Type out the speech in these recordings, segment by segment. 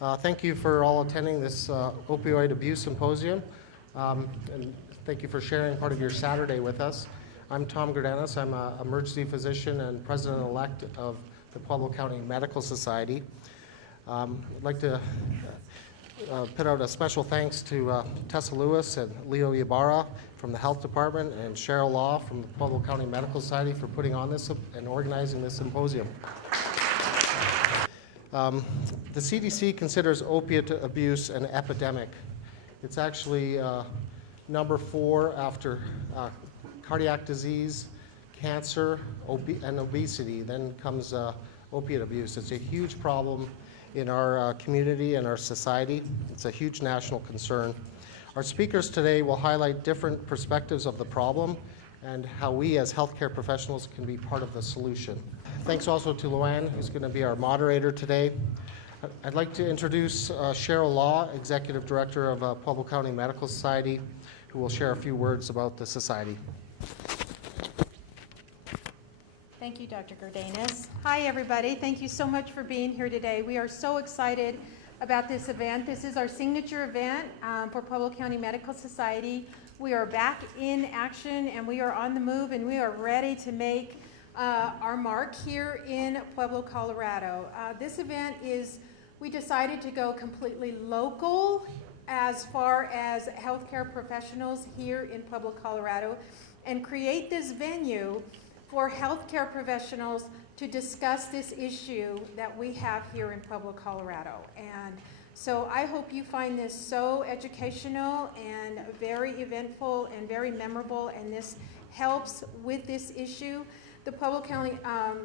Thank you for all attending this opioid abuse symposium, and thank you for sharing part of your Saturday with us. I'm Tom Gardanis. I'm an emergency physician and president-elect of the Pueblo County Medical Society. I'd like to put out a special thanks to Tessa Lewis and Leo Ybarra from the Health Department and Cheryl Law from the Pueblo County Medical Society for putting on this and organizing this symposium. The CDC considers opiate abuse an epidemic. It's actually number 4 after cardiac disease, cancer, and obesity. Then comes opiate abuse. It's a huge problem in our community and our society. It's a huge national concern. Our speakers today will highlight different perspectives of the problem and how we as healthcare professionals can be part of the solution. Thanks also to Luann, who's going to be our moderator today. I'd like to introduce Cheryl Law, Executive Director of Pueblo County Medical Society, who will share a few words about the society. Thank you, Dr. Gardanis. Hi, everybody. Thank you so much for being here today. We are so excited about this event. This is our signature event for Pueblo County Medical Society. We are back in action, and we are on the move, and we are ready to make our mark here in Pueblo, Colorado. This event we decided to go completely local as far as healthcare professionals here in Pueblo, Colorado, and create this venue for healthcare professionals to discuss this issue that we have here in Pueblo, Colorado. And so I hope you find this so educational and very eventful and very memorable, and this helps with this issue. The Pueblo County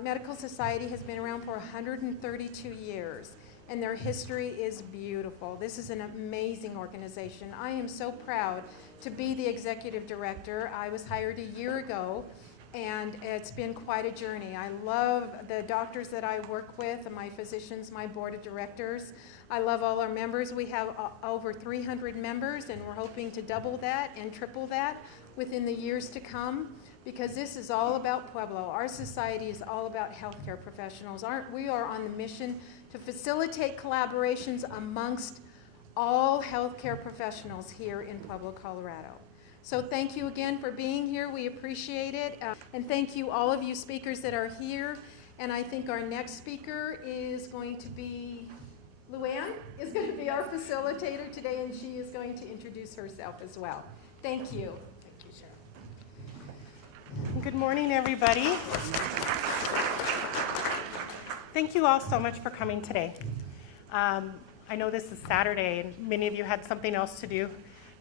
Medical Society has been around for 132 years, and their history is beautiful. This is an amazing organization. I am so proud to be the executive director. I was hired a year ago, and it's been quite a journey. I love the doctors that I work with, and my physicians, my board of directors. I love all our members. We have over 300 members, and we're hoping to double that and triple that within the years to come, because this is all about Pueblo. Our society is all about healthcare professionals. We are on the mission to facilitate collaborations amongst all healthcare professionals here in Pueblo, Colorado. So thank you again for being here. We appreciate it. And thank you, all of you speakers that are here. And I think our next speaker is going to be, Luann is going to be our facilitator today, and she is going to introduce herself as well. Thank you. Thank you, Cheryl. Good morning, everybody. Thank you all so much for coming today. I know this is Saturday, and many of you had something else to do,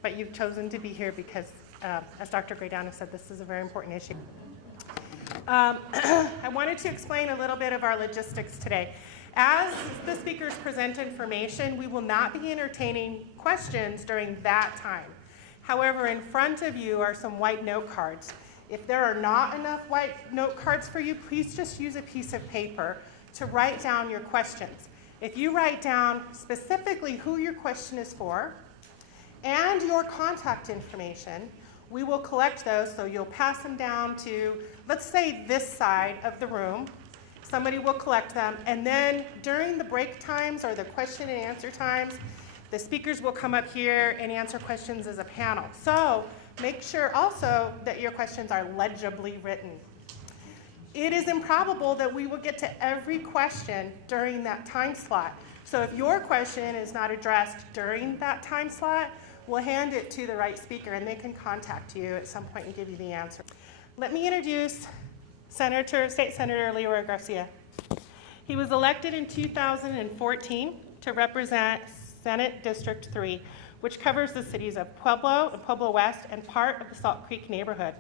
but you've chosen to be here because, as Dr. Gardanis said, this is a very important issue. I wanted to explain a little bit of our logistics today. As the speakers present information, we will not be entertaining questions during that time. However, in front of you are some white note cards. If there are not enough white note cards for you, please just use a piece of paper to write down your questions. If you write down specifically who your question is for and your contact information, we will collect those, so you'll pass them down to, let's say, this side of the room. Somebody will collect them, and then during the break times or the question and answer times, the speakers will come up here and answer questions as a panel. So make sure also that your questions are legibly written. It is improbable that we will get to every question during that time slot. So if your question is not addressed during that time slot, we'll hand it to the right speaker, and they can contact you at some point and give you the answer. Let me introduce State Senator Leo Garcia. He was elected in 2014 to represent Senate District 3, which covers the cities of Pueblo and Pueblo West and part of the Salt Creek neighborhood.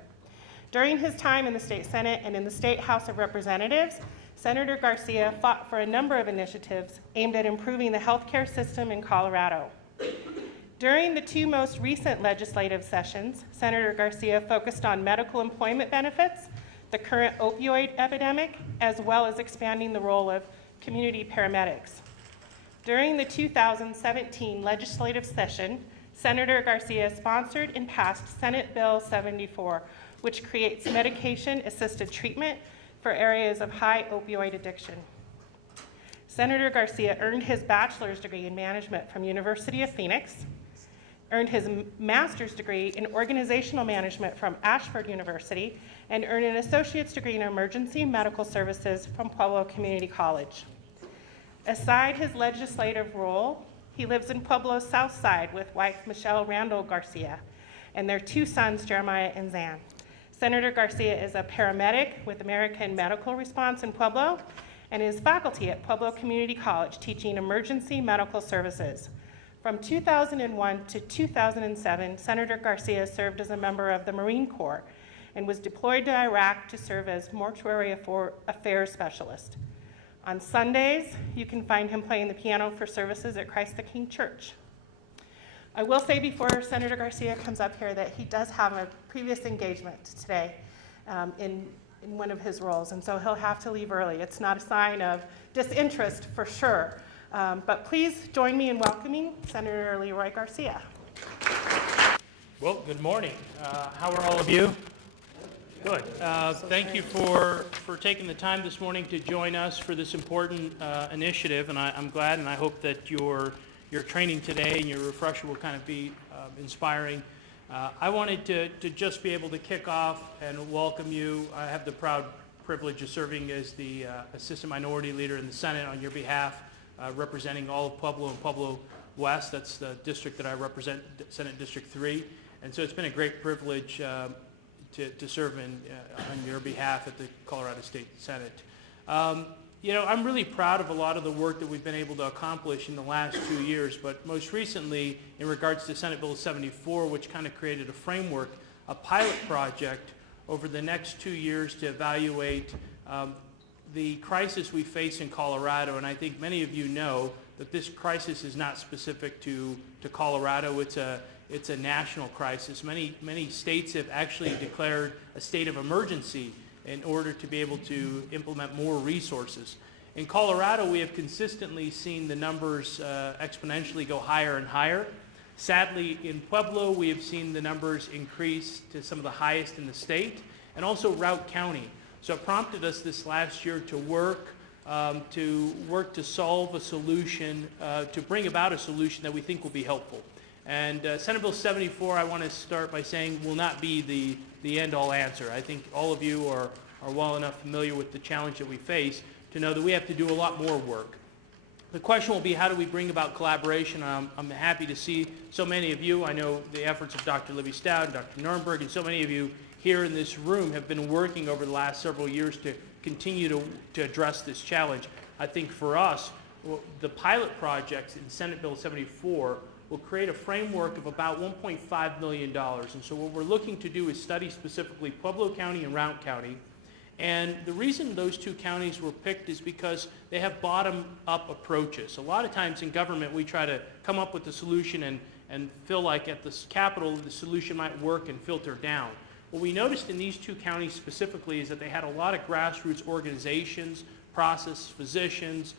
During his time in the State Senate and in the State House of Representatives, Senator Garcia fought for a number of initiatives aimed at improving the healthcare system in Colorado. During the 2 most recent legislative sessions, Senator Garcia focused on medical employment benefits, the current opioid epidemic, as well as expanding the role of community paramedics. During the 2017 legislative session, Senator Garcia sponsored and passed Senate Bill 74, which creates medication-assisted treatment for areas of high opioid addiction. Senator Garcia earned his bachelor's degree in management from University of Phoenix, earned his master's degree in organizational management from Ashford University, and earned an associate's degree in emergency medical services from Pueblo Community College. Aside his legislative role, he lives in Pueblo's South Side with wife Michelle Randall Garcia and their 2 sons, Jeremiah and Zan. Senator Garcia is a paramedic with American Medical Response in Pueblo and is faculty at Pueblo Community College teaching emergency medical services. From 2001 to 2007, Senator Garcia served as a member of the Marine Corps and was deployed to Iraq to serve as mortuary affairs specialist. On Sundays, you can find him playing the piano for services at Christ the King Church. I will say before Senator Garcia comes up here that he does have a previous engagement today in one of his roles, and so he'll have to leave early. It's not a sign of disinterest for sure, but please join me in welcoming Senator Leroy Garcia. Well, good morning. How are all of you? Good. Thank you for taking the time this morning to join us for this important initiative, and I'm glad, and I hope that your training today and your refresher will kind of be inspiring. I wanted to just be able to kick off and welcome you. I have the proud privilege of serving as the Assistant Minority Leader in the Senate on your behalf, representing all of Pueblo and Pueblo West. That's the district that I represent, Senate District 3. And so it's been a great privilege to serve on your behalf at the Colorado State Senate. I'm really proud of a lot of the work that we've been able to accomplish in the last 2 years, but most recently in regards to Senate Bill 74, which kind of created a framework, a pilot project over the next 2 years to evaluate the crisis we face in Colorado. And I think many of you know that this crisis is not specific to Colorado. It's a national crisis. Many states have actually declared a state of emergency in order to be able to implement more resources. In Colorado, we have consistently seen the numbers exponentially go higher and higher. Sadly, in Pueblo, we have seen the numbers increase to some of the highest in the state, and also Routt County. So it prompted us this last year to work to solve a solution, to bring about a solution that we think will be helpful. And Senate Bill 74, I want to start by saying, will not be the end-all answer. I think all of you are well enough familiar with the challenge that we face to know that we have to do a lot more work. The question will be, how do we bring about collaboration? I'm happy to see so many of you. I know the efforts of Dr. Libby Stout, Dr. Nurnberg, and so many of you here in this room have been working over the last several years to continue to address this challenge. I think for us, the pilot projects in Senate Bill 74 will create a framework of about $1.5 million. And so what we're looking to do is study specifically Pueblo County and Routt County. And the reason those 2 counties were picked is because they have bottom-up approaches. A lot of times in government, we try to come up with a solution and feel like at the Capitol, the solution might work and filter down. What we noticed in these 2 counties specifically is that they had a lot of grassroots organizations, process physicians,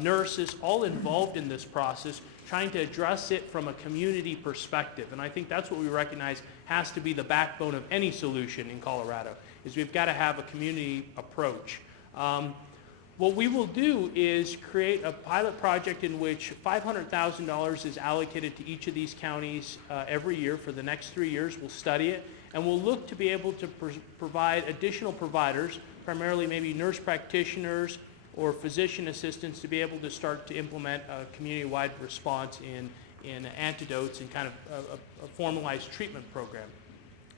nurses, all involved in this process, trying to address it from a community perspective. And I think that's what we recognize has to be the backbone of any solution in Colorado, is we've got to have a community approach. What we will do is create a pilot project in which $500,000 is allocated to each of these counties every year for the next 3 years. We'll study it, and we'll look to be able to provide additional providers, primarily maybe nurse practitioners or physician assistants, to be able to start to implement a community-wide response in antidotes and kind of a formalized treatment program.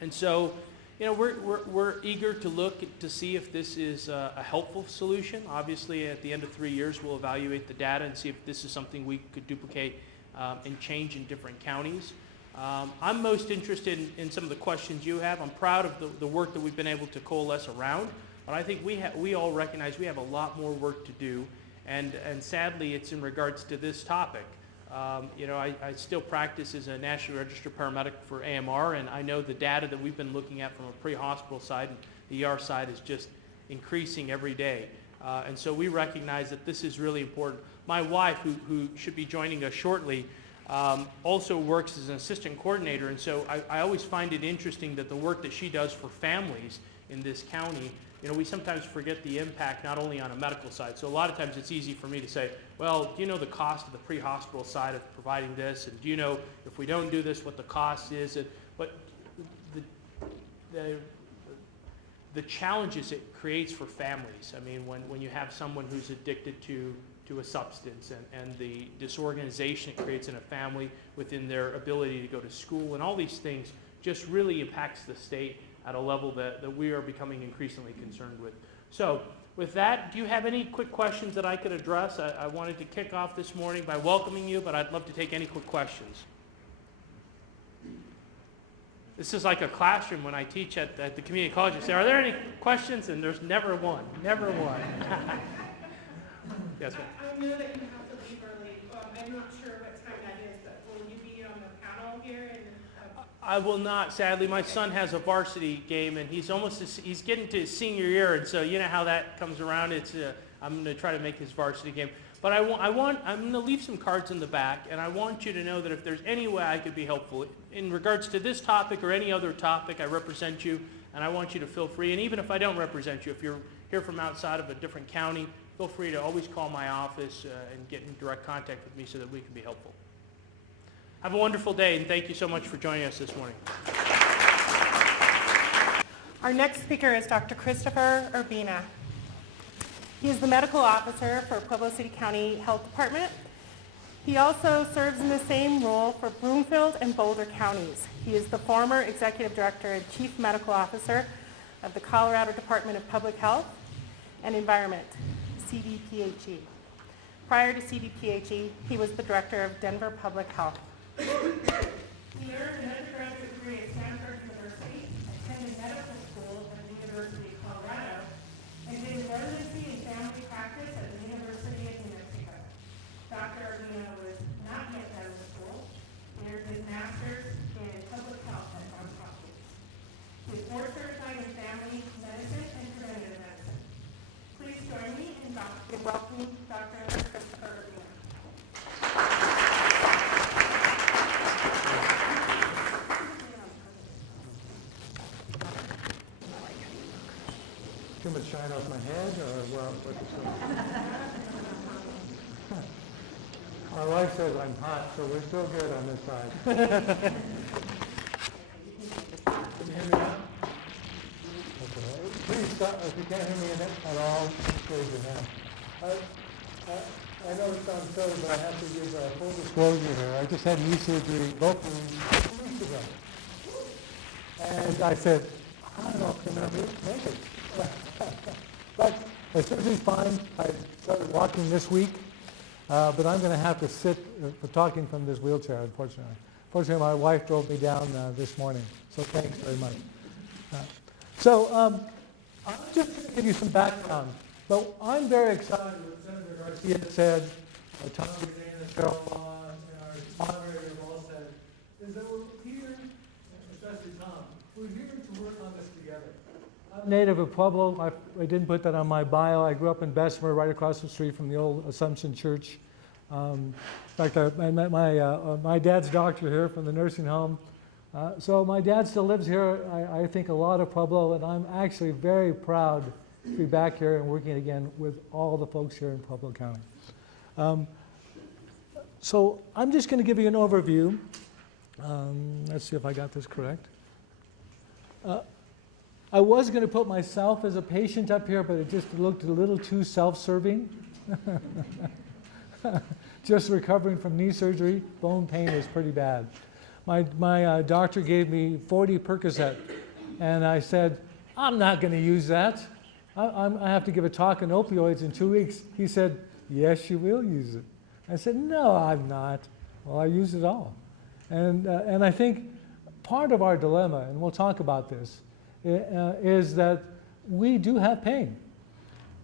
And so, we're eager to look to see if this is a helpful solution. Obviously, at the end of 3 years, we'll evaluate the data and see if this is something we could duplicate and change in different counties. I'm most interested in some of the questions you have. I'm proud of the work that we've been able to coalesce around, but I think we all recognize we have a lot more work to do, and sadly, it's in regards to this topic. I still practice as a National Registered Paramedic for AMR, and I know the data that we've been looking at from a pre-hospital side and the ER side is just increasing every day. And so we recognize that this is really important. My wife, who should be joining us shortly, also works as an assistant coordinator, and so I always find it interesting that the work that she does for families in this county we sometimes forget the impact not only on a medical side. So a lot of times it's easy for me to say, well, do you know the cost of the pre-hospital side of providing this? And do you know if we don't do this, what the cost is? But the challenges it creates for families. I mean, when you have someone who's addicted to a substance and the disorganization it creates in a family within their ability to go to school and all these things just really impacts the state at a level that we are becoming increasingly concerned with. So with that, do you have any quick questions that I could address? I wanted to kick off this morning by welcoming you, but I'd love to take any quick questions. This is like a classroom when I teach at the community college. I say, are there any questions? And there's never one, never one. Yes, ma'am. I know that you have to leave early. I'm not sure what time that is, but will you be on the panel here? I will not, sadly. My son has a varsity game, and he's getting to his senior year, and so you know how that comes around. I'm going to try to make his varsity game. But I'm going to leave some cards in the back, and I want you to know that if there's any way I could be helpful in regards to this topic or any other topic, I represent you, and I want you to feel free. And even if I don't represent you, if you're here from outside of a different county, feel free to always call my office and get in direct contact with me so that we can be helpful. Have a wonderful day, and thank you so much for joining us this morning. Our next speaker is Dr. Christopher Urbina. He is the medical officer for Pueblo City County Health Department. He also serves in the same role for Broomfield and Boulder counties. He is the former executive director and chief medical officer of the Colorado Department of Public Health and Environment, CDPHE. Prior to CDPHE, he was the director of Denver Public Health. He earned an undergraduate degree at Stanford University, attended medical school at the University of Colorado, and did residency in family practice at the University of New Mexico. Dr. Urbina was not yet done with school. He earned his master's in public health at Johns Hopkins. He is board certified in family medicine and preventive medicine. Please join me in welcoming Dr. Christopher Urbina. Too much shine off my head, or what's it? My wife says I'm hot, so we're still good on this side. Can you hear me now? Okay. Please stop if you can't hear me at all. Just raise your hand. I know it sounds silly, but I have to give full disclosure here. I just had knee surgery both knees 2 weeks ago, and I said, I don't know if I'm going to make it. But the surgery's fine. I started walking this week, but I'm going to have to sit for talking from this wheelchair, unfortunately. Fortunately, my wife drove me down this morning, so thanks very much. I'm just going to give you some background. But I'm very excited what Senator Garcia said, Tom and Cheryl Law, and our moderator have all said, is that we're here, especially Tom, we're here to work on this together. I'm native of Pueblo. I didn't put that on my bio. I grew up in Bessemer, right across the street from the old Assumption Church. In fact, I met my dad's doctor here from the nursing home. So my dad still lives here. I think a lot of Pueblo, and I'm actually very proud to be back here and working again with all the folks here in Pueblo County. So I'm just going to give you an overview. Let's see if I got this correct. I was going to put myself as a patient up here, but it just looked a little too self-serving. Just recovering from knee surgery, bone pain is pretty bad. My doctor gave me 40 Percocet, and I said, I'm not going to use that. I have to give a talk on opioids in 2 weeks. He said, yes, you will use it. I said, no, I'm not. Well, I use it all. And I think part of our dilemma, and we'll talk about this, is that we do have pain.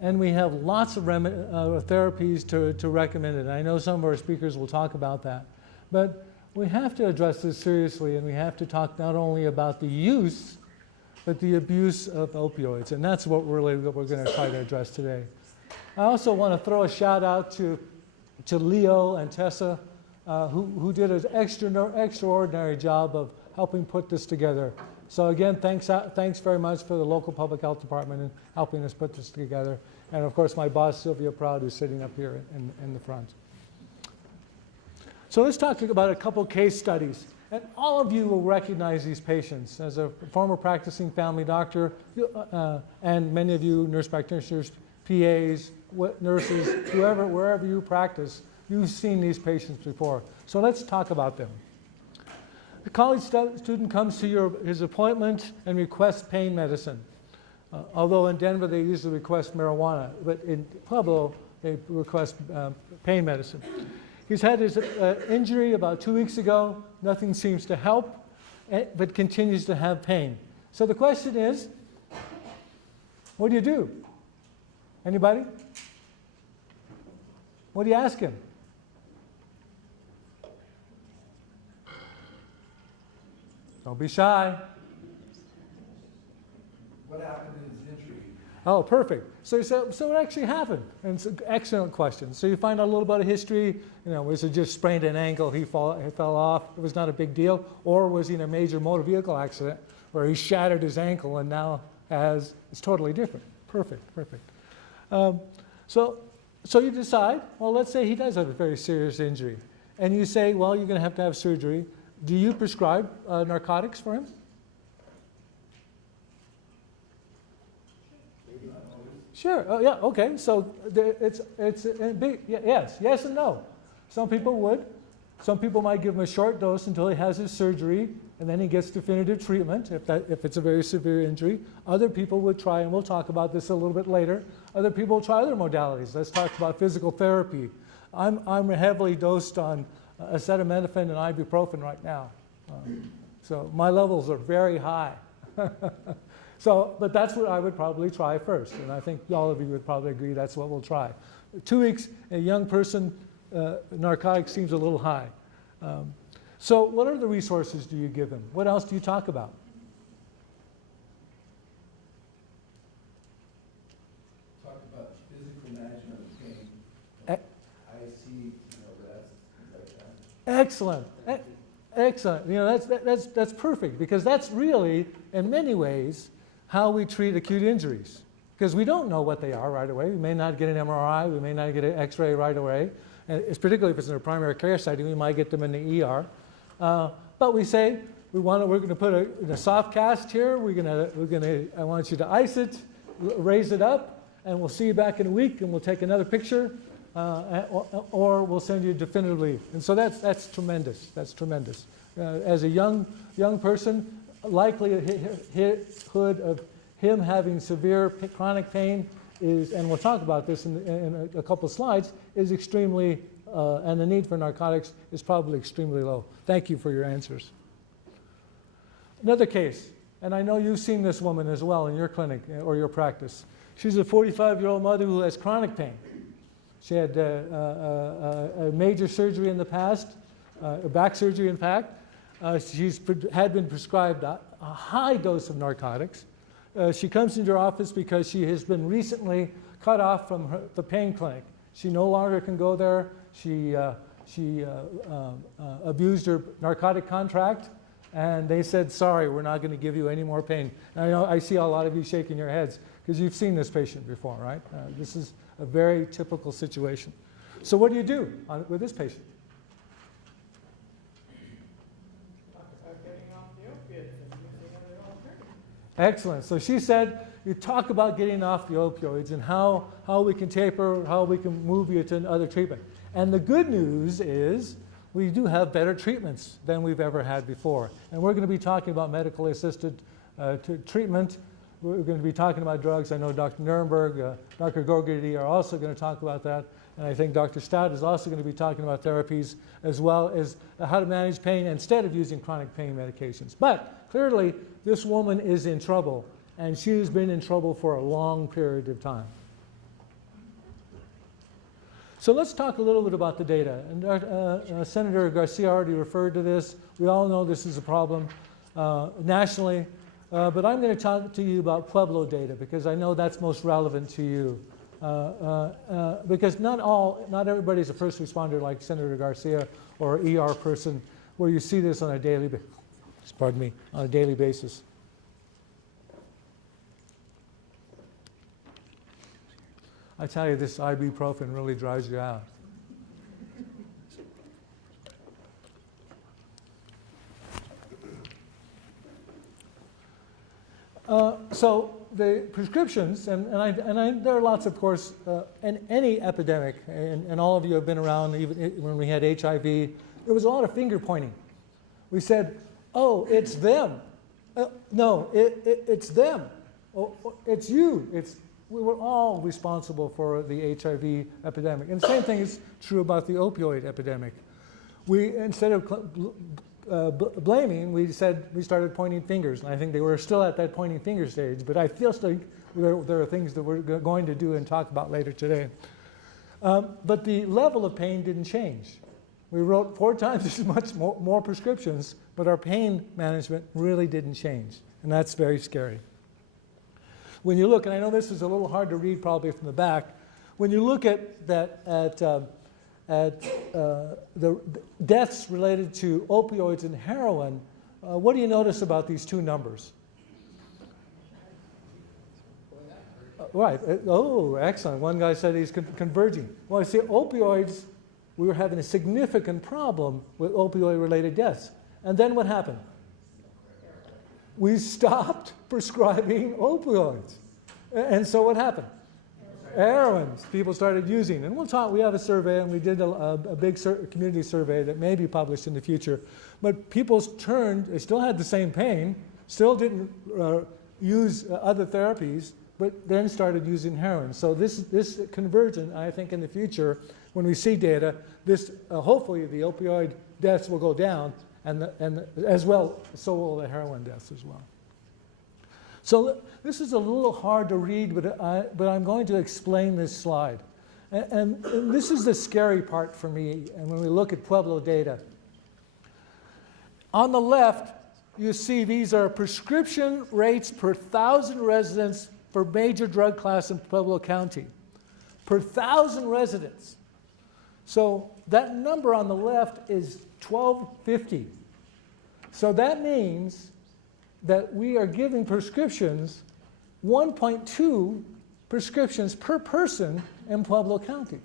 And we have lots of therapies to recommend it. And I know some of our speakers will talk about that. But we have to address this seriously, and we have to talk not only about the use, but the abuse of opioids. And that's what we're going to try to address today. I also want to throw a shout out to Leo and Tessa, who did an extraordinary job of helping put this together. So again, thanks very much for the local public health department in helping us put this together. And of course, my boss, Sylvia Proud, who's sitting up here in the front. So let's talk about a couple case studies. And all of you will recognize these patients. As a former practicing family doctor, and many of you nurse practitioners, PAs, nurses, wherever you practice, you've seen these patients before. So let's talk about them. The college student comes to his appointment and requests pain medicine. Although in Denver they usually request marijuana, but in Pueblo they request pain medicine. He's had his injury about 2 weeks ago. Nothing seems to help, but continues to have pain. So the question is, what do you do? Anybody? What do you ask him? Don't be shy. What happened in his injury? Oh, perfect. So what actually happened? And it's an excellent question. So you find out a little bit of history. Was it just sprained an ankle, he fell off, it was not a big deal? Or was he in a major motor vehicle accident where he shattered his ankle and now it's totally different? Perfect. So you decide, well, let's say he does have a very serious injury. And you say, well, you're going to have surgery. Do you prescribe narcotics for him? Sure. Oh, yeah. Okay. So it's a big yes and no. Some people would. Some people might give him a short dose until he has his surgery, and then he gets definitive treatment if it's a very severe injury. Other people would try, and we'll talk about this a little bit later. Other people will try other modalities. Let's talk about physical therapy. I'm heavily dosed on acetaminophen and ibuprofen right now, so my levels are very high. But that's what I would probably try first, and I think all of you would probably agree that's what we'll try. 2 weeks, a young person, narcotics seems a little high. So what other resources do you give them? What else do you talk about? Talk about physical management of pain, E- IC, rest, things like that. Excellent. Excellent. That's perfect, because that's really, in many ways, how we treat acute injuries. Because we don't know what they are right away. We may not get an MRI. We may not get an X-ray right away. And it's particularly if it's in a primary care setting, we might get them in the ER. But we say we're going to put a soft cast here. I want you to ice it, raise it up, and we'll see you back in a week, and we'll take another picture, or we'll send you definitively. And so that's tremendous. That's tremendous. As a young person, likelihood of him having severe chronic pain is, and we'll talk about this in a couple of slides, is extremely, and the need for narcotics is probably extremely low. Thank you for your answers. Another case, and I know you've seen this woman as well in your clinic or your practice. She's a 45-year-old mother who has chronic pain. She had a major surgery in the past, a back surgery in fact. Had been prescribed a high dose of narcotics. She comes into your office because she has been recently cut off from the pain clinic. She no longer can go there. She abused her narcotic contract, and they said, sorry, we're not going to give you any more pain. And I know I see a lot of you shaking your heads because you've seen this patient before, right? This is a very typical situation. So what do you do with this patient? Excellent. So she said, you talk about getting off the opioids and how we can taper, how we can move you to other treatment. And the good news is we do have better treatments than we've ever had before. And we're going to be talking about medical assisted treatment. We're going to be talking about drugs. I know Dr. Nuremberg, Dr. Gogarty are also going to talk about that. And I think Dr. Stout is also going to be talking about therapies as well as how to manage pain instead of using chronic pain medications. But clearly, this woman is in trouble, and she's been in trouble for a long period of time. So let's talk a little bit about the data. And Senator Garcia already referred to this. We all know this is a problem nationally, but I'm going to talk to you about Pueblo data because I know that's most relevant to you. Because not everybody is a first responder like Senator Garcia or ER person where you see this on a daily basis. I tell you, this ibuprofen really drives you out. So the prescriptions, there are lots, of course, in any epidemic, and all of you have been around even when we had HIV, there was a lot of finger pointing. We said, oh, it's them. No, it's them. Oh, it's you. We were all responsible for the HIV epidemic. And the same thing is true about the opioid epidemic. We, instead of blaming, we started pointing fingers. And I think they were still at that pointing finger stage, but I feel think there are things that we're going to do and talk about later today. But the level of pain didn't change. We wrote 4 times as much more prescriptions, but our pain management really didn't change. And that's very scary. When you look, and I know this is a little hard to read probably from the back, when you look at the deaths related to opioids and heroin, what do you notice about these two numbers? Right. Oh, excellent. One guy said he's converging. Well, I see opioids, we were having a significant problem with opioid-related deaths. And then what happened? We stopped prescribing opioids. And so what happened? Heroin. People started using. And we'll talk, we have a survey, and we did a big community survey that may be published in the future. But people turned, they still had the same pain, still didn't use other therapies, but then started using heroin. So this conversion, I think in the future, when we see data, this hopefully the opioid deaths will go down, and as well, so will the heroin deaths as well. So this is a little hard to read, but I'm going to explain this slide. And this is the scary part for me, and when we look at Pueblo data. On the left, you see these are prescription rates per 1,000 residents for major drug class in Pueblo County. Per 1,000 residents. So that number on the left is 1,250. So that means that we are giving prescriptions, 1.2 prescriptions per person in Pueblo County.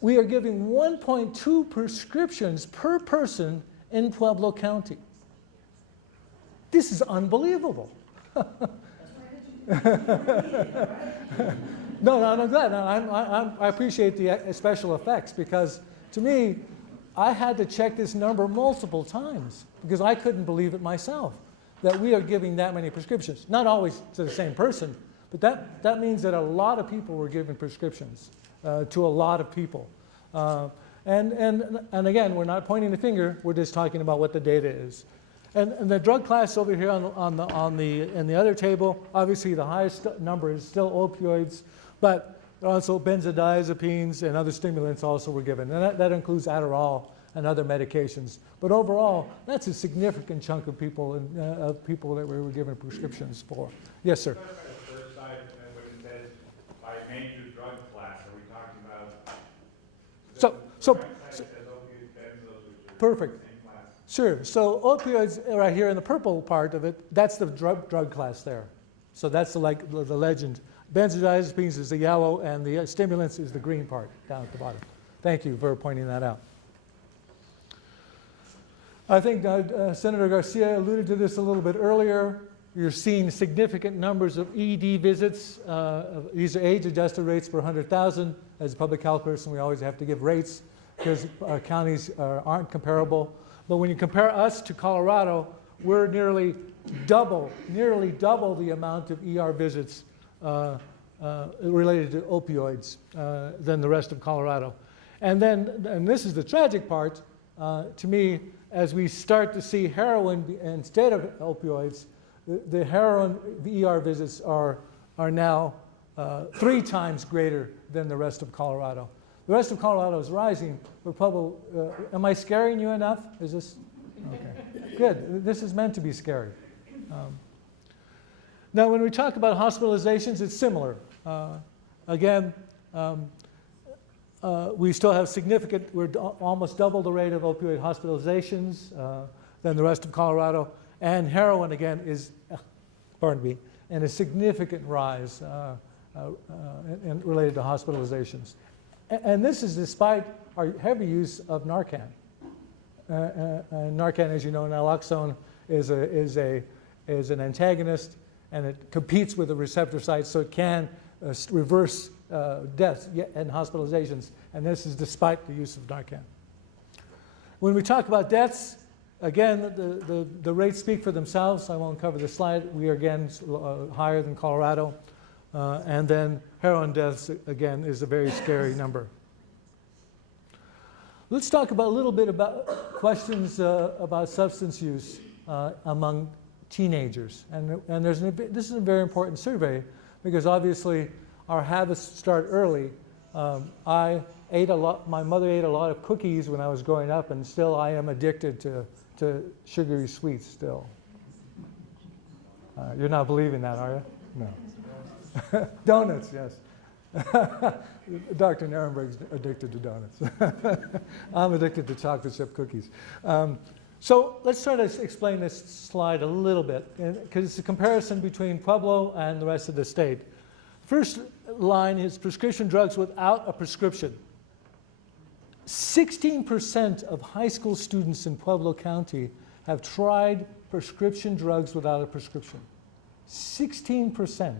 We are giving 1.2 prescriptions per person in Pueblo County. This is unbelievable. No, I'm glad. I appreciate the special effects, because to me, I had to check this number multiple times because I couldn't believe it myself, that we are giving that many prescriptions. Not always to the same person, but that means that a lot of people were giving prescriptions to a lot of people. And again, we're not pointing the finger, we're just talking about what the data is. And the drug class over here in the other table, obviously the highest number is still opioids, but also benzodiazepines and other stimulants also were given. And that includes Adderall and other medications. But overall, that's a significant chunk of people that we were given prescriptions for. Yes, sir. The first side, when it says by major drug class, are we talking about? Perfect. Sure. So opioids right here in the purple part of it, that's the drug class there. So that's the legend. Benzodiazepines is the yellow, and the stimulants is the green part down at the bottom. Thank you for pointing that out. I think Senator Garcia alluded to this a little bit earlier. You're seeing significant numbers of ED visits. These are age-adjusted rates per 100,000. As a public health person, we always have to give rates because our counties aren't comparable. But when you compare us to Colorado, we're nearly double the amount of ER visits related to opioids than the rest of Colorado. And this is the tragic part, to me, as we start to see heroin instead of opioids, the heroin ER visits are now 3 times greater than the rest of Colorado. The rest of Colorado is rising, but Pueblo, am I scaring you enough? Is this? Okay, good. This is meant to be scary. Now, when we talk about hospitalizations, it's similar. Again, we still have we're almost double the rate of opioid hospitalizations than the rest of Colorado. And heroin, again, is, and a significant rise related to hospitalizations. And this is despite our heavy use of Narcan. Narcan, as you know, naloxone is an antagonist, and it competes with the receptor site, so it can reverse deaths and hospitalizations. And this is despite the use of Narcan. When we talk about deaths, again, the rates speak for themselves. I won't cover the slide. We are again higher than Colorado. And then heroin deaths, again, is a very scary number. Let's talk about a little bit about questions about substance use among teenagers. And this is a very important survey because obviously our habits start early. I ate a lot. My mother ate a lot of cookies when I was growing up, and still I am addicted to sugary sweets still. You're not believing that, are you? No. Donuts, yes. Dr. Nirenberg's addicted to donuts. I'm addicted to chocolate chip cookies. So let's try to explain this slide a little bit, because it's a comparison between Pueblo and the rest of the state. First line is prescription drugs without a prescription. 16% of high school students in Pueblo County have tried prescription drugs without a prescription. 16%.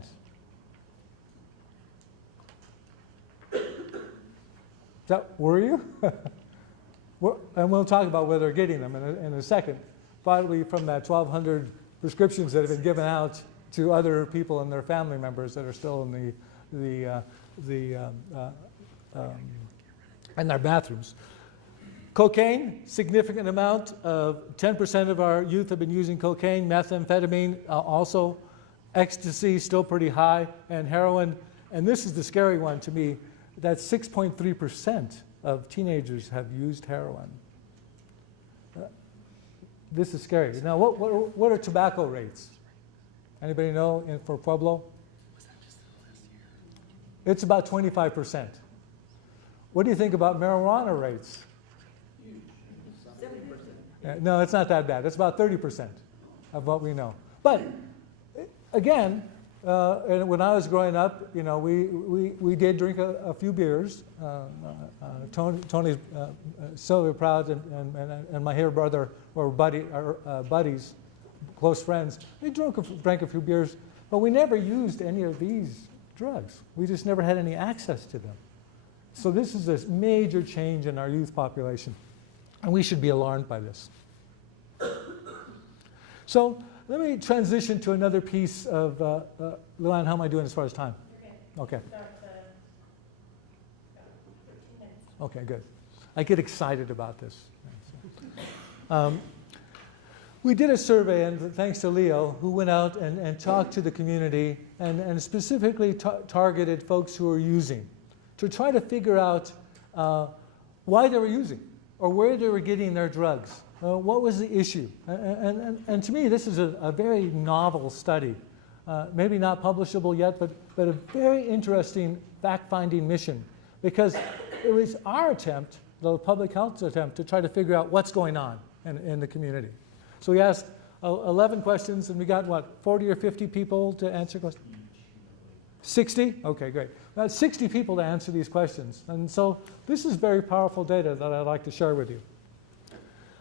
Does that worry you? And we'll talk about whether they're getting them in a second. Probably from that 1,200 prescriptions that have been given out to other people and their family members that are still in in their bathrooms. Cocaine, significant amount of 10% of our youth have been using cocaine. Methamphetamine also. Ecstasy, still pretty high. And heroin, and this is the scary one to me, that 6.3% of teenagers have used heroin. This is scary. Now, what are tobacco rates? Anybody know for Pueblo? It's about 25%. What do you think about marijuana rates? 70%. No, it's not that bad. It's about 30% of what we know. But again, and when I was growing up, you know, we did drink a few beers. Tony's so proud, and my hair brother were buddies, close friends. We drank a few beers, but we never used any of these drugs. We just never had any access to them. So this is a major change in our youth population, and we should be alarmed by this. So let me transition to another piece of, Luann, how am I doing as far as time? Okay. Okay, good. I get excited about this. We did a survey, and thanks to Leo, who went out and talked to the community and specifically targeted folks who are using to try to figure out why they were using or where they were getting their drugs. What was the issue? And to me, this is a very novel study. Maybe not publishable yet, but a very interesting fact-finding mission, because it was our attempt, the public health attempt, to try to figure out what's going on in the community. So we asked 11 questions, and we got, what, 40 or 50 people to answer questions? 60? Okay, great. About 60 people to answer these questions. And so this is very powerful data that I'd like to share with you.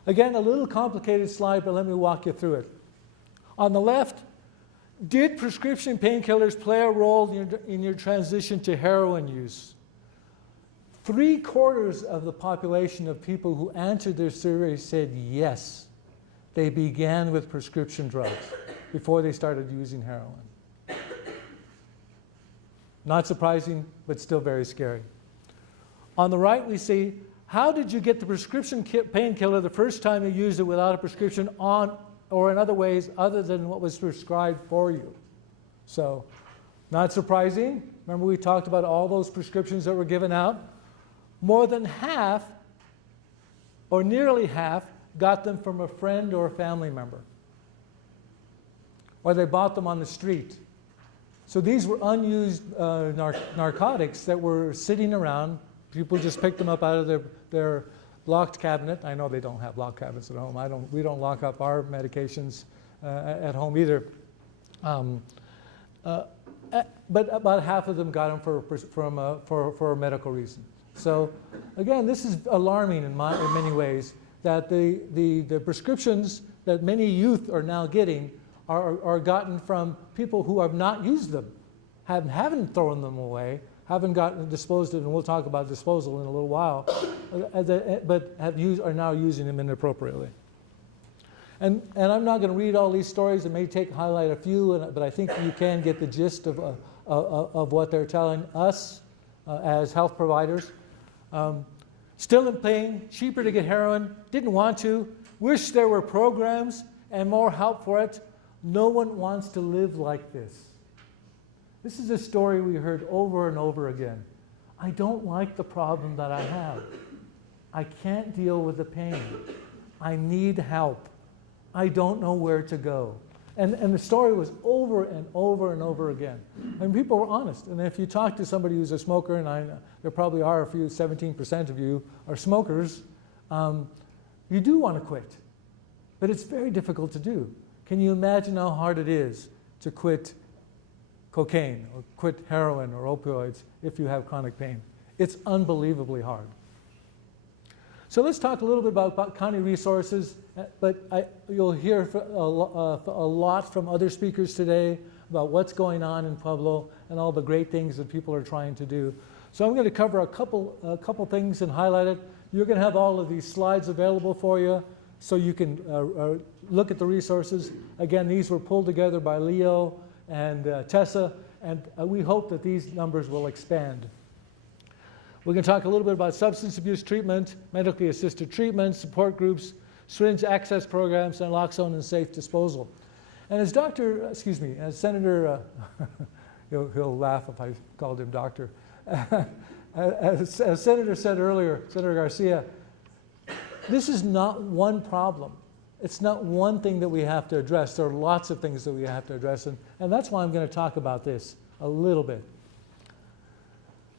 Again, a little complicated slide, but let me walk you through it. On the left, did prescription painkillers play a role in your transition to heroin use? 3/4 of the population of people who answered their survey said yes. They began with prescription drugs before they started using heroin. Not surprising, but still very scary. On the right, we see, how did you get the prescription painkiller the first time you used it without a prescription or in other ways other than what was prescribed for you? So, not surprising. Remember we talked about all those prescriptions that were given out? More than half, or nearly half, got them from a friend or a family member. Or they bought them on the street. So these were unused narcotics that were sitting around. People just picked them up out of their locked cabinet. I know they don't have locked cabinets at home. We don't lock up our medications at home either. But about half of them got them for a medical reason. So again, this is alarming in many ways, that the prescriptions that many youth are now getting are gotten from people who have not used them, haven't thrown them away, haven't gotten disposed of, and we'll talk about disposal in a little while, but are now using them inappropriately. And I'm not going to read all these stories. It may highlight a few, but I think you can get the gist of what they're telling us as health providers. Still in pain, cheaper to get heroin, didn't want to, wish there were programs and more help for it. No one wants to live like this. This is a story we heard over and over again. I don't like the problem that I have. I can't deal with the pain. I need help. I don't know where to go. And the story was over and over and over again. And people were honest. And if you talk to somebody who's a smoker, and there probably are a few, 17% of you are smokers, you do want to quit. But it's very difficult to do. Can you imagine how hard it is to quit cocaine or quit heroin or opioids if you have chronic pain? It's unbelievably hard. So let's talk a little bit about county resources, but you'll hear a lot from other speakers today about what's going on in Pueblo and all the great things that people are trying to do. So I'm going to cover a couple things and highlight it. You're going to have all of these slides available for you so you can look at the resources. Again, these were pulled together by Leo and Tessa, and we hope that these numbers will expand. We're going to talk a little bit about substance abuse treatment, medically assisted treatment, support groups, syringe access programs, and naloxone and safe disposal. And as Senator, he'll laugh if I called him doctor. As Senator said earlier, Senator Garcia, this is not one problem. It's not one thing that we have to address. There are lots of things that we have to address, and that's why I'm going to talk about this a little bit.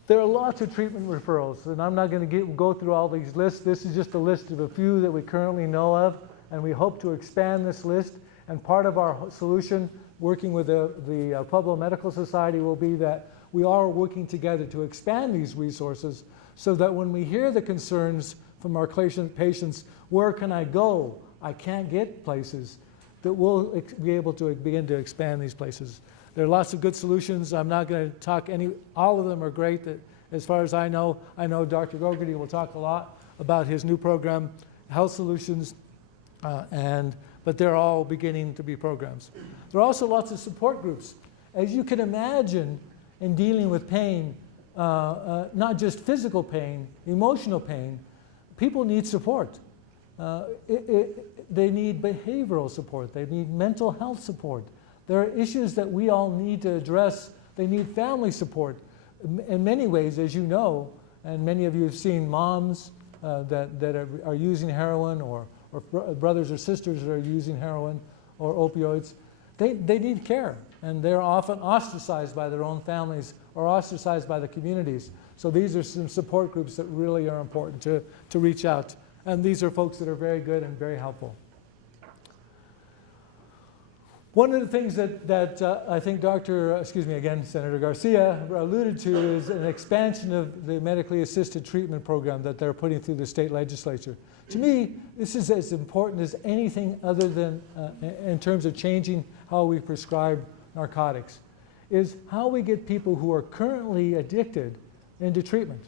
There are lots of treatment referrals, and I'm not going to go through all these lists. This is just a list of a few that we currently know of, and we hope to expand this list. And part of our solution, working with the Pueblo Medical Society, will be that we are working together to expand these resources so that when we hear the concerns from our patients, where can I go? I can't get places, that we'll be able to begin to expand these places. There are lots of good solutions. I'm not going to talk all of them are great. As far as I know Dr. Gogarty will talk a lot about his new program, Health Solutions, but they're all beginning to be programs. There are also lots of support groups. As you can imagine, in dealing with pain, not just physical pain, emotional pain, people need support. They need behavioral support. They need mental health support. There are issues that we all need to address. They need family support. In many ways, as you know, and many of you have seen moms that are using heroin, or brothers or sisters that are using heroin or opioids, they need care. And they're often ostracized by their own families or ostracized by the communities. So these are some support groups that really are important to reach out. And these are folks that are very good and very helpful. One of the things that I think Senator Garcia alluded to is an expansion of the medically assisted treatment program that they're putting through the state legislature. To me, this is as important as anything other than in terms of changing how we prescribe narcotics, is how we get people who are currently addicted into treatment.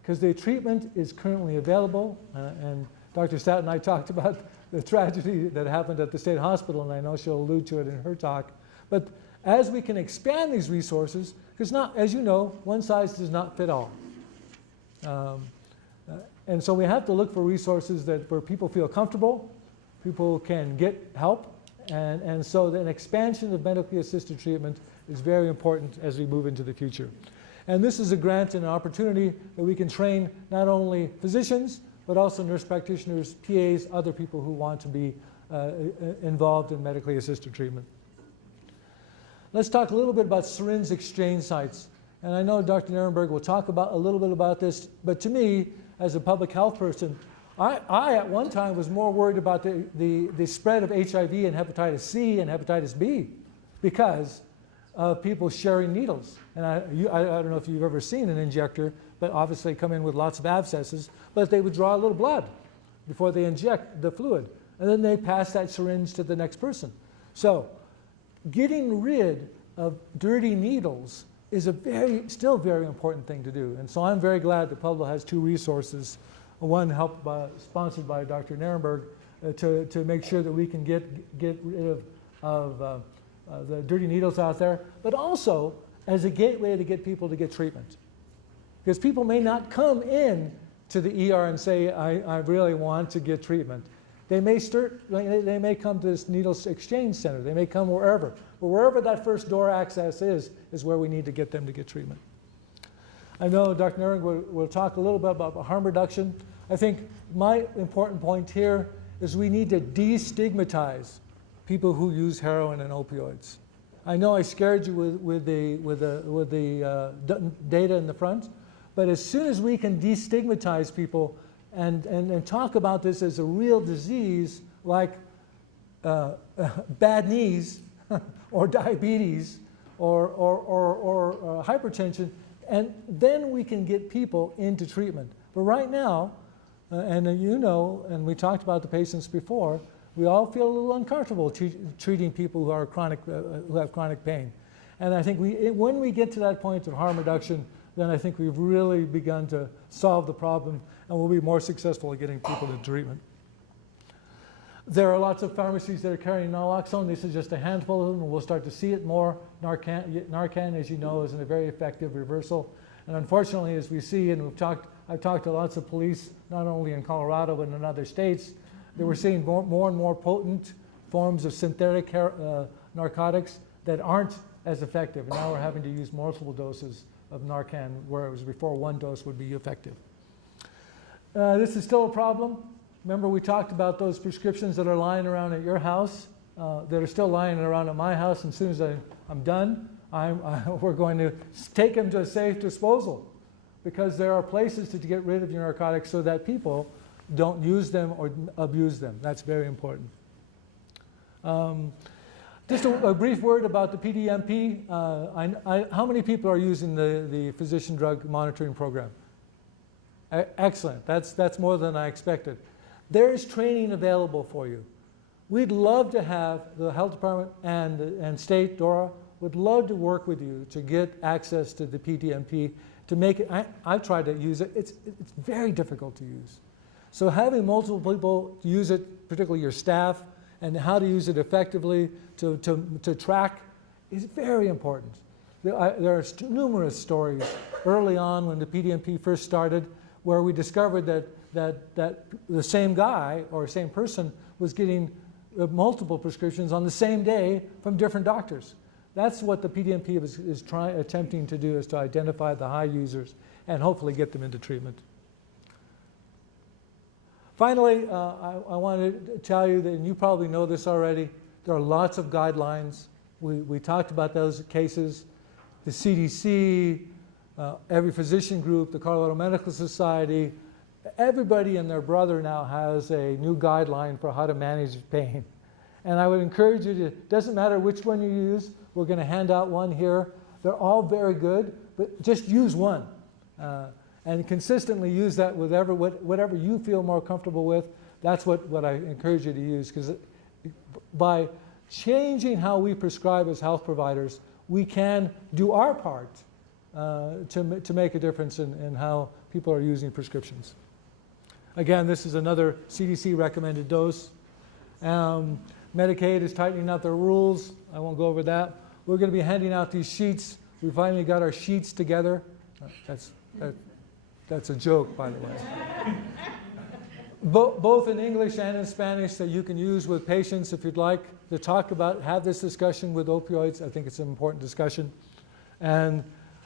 Because the treatment is currently available, and Dr. Stout and I talked about the tragedy that happened at the state hospital, and I know she'll allude to it in her talk. But as we can expand these resources, because as you know, one size does not fit all. And so we have to look for resources where people feel comfortable, people can get help, and so an expansion of medically assisted treatment is very important as we move into the future. And this is a grant and an opportunity that we can train not only physicians, but also nurse practitioners, PAs, other people who want to be involved in medically assisted treatment. Let's talk a little bit about syringe exchange sites. And I know Dr. Nirenberg will talk a little bit about this, but to me, as a public health person, I at one time was more worried about the spread of HIV and hepatitis C and hepatitis B, because of people sharing needles. And I don't know if you've ever seen an injector, but obviously they come in with lots of abscesses, but they would draw a little blood before they inject the fluid. And then they pass that syringe to the next person. So getting rid of dirty needles is still very important thing to do. And so I'm very glad that Pueblo has two resources, one sponsored by Dr. Nirenberg, to make sure that we can get rid of the dirty needles out there, but also as a gateway to get people to get treatment. Because people may not come in to the ER and say, I really want to get treatment. They may come to this needles exchange center. They may come wherever. But wherever that first door access is where we need to get them to get treatment. I know Dr. Nirenberg will talk a little bit about harm reduction. I think my important point here is we need to destigmatize people who use heroin and opioids. I know I scared you with the data in the front, but as soon as we can destigmatize people and talk about this as a real disease like bad knees or diabetes or hypertension, and then we can get people into treatment. But right now, and you know, and we talked about the patients before, we all feel a little uncomfortable treating people who are who have chronic pain. And I think when we get to that point of harm reduction, then I think we've really begun to solve the problem and we'll be more successful at getting people to treatment. There are lots of pharmacies that are carrying naloxone. This is just a handful of them, and we'll start to see it more. Narcan, as you know, is a very effective reversal. And unfortunately, as we see, and I've talked to lots of police, not only in Colorado but in other states, that we're seeing more and more potent forms of synthetic narcotics that aren't as effective. And now we're having to use multiple doses of Narcan, where it was before one dose would be effective. This is still a problem. Remember, we talked about those prescriptions that are lying around at your house, that are still lying around at my house. And as soon as I'm done, we're going to take them to a safe disposal, because there are places to get rid of your narcotics so that people don't use them or abuse them. That's very important. Just a brief word about the PDMP. How many people are using the physician drug monitoring program? Excellent. That's more than I expected. There is training available for you. We'd love to have the health department and state, DORA, would love to work with you to get access to the PDMP, to make it. I've tried to use it. It's very difficult to use. So having multiple people use it, particularly your staff, and how to use it effectively to track is very important. There are numerous stories early on when the PDMP first started where we discovered that the same guy or same person was getting multiple prescriptions on the same day from different doctors. That's what the PDMP is attempting to do, is to identify the high users and hopefully get them into treatment. Finally, I want to tell you that, and you probably know this already, there are lots of guidelines. We talked about those cases. The CDC, every physician group, the Colorado Medical Society, everybody and their brother now has a new guideline for how to manage pain. And I would encourage you to, it doesn't matter which one you use, we're going to hand out one here. They're all very good, but just use one. And consistently use that with whatever you feel more comfortable with. That's what I encourage you to use, because by changing how we prescribe as health providers, we can do our part to make a difference in how people are using prescriptions. Again, this is another CDC recommended dose. Medicaid is tightening up their rules. I won't go over that. We're going to be handing out these sheets. We finally got our sheets together. That's a joke, by the way. Both in English and in Spanish, that you can use with patients if you'd like to talk about, have this discussion with opioids. I think it's an important discussion. And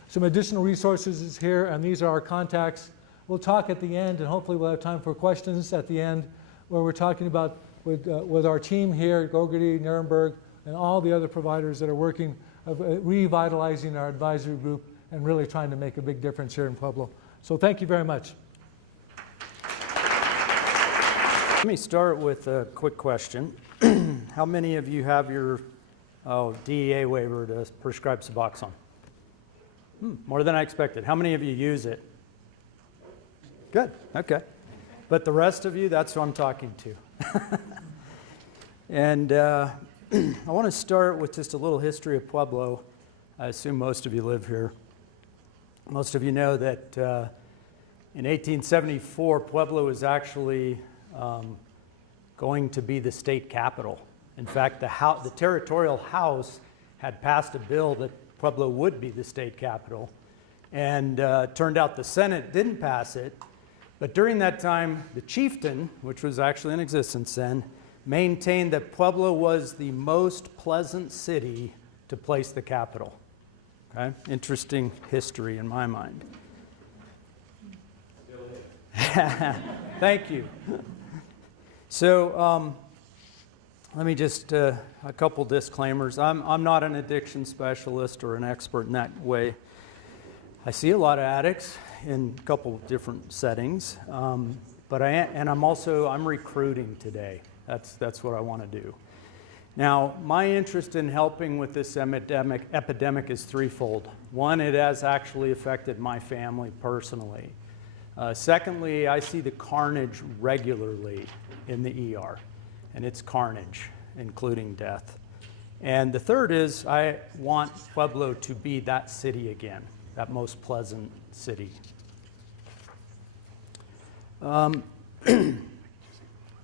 some additional resources is here, and these are our contacts. We'll talk at the end, and hopefully we'll have time for questions at the end, where we're talking about with our team here at Gogarty, Nirenberg, and all the other providers that are working of revitalizing our advisory group and really trying to make a big difference here in Pueblo. So thank you very much. Let me start with a quick question. How many of you have your DEA waiver to prescribe Suboxone. More than I expected. How many of you use it? Good, okay. But the rest of you, that's who I'm talking to. And I want to start with just a little history of Pueblo. I assume most of you live here. Most of you know that in 1874, Pueblo was actually going to be the state capital. In fact, the territorial house had passed a bill that Pueblo would be the state capital. And turned out the Senate didn't pass it. But during that time, the chieftain, which was actually in existence then, maintained that Pueblo was the most pleasant city to place the capital. Okay? Interesting history in my mind. Thank you. So let me just, a couple disclaimers. I'm not an addiction specialist or an expert in that way. I see a lot of addicts in a couple different settings, but I'm recruiting today. That's what I want to do. Now, my interest in helping with this epidemic is threefold. One, it has actually affected my family personally. Secondly, I see the carnage regularly in the ER, and it's carnage, including death. And the third is I want Pueblo to be that city again, that most pleasant city.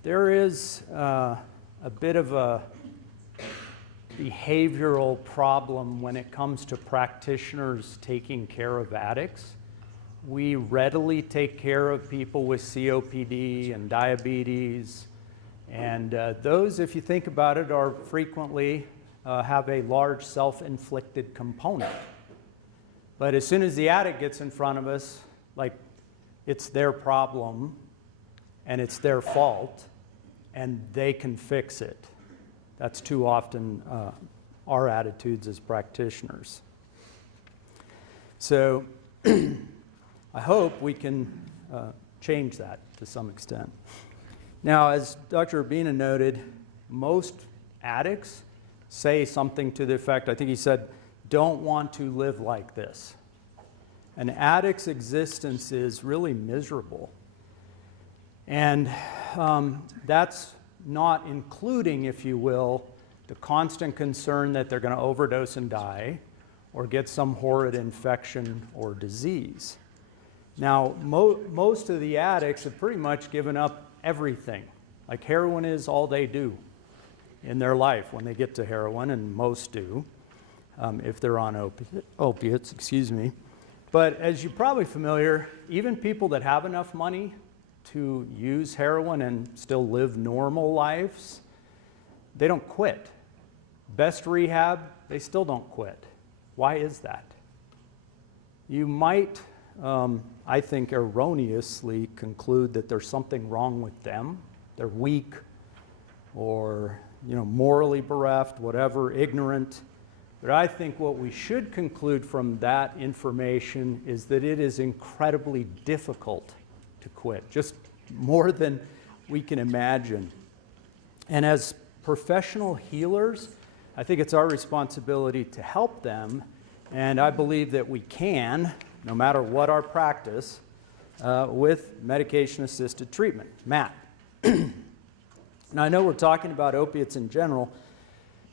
There is a bit of a behavioral problem when it comes to practitioners taking care of addicts. We readily take care of people with COPD and diabetes, and those, if you think about it, are frequently have a large self-inflicted component. But as soon as the addict gets in front of us, like it's their problem and it's their fault and they can fix it. That's too often our attitudes as practitioners. So I hope we can change that to some extent. Now, as Dr. Urbina noted, most addicts say something to the effect, I think he said, don't want to live like this. An addict's existence is really miserable. And that's not including, if you will, the constant concern that they're going to overdose and die or get some horrid infection or disease. Now, most of the addicts have pretty much given up everything. Like heroin is all they do in their life when they get to heroin, and most do, if they're on opiates, excuse me. But as you're probably familiar, even people that have enough money to use heroin and still live normal lives, they don't quit. Best rehab, they still don't quit. Why is that? You might, I think, erroneously conclude that there's something wrong with them. They're weak or, morally bereft, whatever, ignorant. But I think what we should conclude from that information is that it is incredibly difficult to quit, just more than we can imagine. And as professional healers, I think it's our responsibility to help them, and I believe that we can, no matter what our practice, with medication-assisted treatment. Matt. Now, I know we're talking about opiates in general,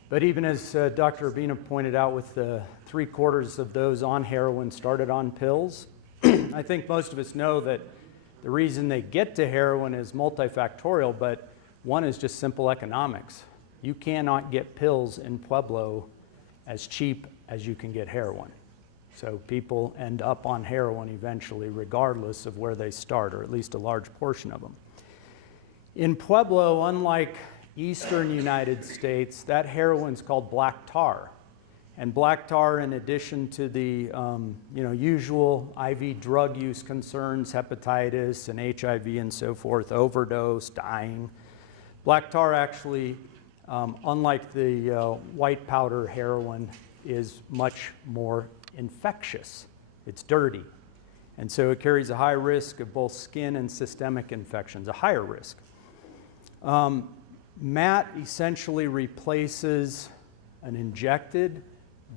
but even as Dr. Urbina pointed out, with 3/4 of those on heroin started on pills, I think most of us know that the reason they get to heroin is multifactorial, but one is just simple economics. You cannot get pills in Pueblo as cheap as you can get heroin. So people end up on heroin eventually, regardless of where they start, or at least a large portion of them. In Pueblo, unlike eastern United States, that heroin's called black tar. And black tar, in addition to the usual IV drug use concerns, hepatitis and HIV and so forth, overdose, dying, black tar actually, unlike the white powder heroin, is much more infectious. It's dirty. And so it carries a high risk of both skin and systemic infections, a higher risk. MAT essentially replaces an injected,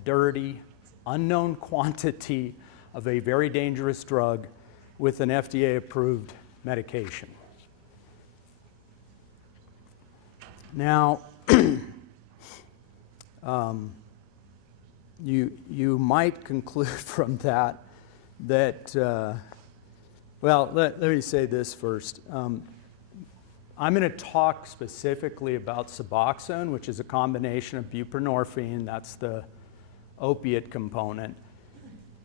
dirty, unknown quantity of a very dangerous drug with an FDA-approved medication. Now, you might conclude from that, well, let me say this first. I'm going to talk specifically about Suboxone, which is a combination of buprenorphine, that's the opiate component,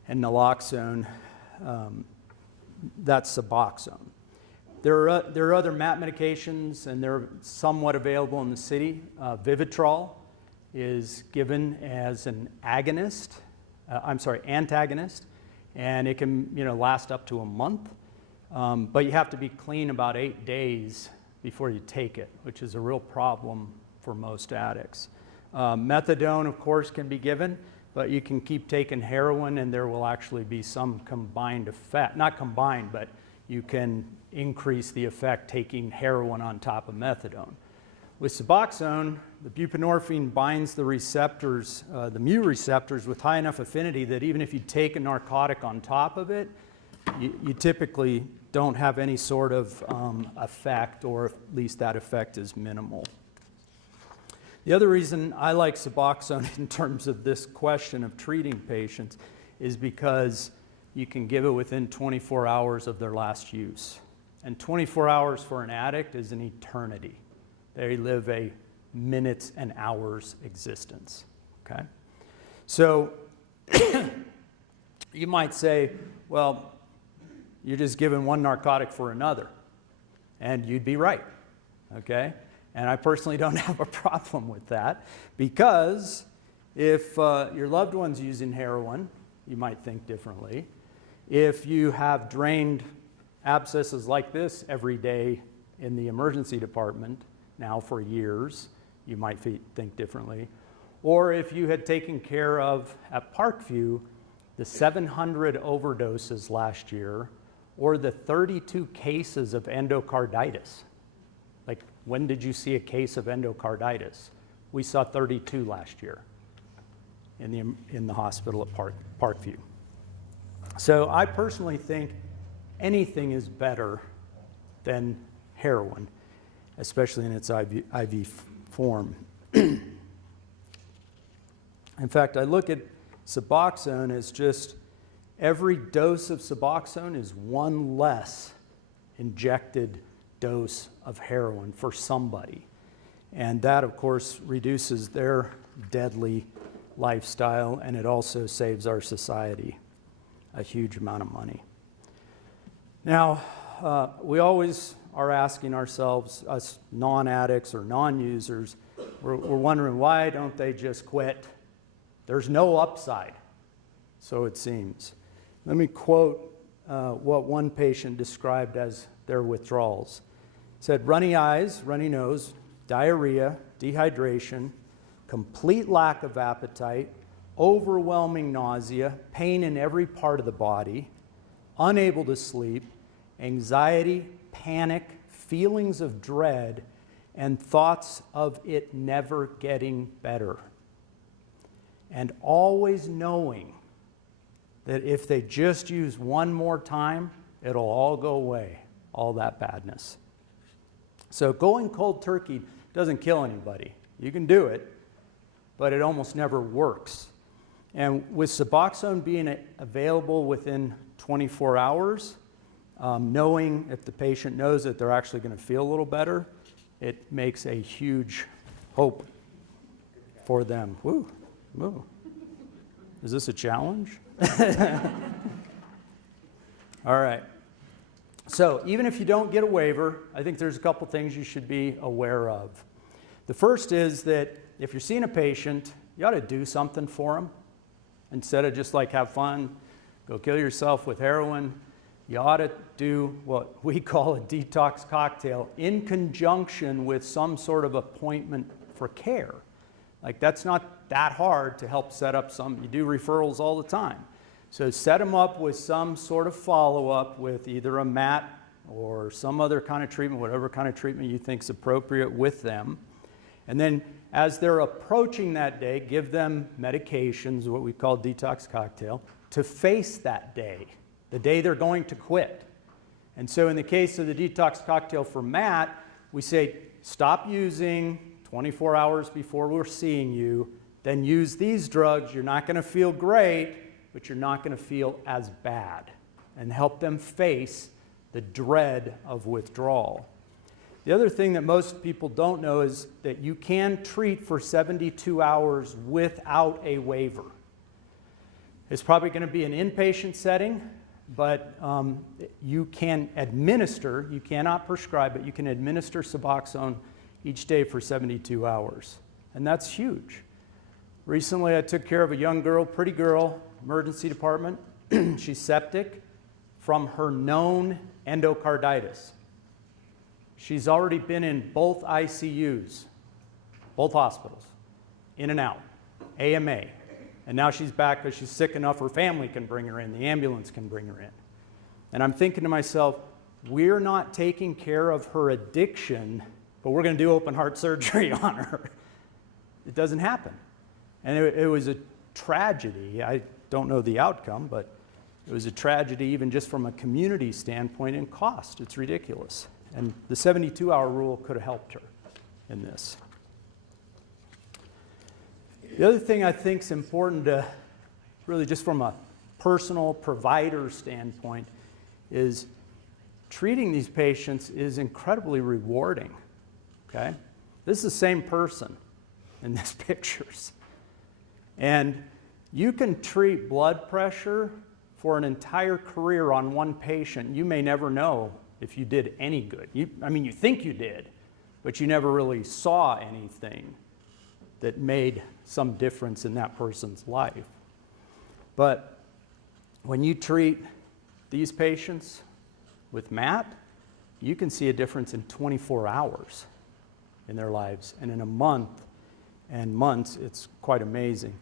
and naloxone, that's Suboxone. There are other MAT medications, and they're somewhat available in the city. Vivitrol is given as an antagonist, and it can last up to a month. But you have to be clean about 8 days before you take it, which is a real problem for most addicts. Methadone, of course, can be given, but you can keep taking heroin and there will actually be some combined effect. Not combined, but you can increase the effect taking heroin on top of methadone. With Suboxone, the buprenorphine binds the receptors, the mu receptors, with high enough affinity that even if you take a narcotic on top of it, you typically don't have any sort of effect, or at least that effect is minimal. The other reason I like Suboxone in terms of this question of treating patients is because you can give it within 24 hours of their last use. And 24 hours for an addict is an eternity. They live a minutes and hours existence, okay? So you might say, well, you're just giving one narcotic for another. And you'd be right, okay? And I personally don't have a problem with that, because if your loved one's using heroin, you might think differently. If you have drained abscesses like this every day in the emergency department now for years, you might think differently. Or if you had taken care of, at Parkview, the 700 overdoses last year, or the 32 cases of endocarditis. Like, when did you see a case of endocarditis? We saw 32 last year in the hospital at Parkview. So I personally think anything is better than heroin, especially in its IV form. In fact, I look at Suboxone as just every dose of Suboxone is one less injected dose of heroin for somebody. And that, of course, reduces their deadly lifestyle, and it also saves our society a huge amount of money. Now, we always are asking ourselves, us non-addicts or non-users, we're wondering, why don't they just quit? There's no upside, so it seems. Let me quote what one patient described as their withdrawals. He said, runny eyes, runny nose, diarrhea, dehydration, complete lack of appetite, overwhelming nausea, pain in every part of the body, unable to sleep, anxiety, panic, feelings of dread, and thoughts of it never getting better. And always knowing that if they just use one more time, it'll all go away, all that badness. So going cold turkey doesn't kill anybody. You can do it, but it almost never works. And with Suboxone being available within 24 hours, knowing if the patient knows that they're actually going to feel a little better, it makes a huge hope for them. Woo, woo. Is this a challenge? All right. So even if you don't get a waiver, I think there's a couple things you should be aware of. The first is that if you're seeing a patient, you ought to do something for them. Instead of just like have fun, go kill yourself with heroin, you ought to do what we call a detox cocktail in conjunction with some sort of appointment for care. Like, that's not that hard to help set up you do referrals all the time. So set them up with some sort of follow-up with either a MAT or some other kind of treatment, whatever kind of treatment you think is appropriate with them. And then as they're approaching that day, give them medications, what we call detox cocktail, to face that day, the day they're going to quit. And so in the case of the detox cocktail for Matt, we say, stop using 24 hours before we're seeing you, then use these drugs. You're not going to feel great, but you're not going to feel as bad, and help them face the dread of withdrawal. The other thing that most people don't know is that you can treat for 72 hours without a waiver. It's probably going to be an inpatient setting, but you can administer, you cannot prescribe, but you can administer Suboxone each day for 72 hours. And that's huge. Recently, I took care of a young girl, pretty girl, emergency department. She's septic from her known endocarditis. She's already been in both ICUs, both hospitals, in and out, AMA. And now she's back because she's sick enough her family can bring her in, the ambulance can bring her in. And I'm thinking to myself, we're not taking care of her addiction, but we're going to do open heart surgery on her. It doesn't happen. And it was a tragedy. I don't know the outcome, but it was a tragedy even just from a community standpoint in cost. It's ridiculous. And the 72-hour rule could have helped her in this. The other thing I think is important to, really just from a personal provider standpoint, is treating these patients is incredibly rewarding, okay? This is the same person in these pictures. And you can treat blood pressure for an entire career on one patient. You may never know if you did any good. You think you did, but you never really saw anything that made some difference in that person's life. But when you treat these patients with Matt, you can see a difference in 24 hours in their lives. And in a month and months, it's quite amazing.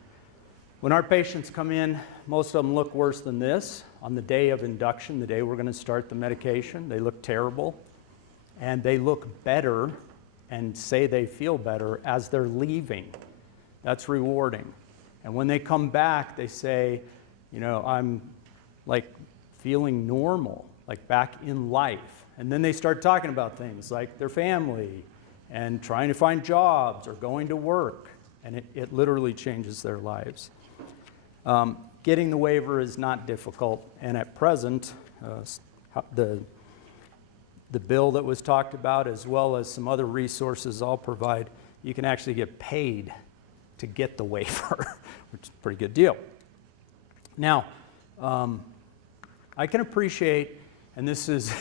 When our patients come in, most of them look worse than this. On the day of induction, the day we're going to start the medication, they look terrible. And they look better and say they feel better as they're leaving. That's rewarding. And when they come back, they say, I'm like feeling normal, like back in life. And then they start talking about things like their family and trying to find jobs or going to work. And it literally changes their lives. Getting the waiver is not difficult, and at present, the bill that was talked about, as well as some other resources I'll provide, you can actually get paid to get the waiver, which is a pretty good deal. Now, I can appreciate, and this is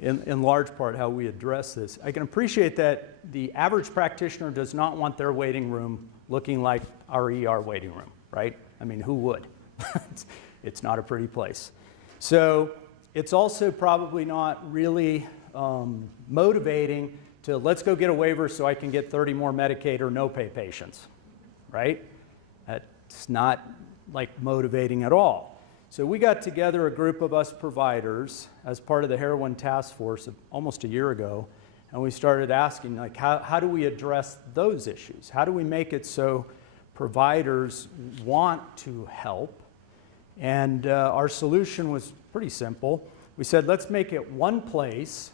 in large part how we address this, I can appreciate that the average practitioner does not want their waiting room looking like our ER waiting room, right? I mean, who would? It's not a pretty place. So it's also probably not really motivating to let's go get a waiver so I can get 30 more Medicaid or no-pay patients, right? That's not like motivating at all. So we got together a group of us providers as part of the heroin task force almost a year ago, and we started asking, like, how do we address those issues? How do we make it so providers want to help? And our solution was pretty simple. We said, let's make it one place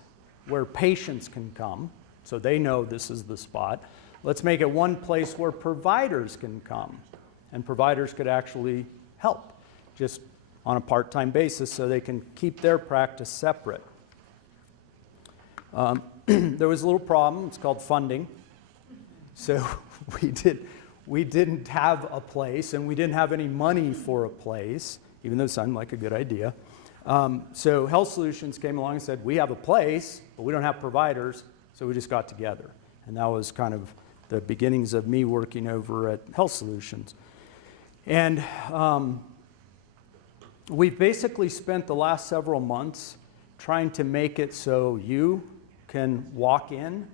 where patients can come, so they know this is the spot. Let's make it one place where providers can come, and providers could actually help, just on a part-time basis, so they can keep their practice separate. There was a little problem. It's called funding. So we didn't have a place, and we didn't have any money for a place, even though it sounded like a good idea. So Health Solutions came along and said, we have a place, but we don't have providers, so we just got together. And that was kind of the beginnings of me working over at Health Solutions. And we've basically spent the last several months trying to make it so you can walk in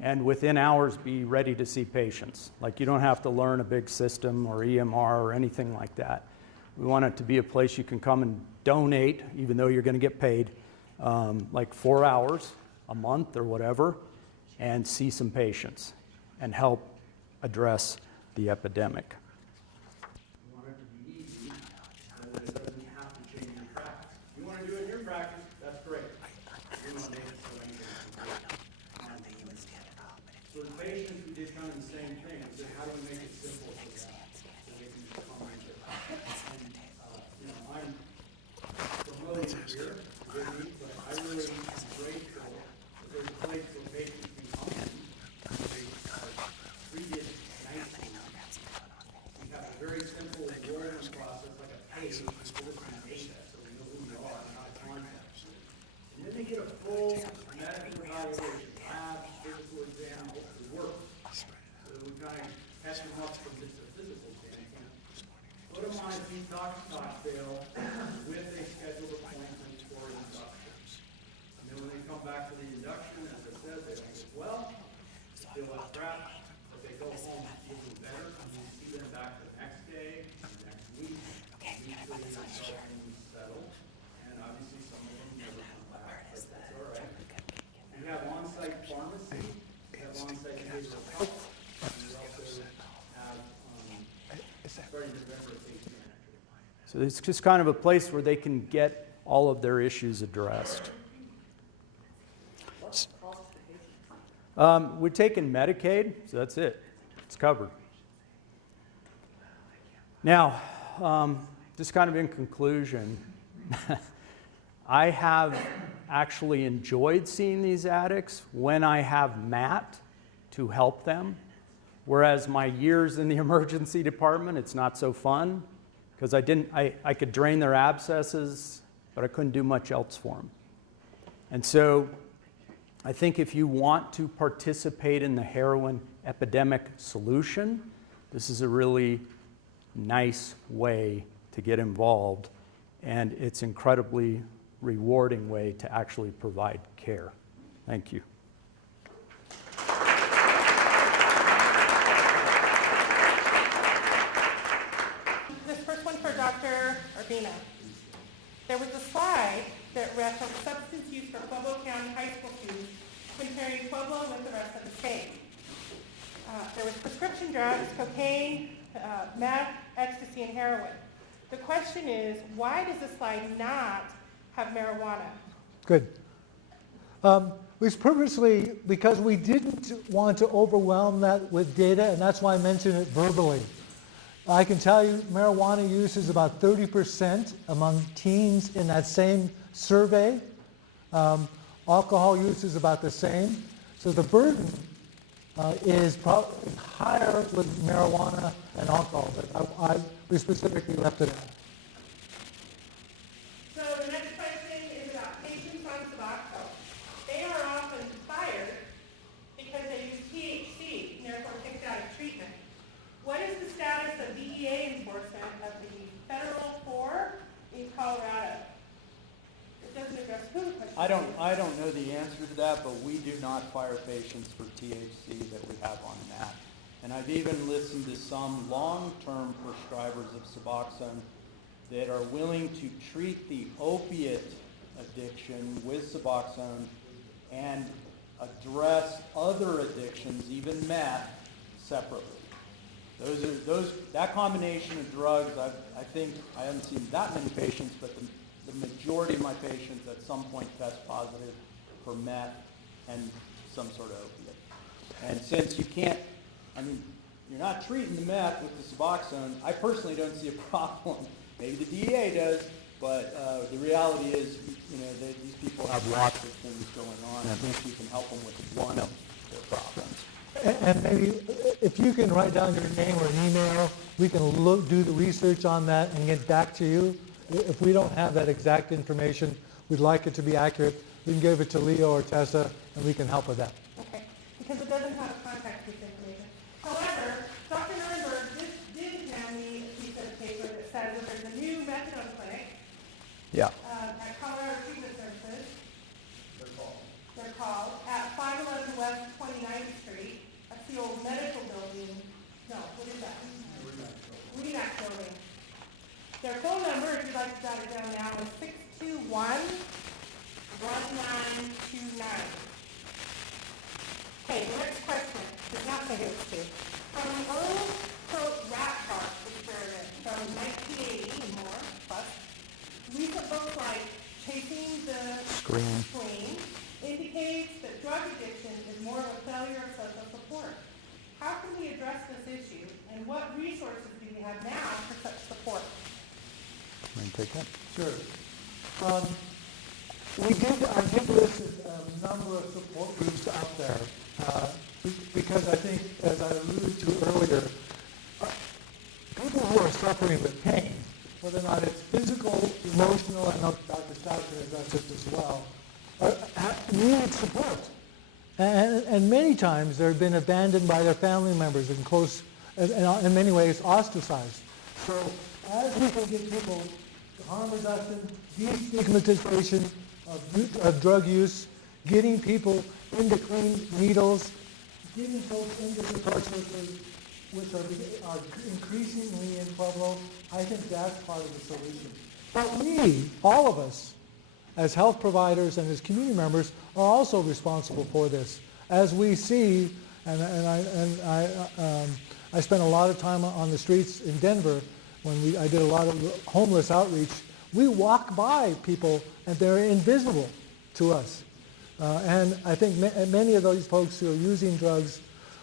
and within hours be ready to see patients. Like, you don't have to learn a big system or EMR or anything like that. We want it to be a place you can come and donate, even though you're going to get paid, like 4 hours a month or whatever, and see some patients. and help address the epidemic. You want it to be easy, so that it doesn't have to change your practice. You want to do it in your practice, that's great. You want to make it so anything for the patients, we did kind of the same thing. We said, how do we make it simple for them so they can just come into it? And, I'm promoting it here, good news, but I really am grateful that there's a place where patients can come in. They are treated nicely. We have a very simple enrollment process, like a page, bulletin data, so we know who you are and how to contact you. And then they get a full medical evaluation, labs, physical exam, hopefully work. So we kind of catch them up from just a physical standpoint. Put them on a detox cocktail with a scheduled appointment for induction. And then when they come back for the induction, as I said, they don't get well, they feel like crap, but they go home feeling better, and we see them back the next day, the next week. Usually they start to settle, and obviously some of them never come back, but that's all right. We have on-site pharmacy, we have on-site behavioral health, and we also have, starting November, safety manager. So it's just kind of a place where they can get all of their issues addressed. We're taking Medicaid, so that's it. It's covered. Now, just kind of in conclusion, I have actually enjoyed seeing these addicts when I have Matt to help them, whereas my years in the emergency department, it's not so fun, because I could drain their abscesses, but I couldn't do much else for them. And so I think if you want to participate in the heroin epidemic solution, this is a really nice way to get involved, and it's an incredibly rewarding way to actually provide care. Thank you. This first one for Dr. Urbina. There was a slide that referenced substance use for Pueblo County high school students, comparing Pueblo with the rest of the state. There was prescription drugs, cocaine, meth, ecstasy, and heroin. The question is, why does the slide not have marijuana? Good. We purposely, because we didn't want to overwhelm that with data, and that's why I mentioned it verbally. I can tell you marijuana use is about 30% among teens in that same survey. Alcohol use is about the same. So the burden is probably higher with marijuana and alcohol, but we specifically left it out. So the next question is about patients on Suboxone. They are often fired because they use THC and therefore kicked out of treatment. What is the status of DEA enforcement of the Federal 4 in Colorado? It doesn't address who the question is. I don't know the answer to that, but we do not fire patients for THC that we have on MAT. And I've even listened to some long-term prescribers of Suboxone that are willing to treat the opiate addiction with Suboxone and address other addictions, even meth, separately. That combination of drugs, I think I haven't seen that many patients, but the majority of my patients at some point test positive for meth and some sort of opiate. And since you can't, you're not treating the meth with the Suboxone, I personally don't see a problem. Maybe the DEA does, but the reality is, that these people have lots of things going on. I think we can help them with one of their problems. And maybe if you can write down your name or an email, we can do the research on that and get back to you. If we don't have that exact information, we'd like it to be accurate. We can give it to Leo or Tessa, and we can help with that. Okay, because it doesn't have a contact information. However, Dr. Nuremberg did hand me a piece of paper that says that there's a new methadone clinic Yeah. at Colorado Treatment Services. They're called at 511 West 29th Street. That's the old medical building. No, what is that? REMAX building. Their phone number, if you'd like to jot it down now, is 621-1929. Okay, the next question does not say can give it to you. From the old quote rat park experiment from 1980 and more, plus, recent books like Chasing the Screen. indicates that drug addiction is more of a failure of social support. How can we address this issue, and what resources do we have now for such support? Want to take that? Sure. I did list a number of support groups out there because I think, as I alluded to earlier, people who are suffering with pain, whether or not it's physical, emotional, I know Dr. Stockton has done this as well, need support. And many times they've been abandoned by their family members and close, and in many ways ostracized. So as we can get people to harm reduction, destigmatization of drug use, getting people into clean needles, getting folks into support systems, which are increasingly in Pueblo, I think that's part of the solution. But we, all of us, as health providers and as community members, are also responsible for this. As we see, and I spent a lot of time on the streets in Denver when I did a lot of homeless outreach. We walk by people and they're invisible to us. And I think many of those folks who are using drugs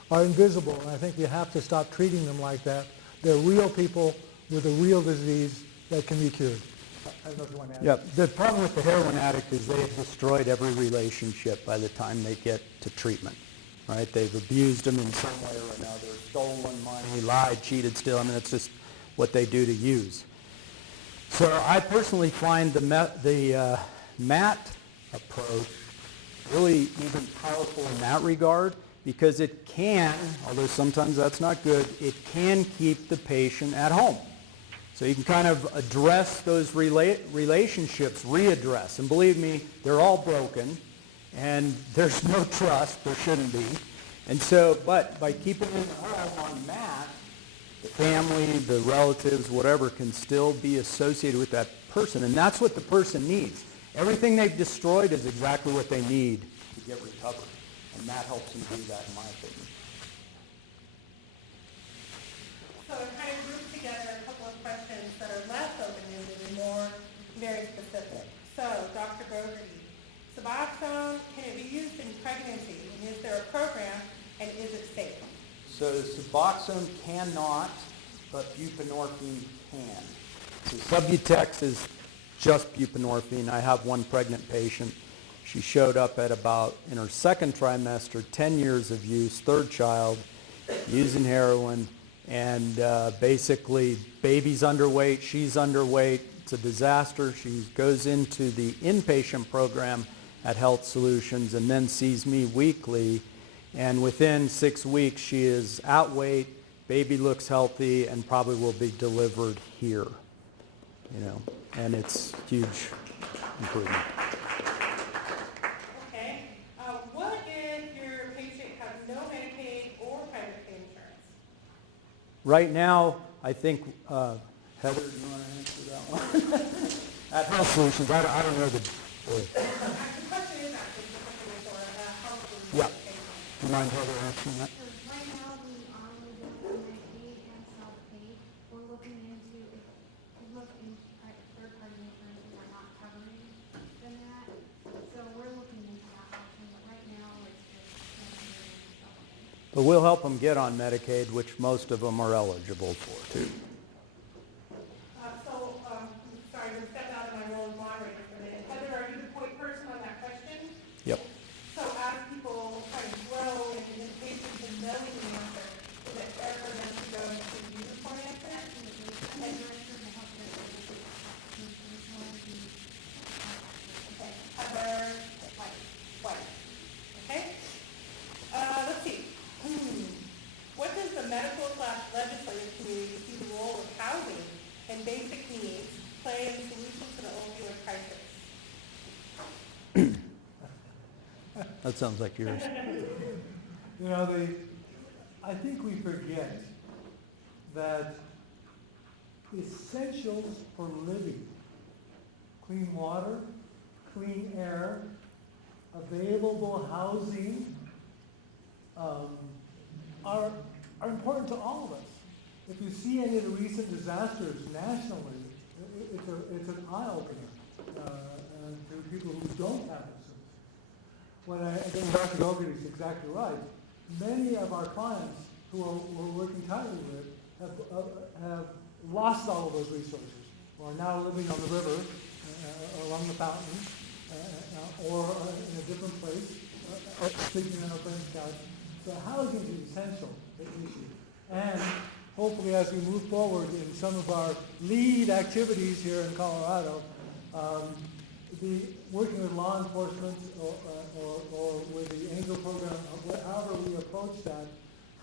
are invisible, and I think we have to stop treating them like that. They're real people with a real disease that can be cured. I don't know if you want to add. Yep. The problem with the heroin addict is they've destroyed every relationship by the time they get to treatment, right? They've abused them in some way or another, stolen money, lied, cheated, still. I mean, it's just what they do to use. So I personally find the MAT approach really even powerful in that regard, because it can, although sometimes that's not good, it can keep the patient at home. So you can kind of address those relationships, readdress. And believe me, they're all broken, and there's no trust, there shouldn't be. And so, but by keeping it home on MAT, the family, the relatives, whatever, can still be associated with that person. And that's what the person needs. Everything they've destroyed is exactly what they need to get recovered. And that helps them do that, in my opinion. So I kind of grouped together a couple of questions that are less open-ended and more very specific. So, Dr. Bogarty, Suboxone, can it be used in pregnancy? And is there a program, and is it safe? So Suboxone cannot, but buprenorphine can. So Subutex is just buprenorphine. I have one pregnant patient. She showed up at about, in her second trimester, 10 years of use, third child, using heroin, and basically baby's underweight, she's underweight. It's a disaster. She goes into the inpatient program at Health Solutions and then sees me weekly. And within 6 weeks, she is at weight, baby looks healthy, and probably will be delivered here. You know, and it's huge improvement. Okay. What if your patient has no Medicaid or private pay insurance? Right now, I think, Heather, do you want to answer that one? At Health Solutions, I don't know the... The question is actually specifically for health solutions. Yeah. Do you mind Heather answering that? Right now, we are looking at Medicaid and self-paid. We're looking into, third-party insurance that are not covering than that. So we're looking into that option, but right now, it's just Medicaid and self-paid. But we'll help them get on Medicaid, which most of them are eligible for, too. Sorry to step out of my role as moderator for a minute. Heather, are you the point person on that question? Yep. So as people kind of grow in anticipation and knowing the answer, is it fair for them to go into the uniform answer? Okay. Heather, white. Okay. Let's see. What does the medical/legislative community see the role of housing and basic needs play in solutions to the opioid crisis? That sounds like yours. You know, I think we forget that essentials for living, clean water, clean air, available housing, are important to all of us. If you see any of the recent disasters nationally, it's an eye-opener to people who don't have insurance. When I think Dr. Gogarty's exactly right, many of our clients who we're working tightly with have lost all of those resources, or are now living on the river, along the fountain, or in a different place, sleeping on a friend's couch. So housing is essential issue. And hopefully as we move forward in some of our lead activities here in Colorado, working with law enforcement or with the Angel program, however we approach that,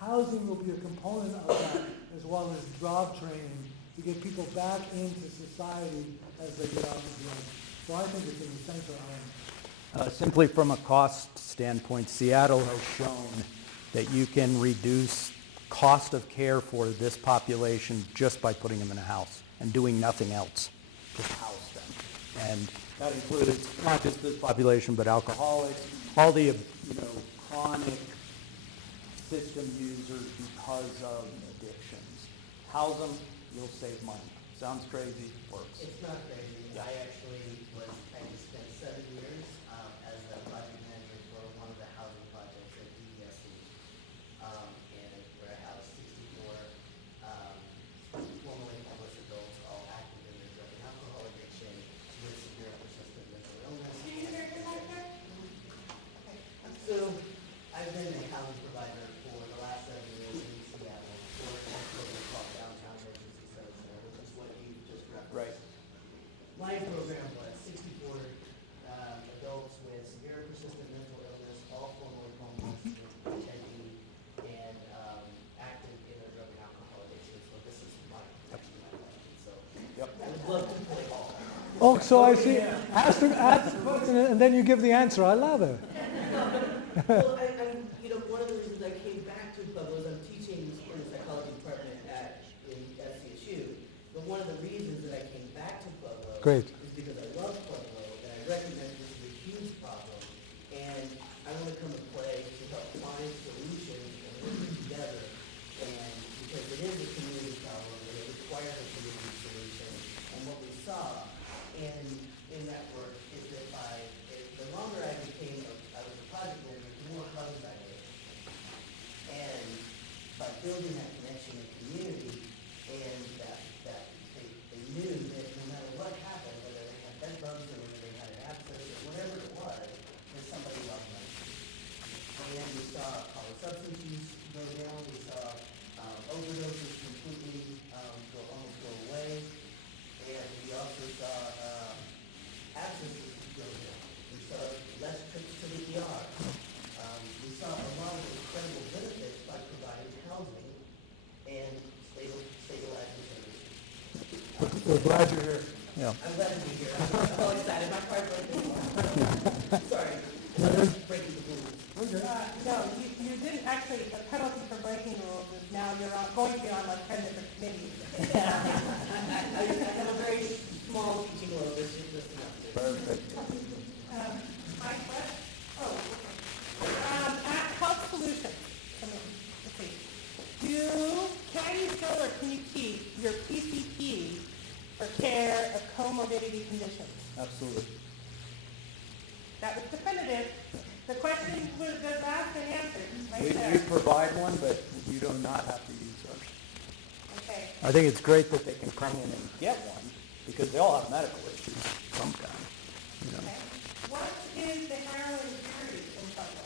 housing will be a component of that, as well as job training to get people back into society as they get out of jail. So I think it's an essential element. Simply from a cost standpoint, Seattle has shown that you can reduce cost of care for this population just by putting them in a house and doing nothing else, just house them. And that includes not just this population, but alcoholics, all the chronic system users because of addictions. House them, you'll save money. Sounds crazy, works. It's not crazy. I actually spent 7 years as the project manager for one of the housing projects at DESC. And where I housed 64 formerly homeless adults, all active in their drug and alcohol addiction with severe persistent mental illness. So I've been a housing provider for the last 7 years in Seattle for a program called Downtown Emergency Center, which is what you just referenced. Right. My program was 64 adults with severe persistent mental illness, all formerly homeless, with HIV, and active in their drug and alcohol addiction. So this is my question. So I would love to play ball. Oh, so I see. Ask the question and then you give the answer. I love it. Well, one of the reasons I came back to Pueblo is I'm teaching in the psychology department at CSU. But one of the reasons that I came back to Pueblo Great. is because I love Pueblo and I recognize this is a huge problem. And I want to come and play to help find solutions and work together. And because it is a community problem and it requires a community solution. And what we saw in that work is that the longer I was a project manager, the more hugs I made. And by building that connection and community, and that they knew that no matter what happened, whether they had bed bugs or whether they had an abscess or whatever it was, that somebody loved them. And we saw substance use go down. We saw overdoses completely almost go away. And we also saw abscesses go down. We saw less trips to the ER. We saw a lot of incredible benefits by providing housing and stabilizing services. We're glad you're here. Yeah. I'm glad to be here. I'm all excited. My car's like Sorry. Breaking the rules. No, you didn't actually, the penalty for breaking the rules is now you're going to be on like 10 different committees. I have a very small teaching load. This is just enough. Perfect. My question? Oh, okay. At Health Solutions, let's see. Can you still or can you keep your PCP for care of comorbidity conditions? Absolutely. That was definitive. The question was asked and answered, right We there. provide one, but you do not have to use ours. Okay. I think it's great that they can come in and get one because they all have medical issues of some kind. Okay. What is the heroin jury in Pueblo?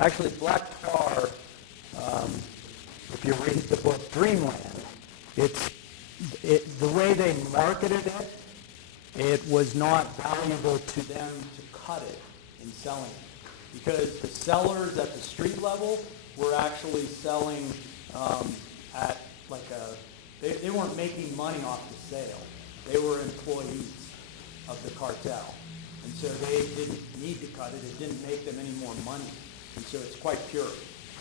Actually, Black Tar, if you read the book Dreamland, the way they marketed it, it was not valuable to them to cut it in selling it. Because the sellers at the street level were actually selling at like they weren't making money off the sale. They were employees of the cartel. And so they didn't need to cut it. It didn't make them any more money. And so it's quite pure.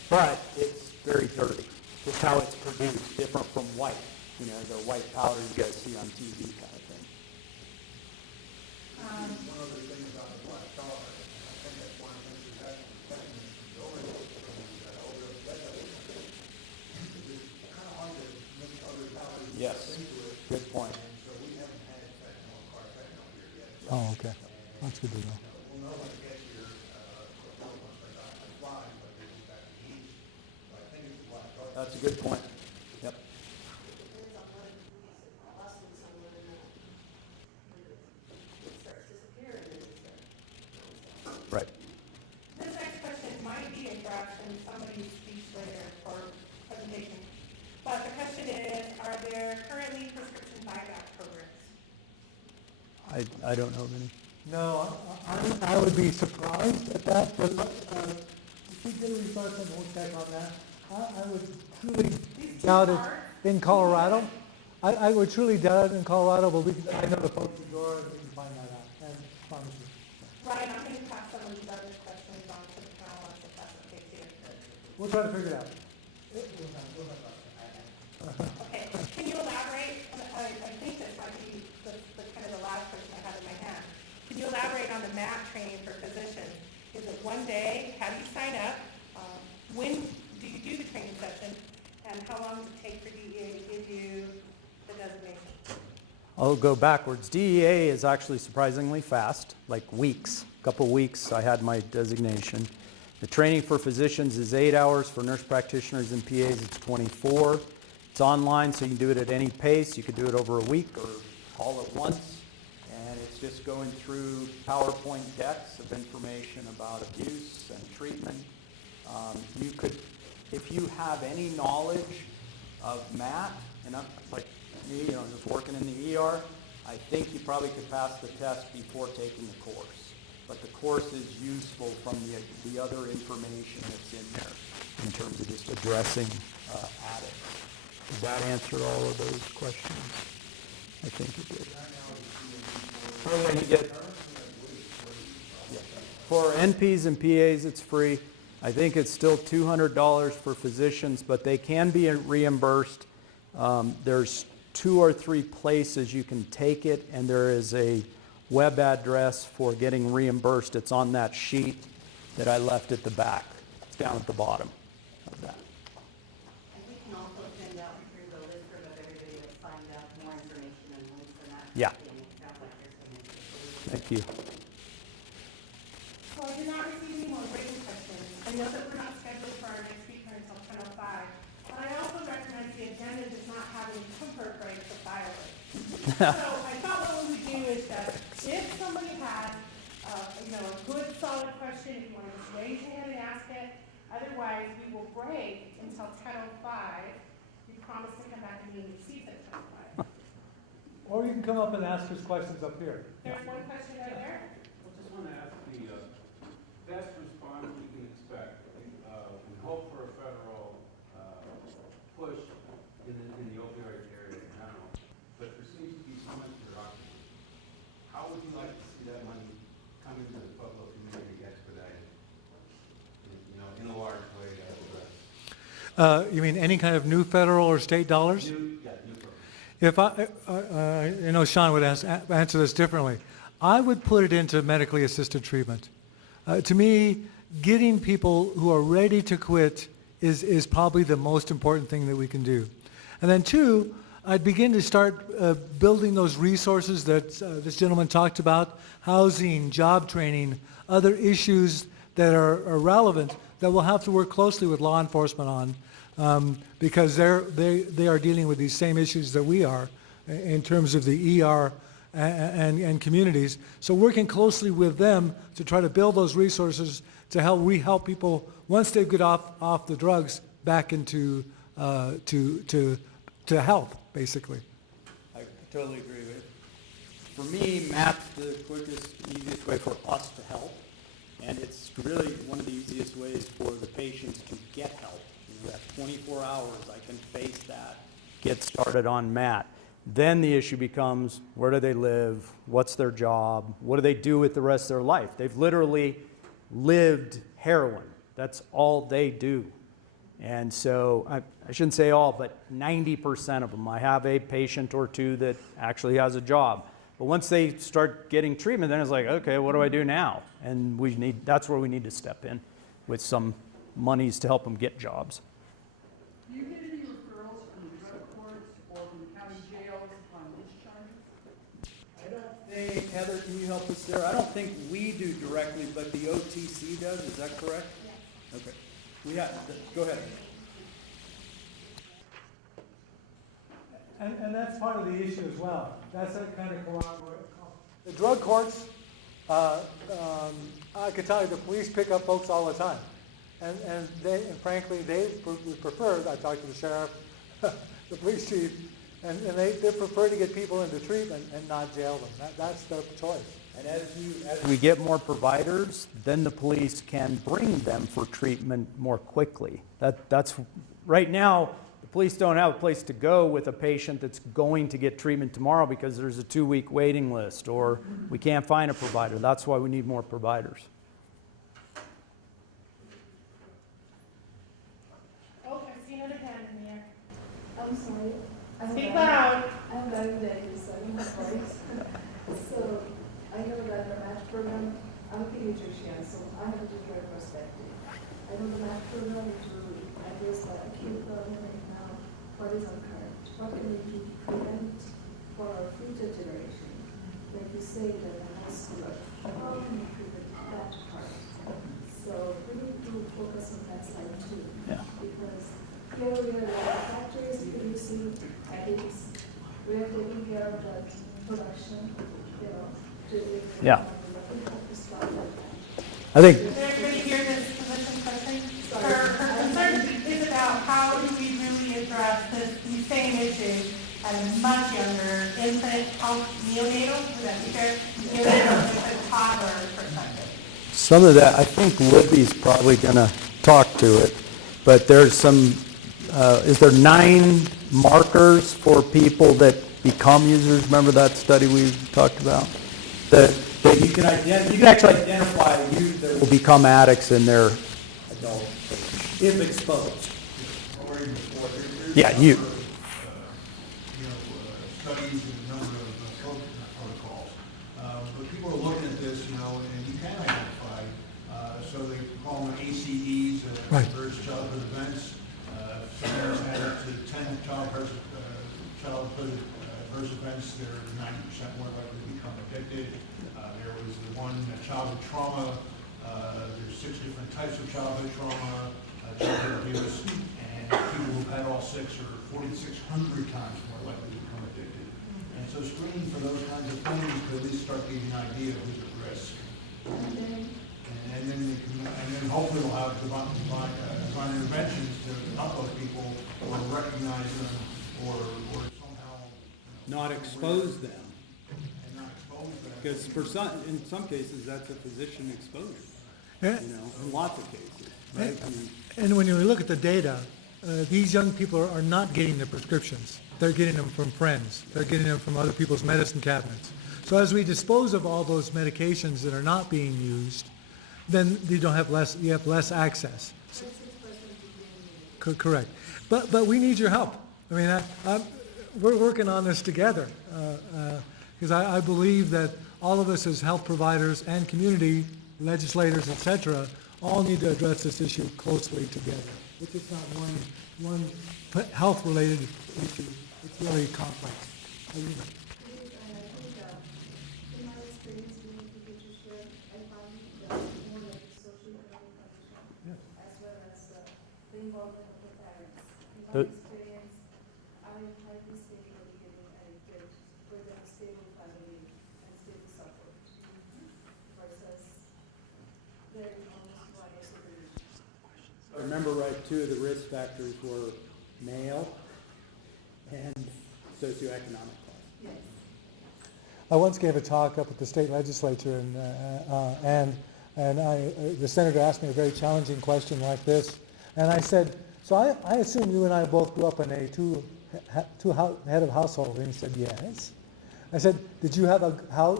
But it's very dirty. Just how it's produced, different from white. You know, the white powder you guys see on TV kind of thing. One other thing about the black tar, I think that's one of the things we had, Oh, okay. That's good to know. That's a good point. Yep. Right. This next question might be addressed in somebody's speech later or presentation. But the question is, are there currently prescription buyback programs? I don't know of any. No, I would be surprised at that, but if we did a research and we'll check on that, I would truly doubt it in Colorado. I would truly doubt it in Colorado, but I know the folks in Dora, we can find that out, and promise you. Ryan, I'm going to pass some of these other questions on to the panelists if that's okay too. We'll try to figure it out. Okay, can you elaborate, I think this might be the kind of the last question I have in my hand. Can you elaborate on the MAT training for physicians? Is it one day? How do you sign up? When do you do the training session? And how long does it take for DEA to give you the designation? I'll go backwards. DEA is actually surprisingly fast, like weeks, a couple weeks I had my designation. The training for physicians is 8 hours. For nurse practitioners and PAs, it's 24. It's online, so you can do it at any pace. You could do it over a week or all at once. And it's just going through PowerPoint decks of information about abuse and treatment. You could, if you have any knowledge of MAT, and I'm like me, just working in the ER, I think you probably could pass the test before taking the course. But the course is useful from the other information that's in there in terms of just addressing addicts. Does that answer all of those questions? I think it did. Oh, yeah, you did. Yeah. For NPs and PAs, it's free. I think it's still $200 for physicians, but they can be reimbursed. There's 2 or 3 places you can take it, and there is a web address for getting reimbursed. It's on that sheet that I left at the back. It's down at the bottom of that. And we can also send out through the list of everybody that signed up more information and links and that. Yeah. And it sounds like there's some interest. Thank you. So I did not receive any more written questions. I know that we're not scheduled for our next speaker until 10:05, but I also recognize the agenda does not have any comfort breaks of dialogue. So I thought what we would do is that if somebody has, a good solid question, if you want to just raise your hand and ask it, otherwise we will break until 10:05. We promise to come back and meet your seats at 10:05. Or you can come up and ask us questions up here. There's one question right there. I just want to ask the best response we can expect. We hope for a federal push in the opioid area in general, but there seems to be so much bureaucracy. How would you like to see that money come into the Pueblo community expedited? In a large way. You mean any kind of new federal or state dollars? New program. If I know Sean would answer this differently. I would put it into medically assisted treatment. To me, getting people who are ready to quit is probably the most important thing that we can do. And then 2, I'd begin to start building those resources that this gentleman talked about, housing, job training, other issues that are relevant that we'll have to work closely with law enforcement on because they are dealing with these same issues that we are in terms of the ER and communities. So working closely with them to try to build those resources to help people once they get off the drugs back into to health, basically. I totally agree with you. For me, MAP's the quickest, easiest way for us to help. And it's really one of the easiest ways for the patients to get help. You have 24 hours, I can face that, get started on MAT. Then the issue becomes, where do they live? What's their job? What do they do with the rest of their life? They've literally lived heroin. That's all they do. And so, I shouldn't say all, but 90% of them. I have a patient or 2 that actually has a job. But once they start getting treatment, then it's like, okay, what do I do now? And that's where we need to step in with some monies to help them get jobs. Do you get any referrals from the drug courts or from county jails on discharges? I don't Hey, Heather, can you help us there? I don't think we do directly, but the OTC does, is that correct? Yes. Okay. We have, go ahead. And that's part of the issue as well. That's a kind of collaboration. The drug courts, I can tell you, the police pick up folks all the time. And frankly, they would prefer, I talked to the sheriff, the police chief, and they prefer to get people into treatment and not jail them. That's their choice. And as we get more providers, then the police can bring them for treatment more quickly. That's right now, the police don't have a place to go with a patient that's going to get treatment tomorrow because there's a 2-week waiting list or we can't find a provider. That's why we need more providers. Oh, I've seen it again in the air. I'm sorry. Speak loud. I'm diabetic, so I don't have voice. So I know that the MATCH program, I'm a pediatrician, so I have a different perspective. I know the MATCH program is to address the acute problem right now, what is our current, what can we do to prevent for our future generation. Like you say that the high school, how can we prevent that part? So we need to focus on that side too. Yeah. Because here we are, the factories producing addicts. We are taking care of the production, Yeah. to stop that. I think Did everybody hear this physician question? Her concern is about how do we really address these same issues at a much younger infant, neonatal, is that fair? Neonatal, infant, toddler perspective. some of that, I think Libby's probably going to talk to it, but there's some, is there 9 markers for people that become users? Remember that study we talked about? That you can actually identify a user that will become addicts in their adult age, if exposed. Yeah, you. Studies and a number of protocols. But people are looking at this, and you can identify. So they call them ACEs, adverse childhood events. Parents had up to 10 childhood adverse events. They're 90% more likely to become addicted. There was the one childhood trauma. There's 6 different types of childhood trauma, childhood abuse, and people who've had all 6 are 4,600 times more likely to become addicted. And so screening for those kinds of things to at least start giving an idea of who's at risk. And then hopefully we'll have divine interventions to help those people or recognize them or somehow not expose them. And not expose them. Because in some cases, that's a physician exposure, Yeah. in lots of cases, right? I mean, And when you look at the data, these young people are not getting their prescriptions. They're getting them from friends. They're getting them from other people's medicine cabinets. So as we dispose of all those medications that are not being used, then you have less access. Correct. But we need your help. I mean, we're working on this together because I believe that all of us as health providers and community legislators, et cetera, all need to address this issue closely together. It's just not one health-related issue. It's really complex. In my experience being a pediatrician, I found that more like social-economic condition, as well as the involvement of the parents. In my experience, I am highly stable getting addicted with a stable family and stable support versus there is almost one experience. I remember right, 2 of the risk factors were male and socioeconomic class. Yes. I once gave a talk up at the state legislature, and the senator asked me a very challenging question like this, and I said, "So I assume you and I both grew up in a two-head of household," and he said, "Yes." I said, "Did you have a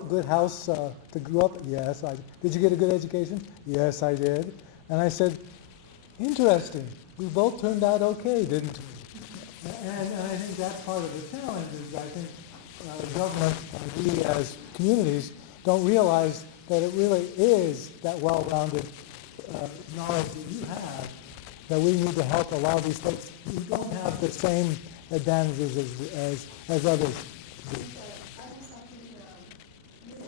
good house to grow up?" "Yes." "Did you get a good education?" "Yes, I did." And I said, "Interesting. We both turned out okay, didn't we?" And I think that's part of the challenge is I think government and we as communities don't realize that it really is that well-rounded knowledge that you have that we need to help allow these folks who don't have the same advantages as others do. I was talking to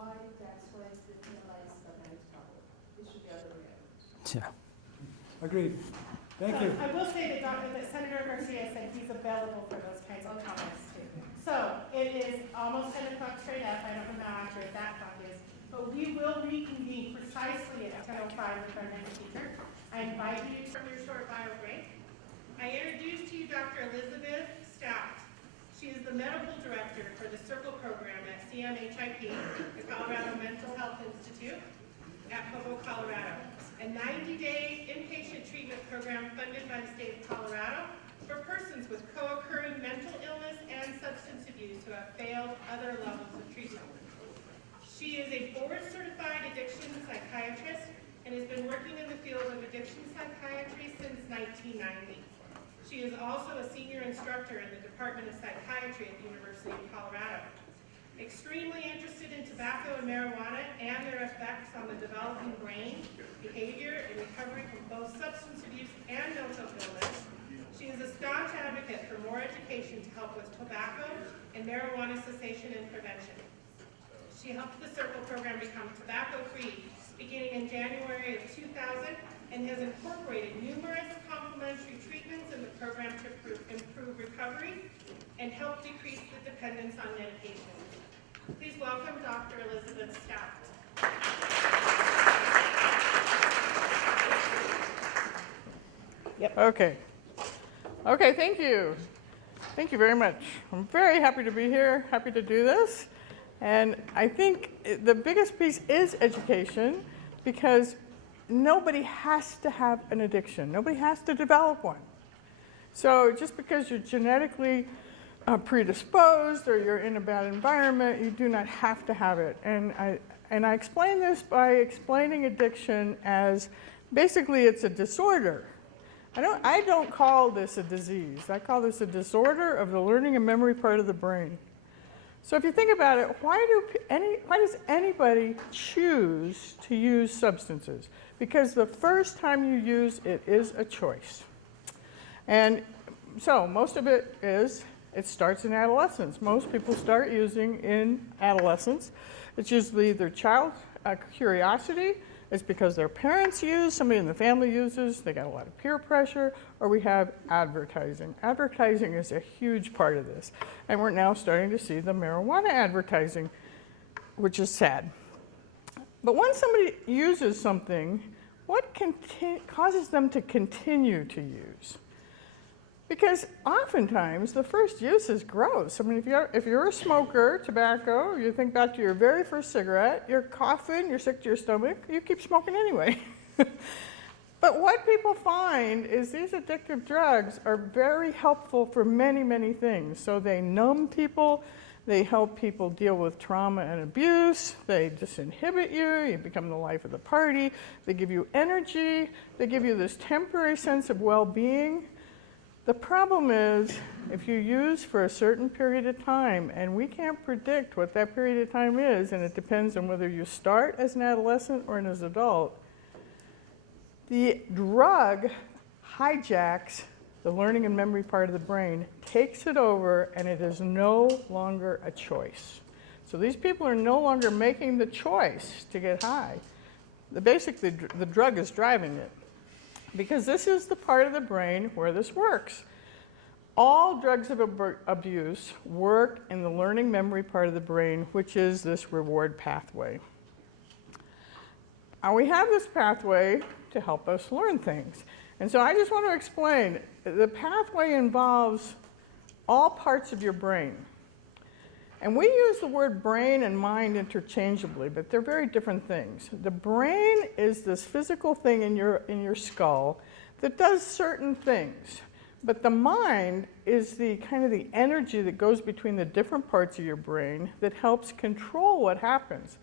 why tax rights depenalize the marriage couple. It should be other way around. Yeah. Agreed. Thank you. I will say that Senator Garcia said he's available for those kinds of comments too. So it is almost 10 o'clock straight up. I don't know how accurate that clock is, but we will reconvene precisely at 10:05 with our next speaker. I invite you to your short bio break. I introduce to you Dr. Elizabeth Stout. She is the medical director for the Circle program at CMHIP, the Colorado Mental Health Institute at Pueblo, Colorado, a 90-day inpatient treatment program funded by the state of Colorado for persons with co-occurring mental illness and substance abuse who have failed other levels of treatment. She is a board-certified addiction psychiatrist and has been working in the field of addiction psychiatry since 1990. She is also a senior instructor in the Department of Psychiatry at the University of Colorado. Extremely interested in tobacco and marijuana and their effects on the developing brain, behavior, and recovery from both substance abuse and mental illness, she is a staunch advocate for more education to help with tobacco and marijuana cessation and prevention. She helped the Circle program become tobacco-free beginning in January of 2000 and has incorporated numerous complementary treatments in the program to improve recovery and help decrease the dependence on medications. Please welcome Dr. Elizabeth Stout. Okay. Okay, thank you. Thank you very much. I'm very happy to be here, happy to do this. And I think the biggest piece is education, because nobody has to have an addiction. Nobody has to develop one. So just because you're genetically predisposed or you're in a bad environment, you do not have to have it. And I explain this by explaining addiction as basically it's a disorder. I don't call this a disease. I call this a disorder of the learning and memory part of the brain. So if you think about it, why does anybody choose to use substances? Because the first time you use it is a choice. And so most of it starts in adolescence. Most people start using in adolescence. It's usually their child curiosity. It's because their parents use, somebody in the family uses, they got a lot of peer pressure, or we have advertising. Advertising is a huge part of this. And we're now starting to see the marijuana advertising, which is sad. But when somebody uses something, what causes them to continue to use? Because oftentimes the first use is gross. I mean, if you're a smoker, tobacco, you think back to your very first cigarette, you're coughing, you're sick to your stomach, you keep smoking anyway. But what people find is these addictive drugs are very helpful for many, many things. So they numb people, they help people deal with trauma and abuse, they disinhibit you, you become the life of the party, they give you energy, they give you this temporary sense of well-being. The problem is, if you use for a certain period of time, and we can't predict what that period of time is, and it depends on whether you start as an adolescent or as an adult, the drug hijacks the learning and memory part of the brain, takes it over, and it is no longer a choice. So these people are no longer making the choice to get high. Basically, the drug is driving it. Because this is the part of the brain where this works. All drugs of abuse work in the learning memory part of the brain, which is this reward pathway. And we have this pathway to help us learn things. And so I just want to explain, the pathway involves all parts of your brain. And we use the word brain and mind interchangeably, but they're very different things. The brain is this physical thing in your skull that does certain things. But the mind is the kind of the energy that goes between the different parts of your brain that helps control what happens.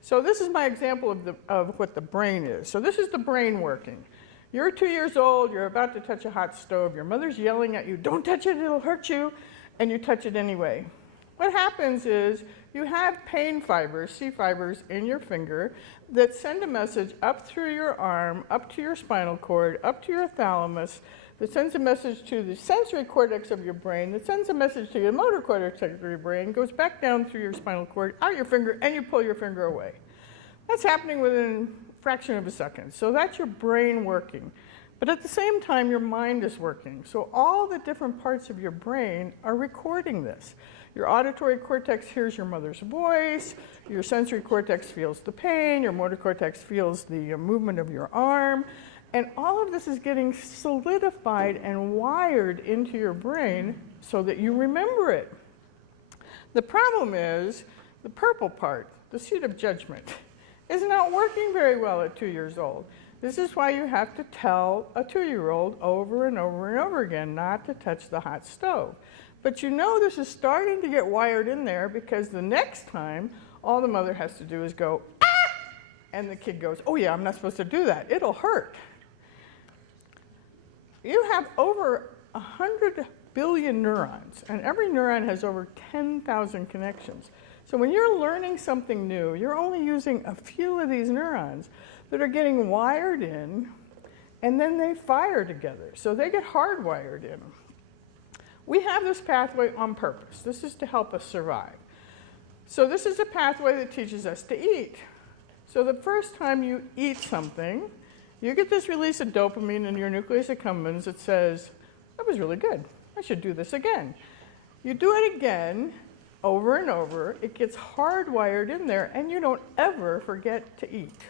So this is my example of what the brain is. So this is the brain working. You're 2 years old, you're about to touch a hot stove, your mother's yelling at you, don't touch it, it'll hurt you, and you touch it anyway. What happens is you have pain fibers, C fibers, in your finger that send a message up through your arm, up to your spinal cord, up to your thalamus, that sends a message to the sensory cortex of your brain, that sends a message to your motor cortex of your brain, goes back down through your spinal cord, out your finger, and you pull your finger away. That's happening within a fraction of a second. So that's your brain working. But at the same time, your mind is working. So all the different parts of your brain are recording this. Your auditory cortex hears your mother's voice, your sensory cortex feels the pain, your motor cortex feels the movement of your arm, and all of this is getting solidified and wired into your brain so that you remember it. The problem is the purple part, the seat of judgment, is not working very well at 2 years old. This is why you have to tell a 2-year-old over and over and over again not to touch the hot stove. But you know this is starting to get wired in there because the next time, all the mother has to do is go, ah! And the kid goes, oh yeah, I'm not supposed to do that. It'll hurt. You have over 100 billion neurons, and every neuron has over 10,000 connections. So when you're learning something new, you're only using a few of these neurons that are getting wired in, and then they fire together. So they get hardwired in. We have this pathway on purpose. This is to help us survive. So this is a pathway that teaches us to eat. So the first time you eat something, you get this release of dopamine in your nucleus accumbens that says, that was really good. I should do this again. You do it again, over and over. It gets hardwired in there, and you don't ever forget to eat.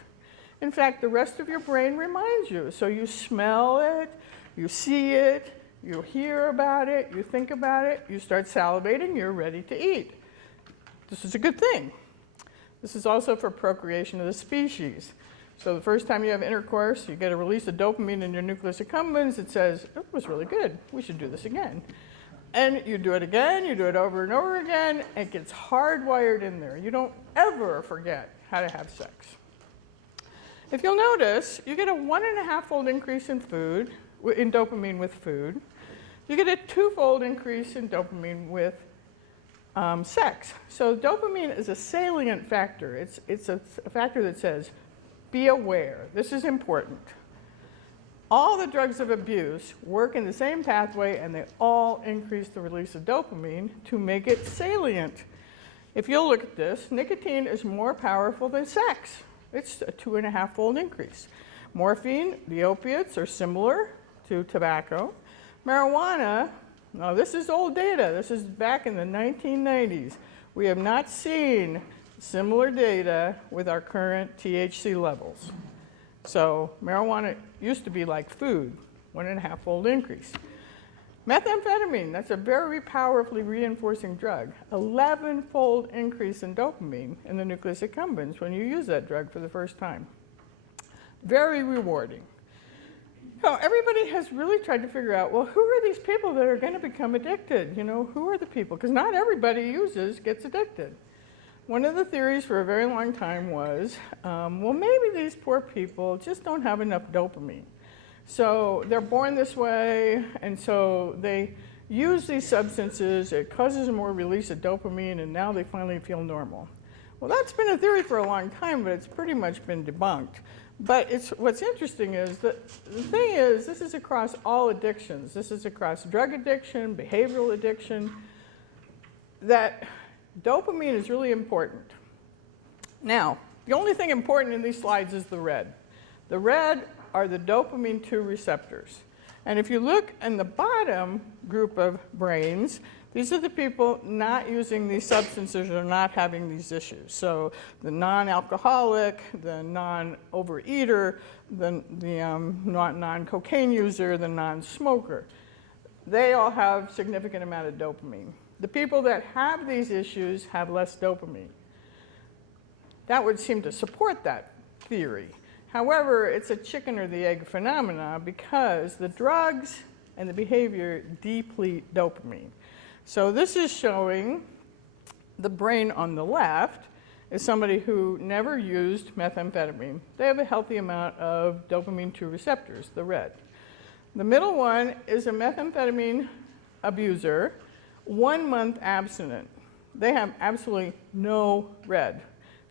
In fact, the rest of your brain reminds you. So you smell it, you see it, you hear about it, you think about it, you start salivating, you're ready to eat. This is a good thing. This is also for procreation of the species. So the first time you have intercourse, you get a release of dopamine in your nucleus accumbens. It says, it was really good. We should do this again. And you do it again, you do it over and over again. It gets hardwired in there. You don't ever forget how to have sex. If you'll notice, you get a 1.5-fold increase in dopamine with food. You get a 2-fold increase in dopamine with sex. So dopamine is a salient factor. It's a factor that says, be aware. This is important. All the drugs of abuse work in the same pathway, and they all increase the release of dopamine to make it salient. If you'll look at this, nicotine is more powerful than sex. It's a 2.5-fold increase. Morphine, the opiates, are similar to tobacco. Marijuana, now this is old data. This is back in the 1990s. We have not seen similar data with our current THC levels. So marijuana used to be like food, 1.5-fold increase. Methamphetamine, that's a very powerfully reinforcing drug. 11-fold increase in dopamine in the nucleus accumbens when you use that drug for the first time. Very rewarding. So everybody has really tried to figure out, well, who are these people that are going to become addicted? You know, who are the people? Because not everybody gets addicted. One of the theories for a very long time was, well, maybe these poor people just don't have enough dopamine. So they're born this way, and so they use these substances. It causes more release of dopamine, and now they finally feel normal. Well, that's been a theory for a long time, but it's pretty much been debunked. But what's interesting is that the thing is, this is across all addictions. This is across drug addiction, behavioral addiction, that dopamine is really important. Now, the only thing important in these slides is the red. The red are the dopamine 2 receptors. And if you look in the bottom group of brains, these are the people not using these substances or not having these issues. So the non-alcoholic, the non-overeater, the non-cocaine user, the non-smoker. They all have significant amount of dopamine. The people that have these issues have less dopamine. That would seem to support that theory. However, it's a chicken or the egg phenomena because the drugs and the behavior deplete dopamine. So this is showing the brain on the left is somebody who never used methamphetamine. They have a healthy amount of dopamine 2 receptors, the red. The middle one is a methamphetamine abuser, 1 month abstinent. They have absolutely no red.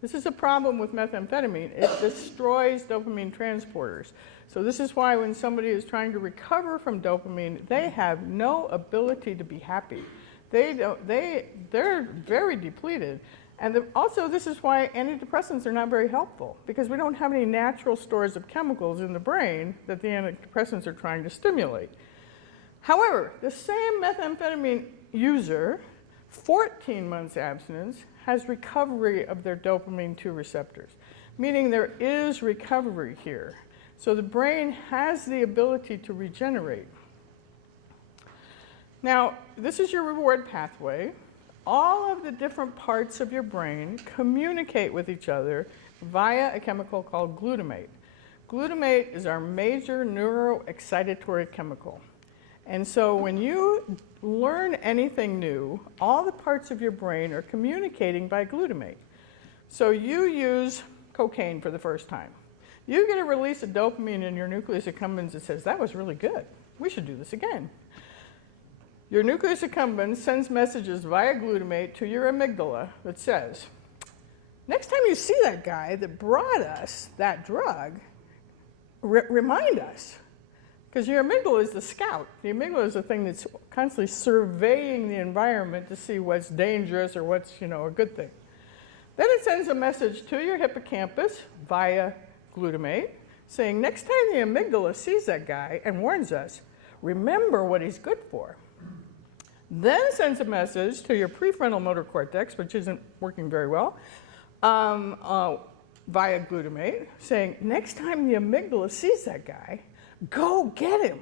This is a problem with methamphetamine. It destroys dopamine transporters. So this is why when somebody is trying to recover from dopamine, they have no ability to be happy. They're very depleted. And also, this is why antidepressants are not very helpful, because we don't have any natural stores of chemicals in the brain that the antidepressants are trying to stimulate. However, the same methamphetamine user, 14 months abstinence, has recovery of their dopamine 2 receptors, meaning there is recovery here. So the brain has the ability to regenerate. Now, this is your reward pathway. All of the different parts of your brain communicate with each other via a chemical called glutamate. Glutamate is our major neuroexcitatory chemical. And so when you learn anything new, all the parts of your brain are communicating by glutamate. So you use cocaine for the first time. You get a release of dopamine in your nucleus accumbens that says, that was really good. We should do this again. Your nucleus accumbens sends messages via glutamate to your amygdala that says, next time you see that guy that brought us that drug, remind us. Because your amygdala is the scout. The amygdala is the thing that's constantly surveying the environment to see what's dangerous or what's, a good thing. Then it sends a message to your hippocampus via glutamate saying, next time the amygdala sees that guy and warns us, remember what he's good for. Then sends a message to your prefrontal motor cortex, which isn't working very well, via glutamate, saying, next time the amygdala sees that guy, go get him.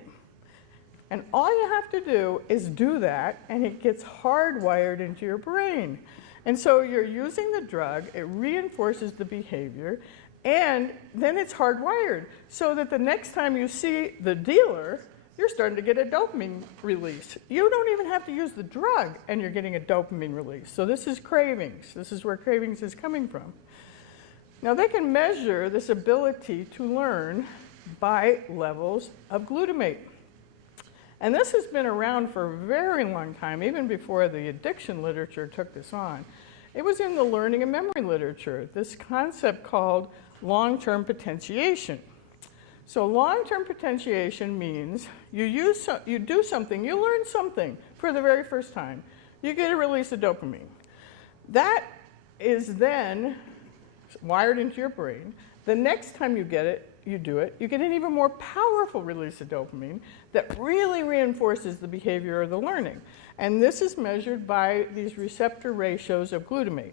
And all you have to do is do that, and it gets hardwired into your brain. And so you're using the drug, it reinforces the behavior, and then it's hardwired, so that the next time you see the dealer, you're starting to get a dopamine release. You don't even have to use the drug, and you're getting a dopamine release. So this is cravings. This is where cravings is coming from. Now, they can measure this ability to learn by levels of glutamate. And this has been around for a very long time, even before the addiction literature took this on. It was in the learning and memory literature, this concept called long-term potentiation. So long-term potentiation means you do something, you learn something for the very first time. You get a release of dopamine. That is then wired into your brain. The next time you get it, you do it, you get an even more powerful release of dopamine that really reinforces the behavior or the learning. And this is measured by these receptor ratios of glutamate.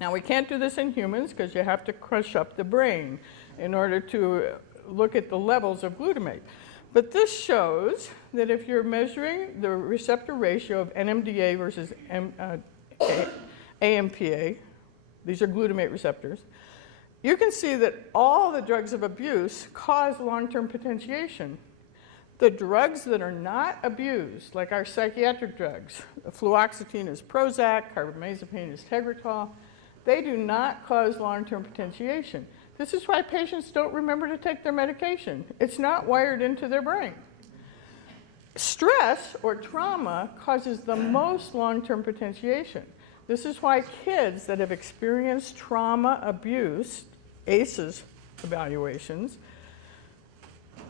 Now, we can't do this in humans because you have to crush up the brain in order to look at the levels of glutamate. But this shows that if you're measuring the receptor ratio of NMDA versus AMPA, these are glutamate receptors, you can see that all the drugs of abuse cause long-term potentiation. The drugs that are not abused, like our psychiatric drugs, fluoxetine is Prozac, carbamazepine is Tegretol, they do not cause long-term potentiation. This is why patients don't remember to take their medication. It's not wired into their brain. Stress or trauma causes the most long-term potentiation. This is why kids that have experienced trauma abuse, ACEs evaluations,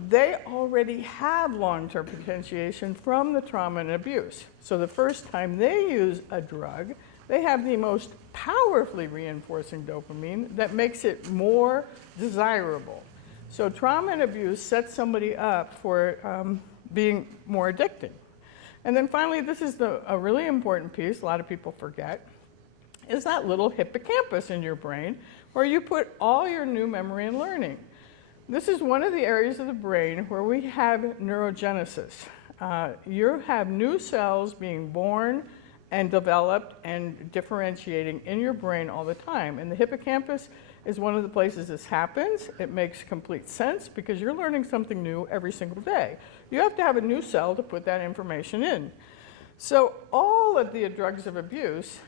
they already have long-term potentiation from the trauma and abuse. So the first time they use a drug, they have the most powerfully reinforcing dopamine that makes it more desirable. So trauma and abuse sets somebody up for being more addicting. And then finally, this is a really important piece, a lot of people forget, is that little hippocampus in your brain where you put all your new memory and learning. This is one of the areas of the brain where we have neurogenesis. You have new cells being born and developed and differentiating in your brain all the time. And the hippocampus is one of the places this happens. It makes complete sense because you're learning something new every single day. You have to have a new cell to put that information in. So all of the drugs of abuse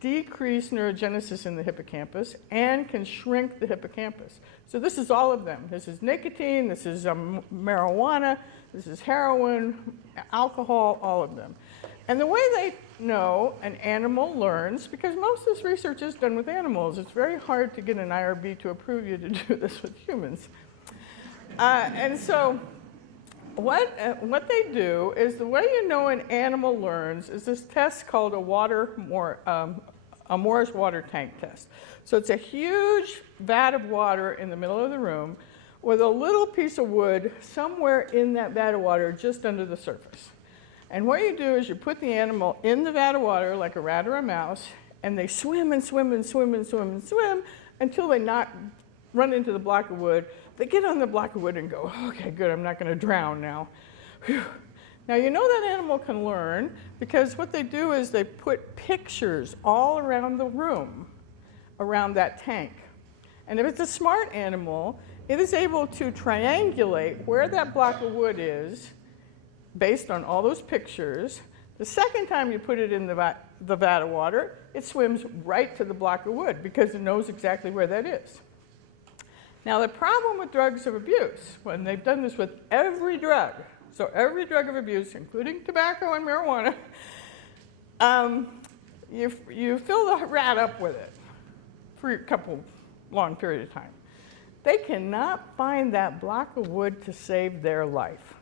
decrease neurogenesis in the hippocampus and can shrink the hippocampus. So this is all of them. This is nicotine, this is marijuana, this is heroin, alcohol, all of them. And the way they know an animal learns, because most of this research is done with animals. It's very hard to get an IRB to approve you to do this with humans. And so what they do is, the way you know an animal learns is this test called a Moore's water tank test. So it's a huge vat of water in the middle of the room with a little piece of wood somewhere in that vat of water just under the surface. And what you do is you put the animal in the vat of water like a rat or a mouse, and they swim and swim and swim and swim and swim until they run into the block of wood. They get on the block of wood and go, okay, good, I'm not going to drown now. Whew. Now, you know that animal can learn because what they do is they put pictures all around the room, around that tank. And if it's a smart animal, it is able to triangulate where that block of wood is based on all those pictures. The second time you put it in the vat of water, it swims right to the block of wood because it knows exactly where that is. Now, the problem with drugs of abuse, when they've done this with every drug, so every drug of abuse, including tobacco and marijuana, you fill the rat up with it for a couple long period of time. They cannot find that block of wood to save their life.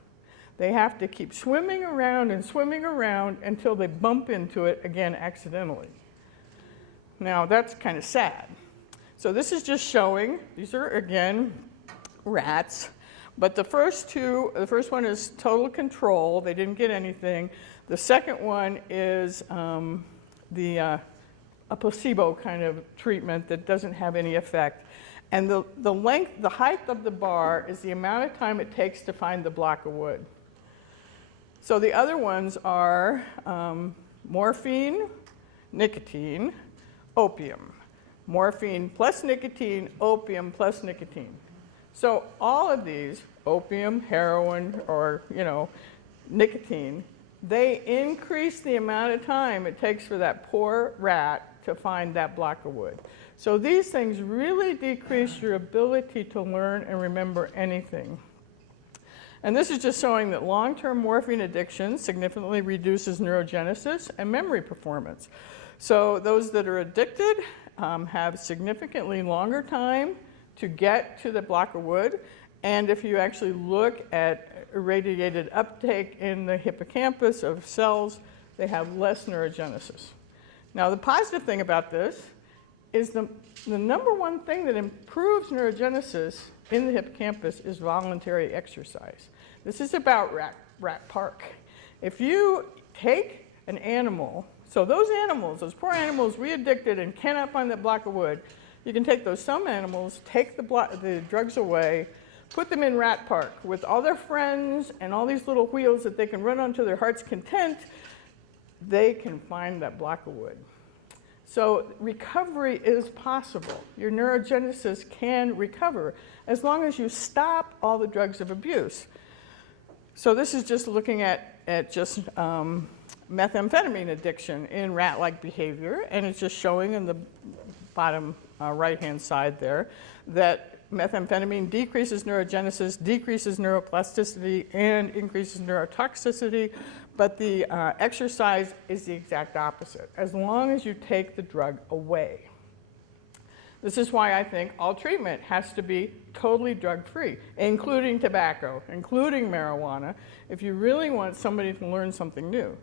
They have to keep swimming around and swimming around until they bump into it again accidentally. Now, that's kind of sad. So this is just showing, these are, again, rats. But the first one is total control. They didn't get anything. The second one is a placebo kind of treatment that doesn't have any effect. And the height of the bar is the amount of time it takes to find the block of wood. So the other ones are morphine, nicotine, opium. Morphine plus nicotine, opium plus nicotine. So all of these, opium, heroin, or nicotine, they increase the amount of time it takes for that poor rat to find that block of wood. So these things really decrease your ability to learn and remember anything. And this is just showing that long-term morphine addiction significantly reduces neurogenesis and memory performance. So those that are addicted have significantly longer time to get to the block of wood. And if you actually look at irradiated uptake in the hippocampus of cells, they have less neurogenesis. Now, the positive thing about this is the number one thing that improves neurogenesis in the hippocampus is voluntary exercise. This is about rat park. If you take an animal, so those animals, those poor animals re-addicted and cannot find that block of wood, you can take those some animals, take the drugs away, put them in rat park with all their friends and all these little wheels that they can run on to their heart's content, they can find that block of wood. So recovery is possible. Your neurogenesis can recover as long as you stop all the drugs of abuse. So this is just looking at just methamphetamine addiction in rat-like behavior, and it's just showing in the bottom right-hand side there that methamphetamine decreases neurogenesis, decreases neuroplasticity, and increases neurotoxicity, but the exercise is the exact opposite, as long as you take the drug away. This is why I think all treatment has to be totally drug-free, including tobacco, including marijuana, if you really want somebody to learn something new.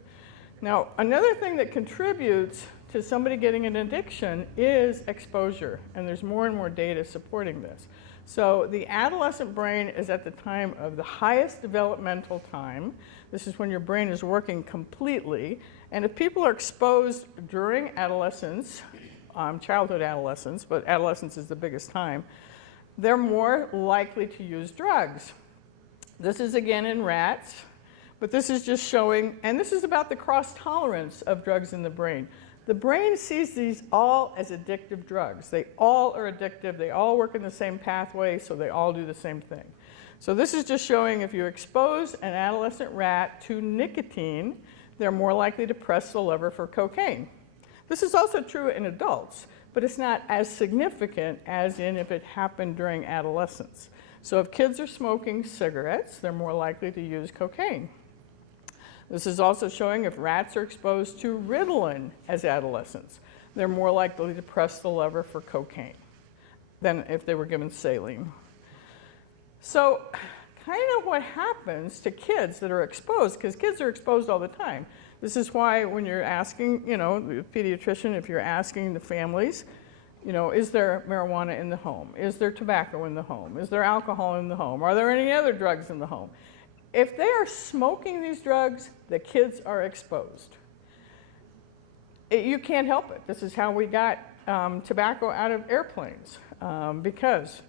Now, another thing that contributes to somebody getting an addiction is exposure, and there's more and more data supporting this. So the adolescent brain is at the time of the highest developmental time. This is when your brain is working completely, and if people are exposed during adolescence, childhood adolescence, but adolescence is the biggest time, they're more likely to use drugs. This is again in rats, but this is just showing, and this is about the cross-tolerance of drugs in the brain. The brain sees these all as addictive drugs. They all are addictive, they all work in the same pathway, so they all do the same thing. So this is just showing if you expose an adolescent rat to nicotine, they're more likely to press the lever for cocaine. This is also true in adults, but it's not as significant as in if it happened during adolescence. So if kids are smoking cigarettes, they're more likely to use cocaine. This is also showing if rats are exposed to Ritalin as adolescents, they're more likely to press the lever for cocaine than if they were given saline. So kind of what happens to kids that are exposed, because kids are exposed all the time. This is why when you're asking, the pediatrician, if you're asking the families, is there marijuana in the home? Is there tobacco in the home? Is there alcohol in the home? Are there any other drugs in the home? If they are smoking these drugs, the kids are exposed. You can't help it. This is how we got tobacco out of airplanes, because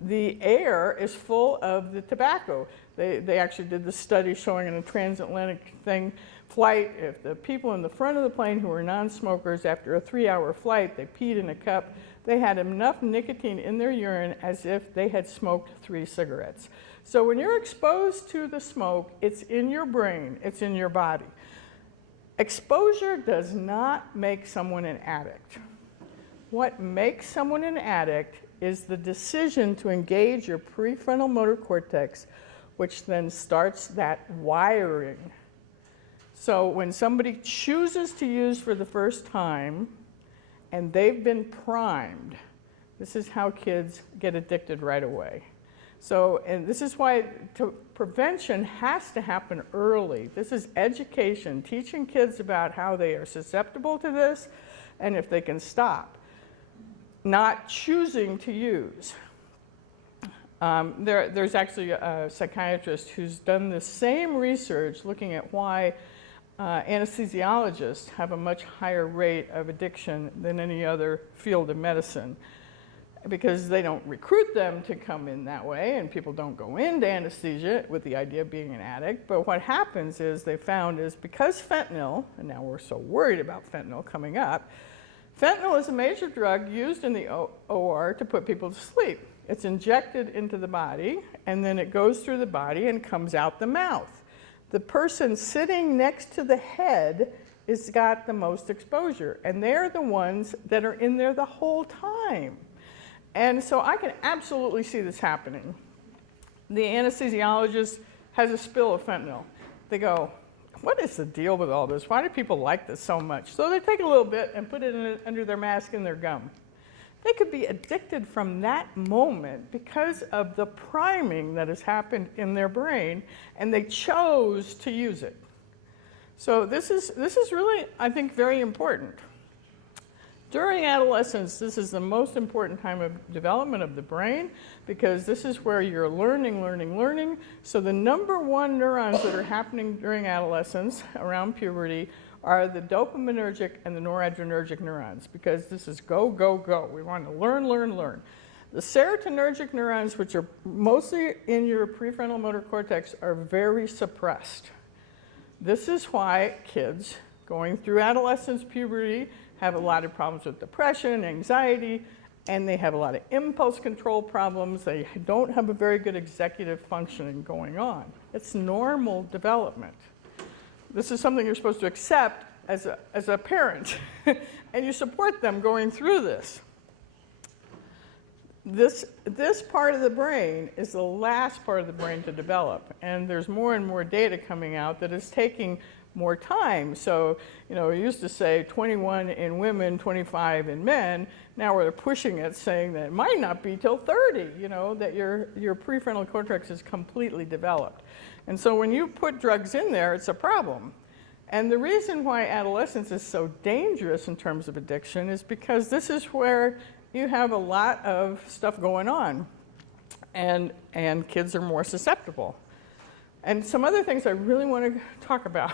the air is full of the tobacco. They actually did the study showing in a transatlantic flight, if the people in the front of the plane who were non-smokers, after a 3-hour flight, they peed in a cup, they had enough nicotine in their urine as if they had smoked 3 cigarettes. So when you're exposed to the smoke, it's in your brain, it's in your body. Exposure does not make someone an addict. What makes someone an addict is the decision to engage your prefrontal motor cortex, which then starts that wiring. So when somebody chooses to use for the first time and they've been primed, this is how kids get addicted right away. So, and this is why prevention has to happen early. This is education, teaching kids about how they are susceptible to this and if they can stop, not choosing to use. There's actually a psychiatrist who's done the same research looking at why anesthesiologists have a much higher rate of addiction than any other field of medicine, because they don't recruit them to come in that way, and people don't go into anesthesia with the idea of being an addict. But what happens is they found is because fentanyl, and now we're so worried about fentanyl coming up, fentanyl is a major drug used in the OR to put people to sleep. It's injected into the body, and then it goes through the body and comes out the mouth. The person sitting next to the head has got the most exposure, and they're the ones that are in there the whole time. And so I can absolutely see this happening. The anesthesiologist has a spill of fentanyl. They go, what is the deal with all this? Why do people like this so much? So they take a little bit and put it under their mask and their gum. They could be addicted from that moment because of the priming that has happened in their brain, and they chose to use it. So this is really, I think, very important. During adolescence, this is the most important time of development of the brain, because this is where you're learning. So the number one neurons that are happening during adolescence, around puberty, are the dopaminergic and the noradrenergic neurons, because this is go, go, go. We want to learn. The serotonergic neurons, which are mostly in your prefrontal motor cortex, are very suppressed. This is why kids going through adolescence, puberty, have a lot of problems with depression, anxiety, and they have a lot of impulse control problems. They don't have a very good executive functioning going on. It's normal development. This is something you're supposed to accept as a parent, and you support them going through this. This part of the brain is the last part of the brain to develop, and there's more and more data coming out that is taking more time. So, we used to say 21 in women, 25 in men. Now we're pushing it, saying that it might not be till 30, that your prefrontal cortex is completely developed. And so when you put drugs in there, it's a problem. And the reason why adolescence is so dangerous in terms of addiction is because this is where you have a lot of stuff going on, and kids are more susceptible. And some other things I really want to talk about,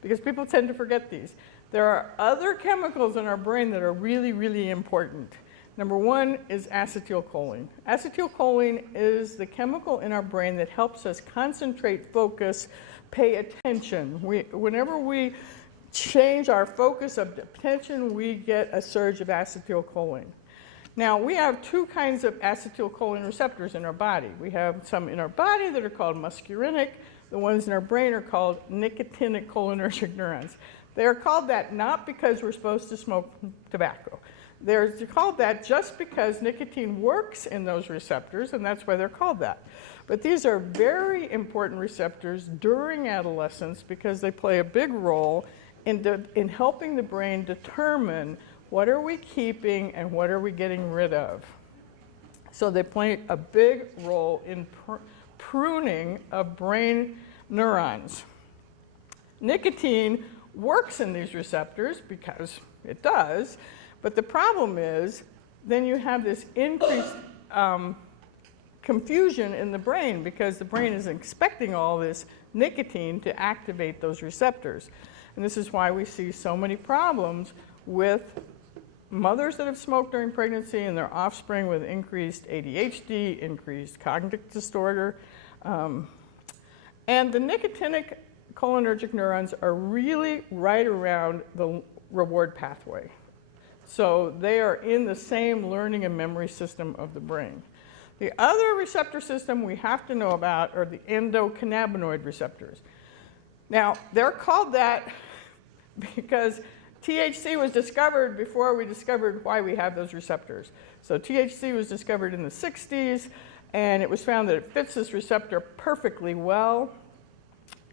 because people tend to forget these. There are other chemicals in our brain that are really, really important. Number one is acetylcholine. Acetylcholine is the chemical in our brain that helps us concentrate, focus, pay attention. Whenever we change our focus of attention, we get a surge of acetylcholine. Now, we have two kinds of acetylcholine receptors in our body. We have some in our body that are called muscarinic. The ones in our brain are called nicotinic cholinergic neurons. They're called that not because we're supposed to smoke tobacco. They're called that just because nicotine works in those receptors, and that's why they're called that. But these are very important receptors during adolescence because they play a big role in helping the brain determine what are we keeping and what are we getting rid of. So they play a big role in pruning of brain neurons. Nicotine works in these receptors because it does, but the problem is then you have this increased confusion in the brain because the brain is expecting all this nicotine to activate those receptors. And this is why we see so many problems with mothers that have smoked during pregnancy and their offspring with increased ADHD, increased cognitive disorder. And the nicotinic cholinergic neurons are really right around the reward pathway. So they are in the same learning and memory system of the brain. The other receptor system we have to know about are the endocannabinoid receptors. Now, they're called that because THC was discovered before we discovered why we have those receptors. So THC was discovered in the 60s, and it was found that it fits this receptor perfectly well.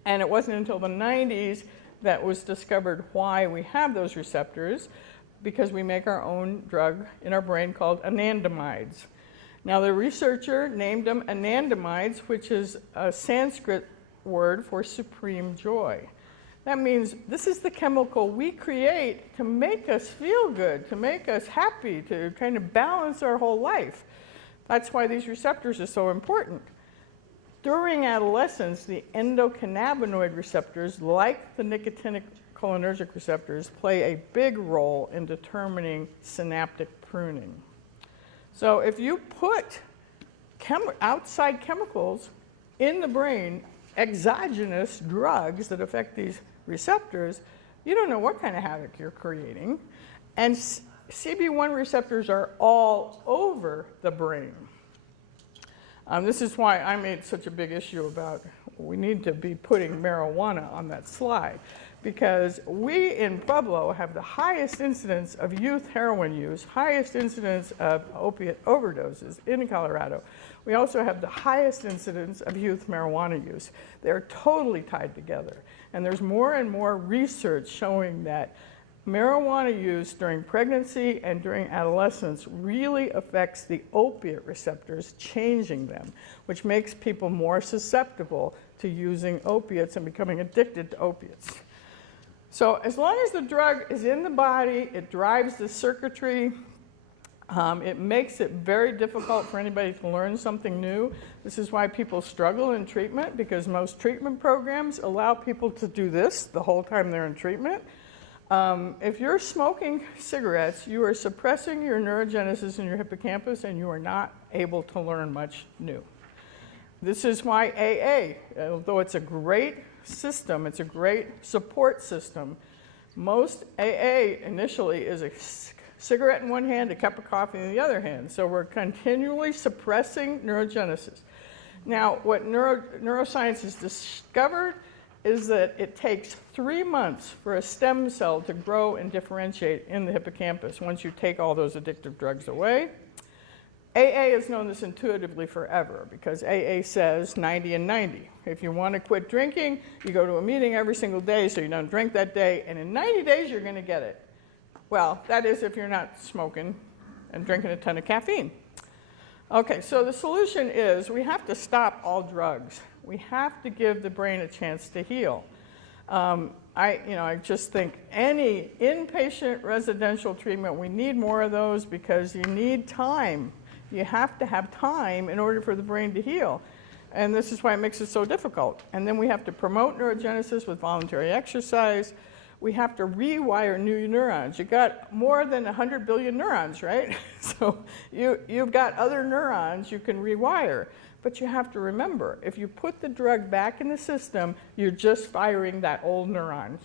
And it wasn't until the 90s that was discovered why we have those receptors, because we make our own drug in our brain called anandamides. Now, the researcher named them anandamides, which is a Sanskrit word for supreme joy. That means this is the chemical we create to make us feel good, to make us happy, to kind of balance our whole life. That's why these receptors are so important. During adolescence, the endocannabinoid receptors, like the nicotinic cholinergic receptors, play a big role in determining synaptic pruning. So if you put outside chemicals in the brain, exogenous drugs that affect these receptors, you don't know what kind of havoc you're creating. And CB1 receptors are all over the brain. This is why I made such a big issue about we need to be putting marijuana on that slide, because we in Pueblo have the highest incidence of youth heroin use, highest incidence of opiate overdoses in Colorado. We also have the highest incidence of youth marijuana use. They're totally tied together. And there's more and more research showing that marijuana use during pregnancy and during adolescence really affects the opiate receptors, changing them, which makes people more susceptible to using opiates and becoming addicted to opiates. So as long as the drug is in the body, it drives the circuitry. It makes it very difficult for anybody to learn something new. This is why people struggle in treatment, because most treatment programs allow people to do this the whole time they're in treatment. If you're smoking cigarettes, you are suppressing your neurogenesis in your hippocampus, and you are not able to learn much new. This is why AA, although it's a great system, it's a great support system, most AA initially is a cigarette in one hand, a cup of coffee in the other hand. So we're continually suppressing neurogenesis. Now, what neuroscience has discovered is that it takes 3 months for a stem cell to grow and differentiate in the hippocampus once you take all those addictive drugs away. AA has known this intuitively forever because AA says 90 and 90. If you want to quit drinking, you go to a meeting every single day so you don't drink that day, and in 90 days you're going to get it. Well, that is if you're not smoking and drinking a ton of caffeine. Okay, so the solution is we have to stop all drugs. We have to give the brain a chance to heal. I just think any inpatient residential treatment, we need more of those because you need time. You have to have time in order for the brain to heal. And this is why it makes it so difficult. And then we have to promote neurogenesis with voluntary exercise. We have to rewire new neurons. You've got more than 100 billion neurons, right? So you've got other neurons you can rewire. But you have to remember, if you put the drug back in the system, you're just firing that old neuron.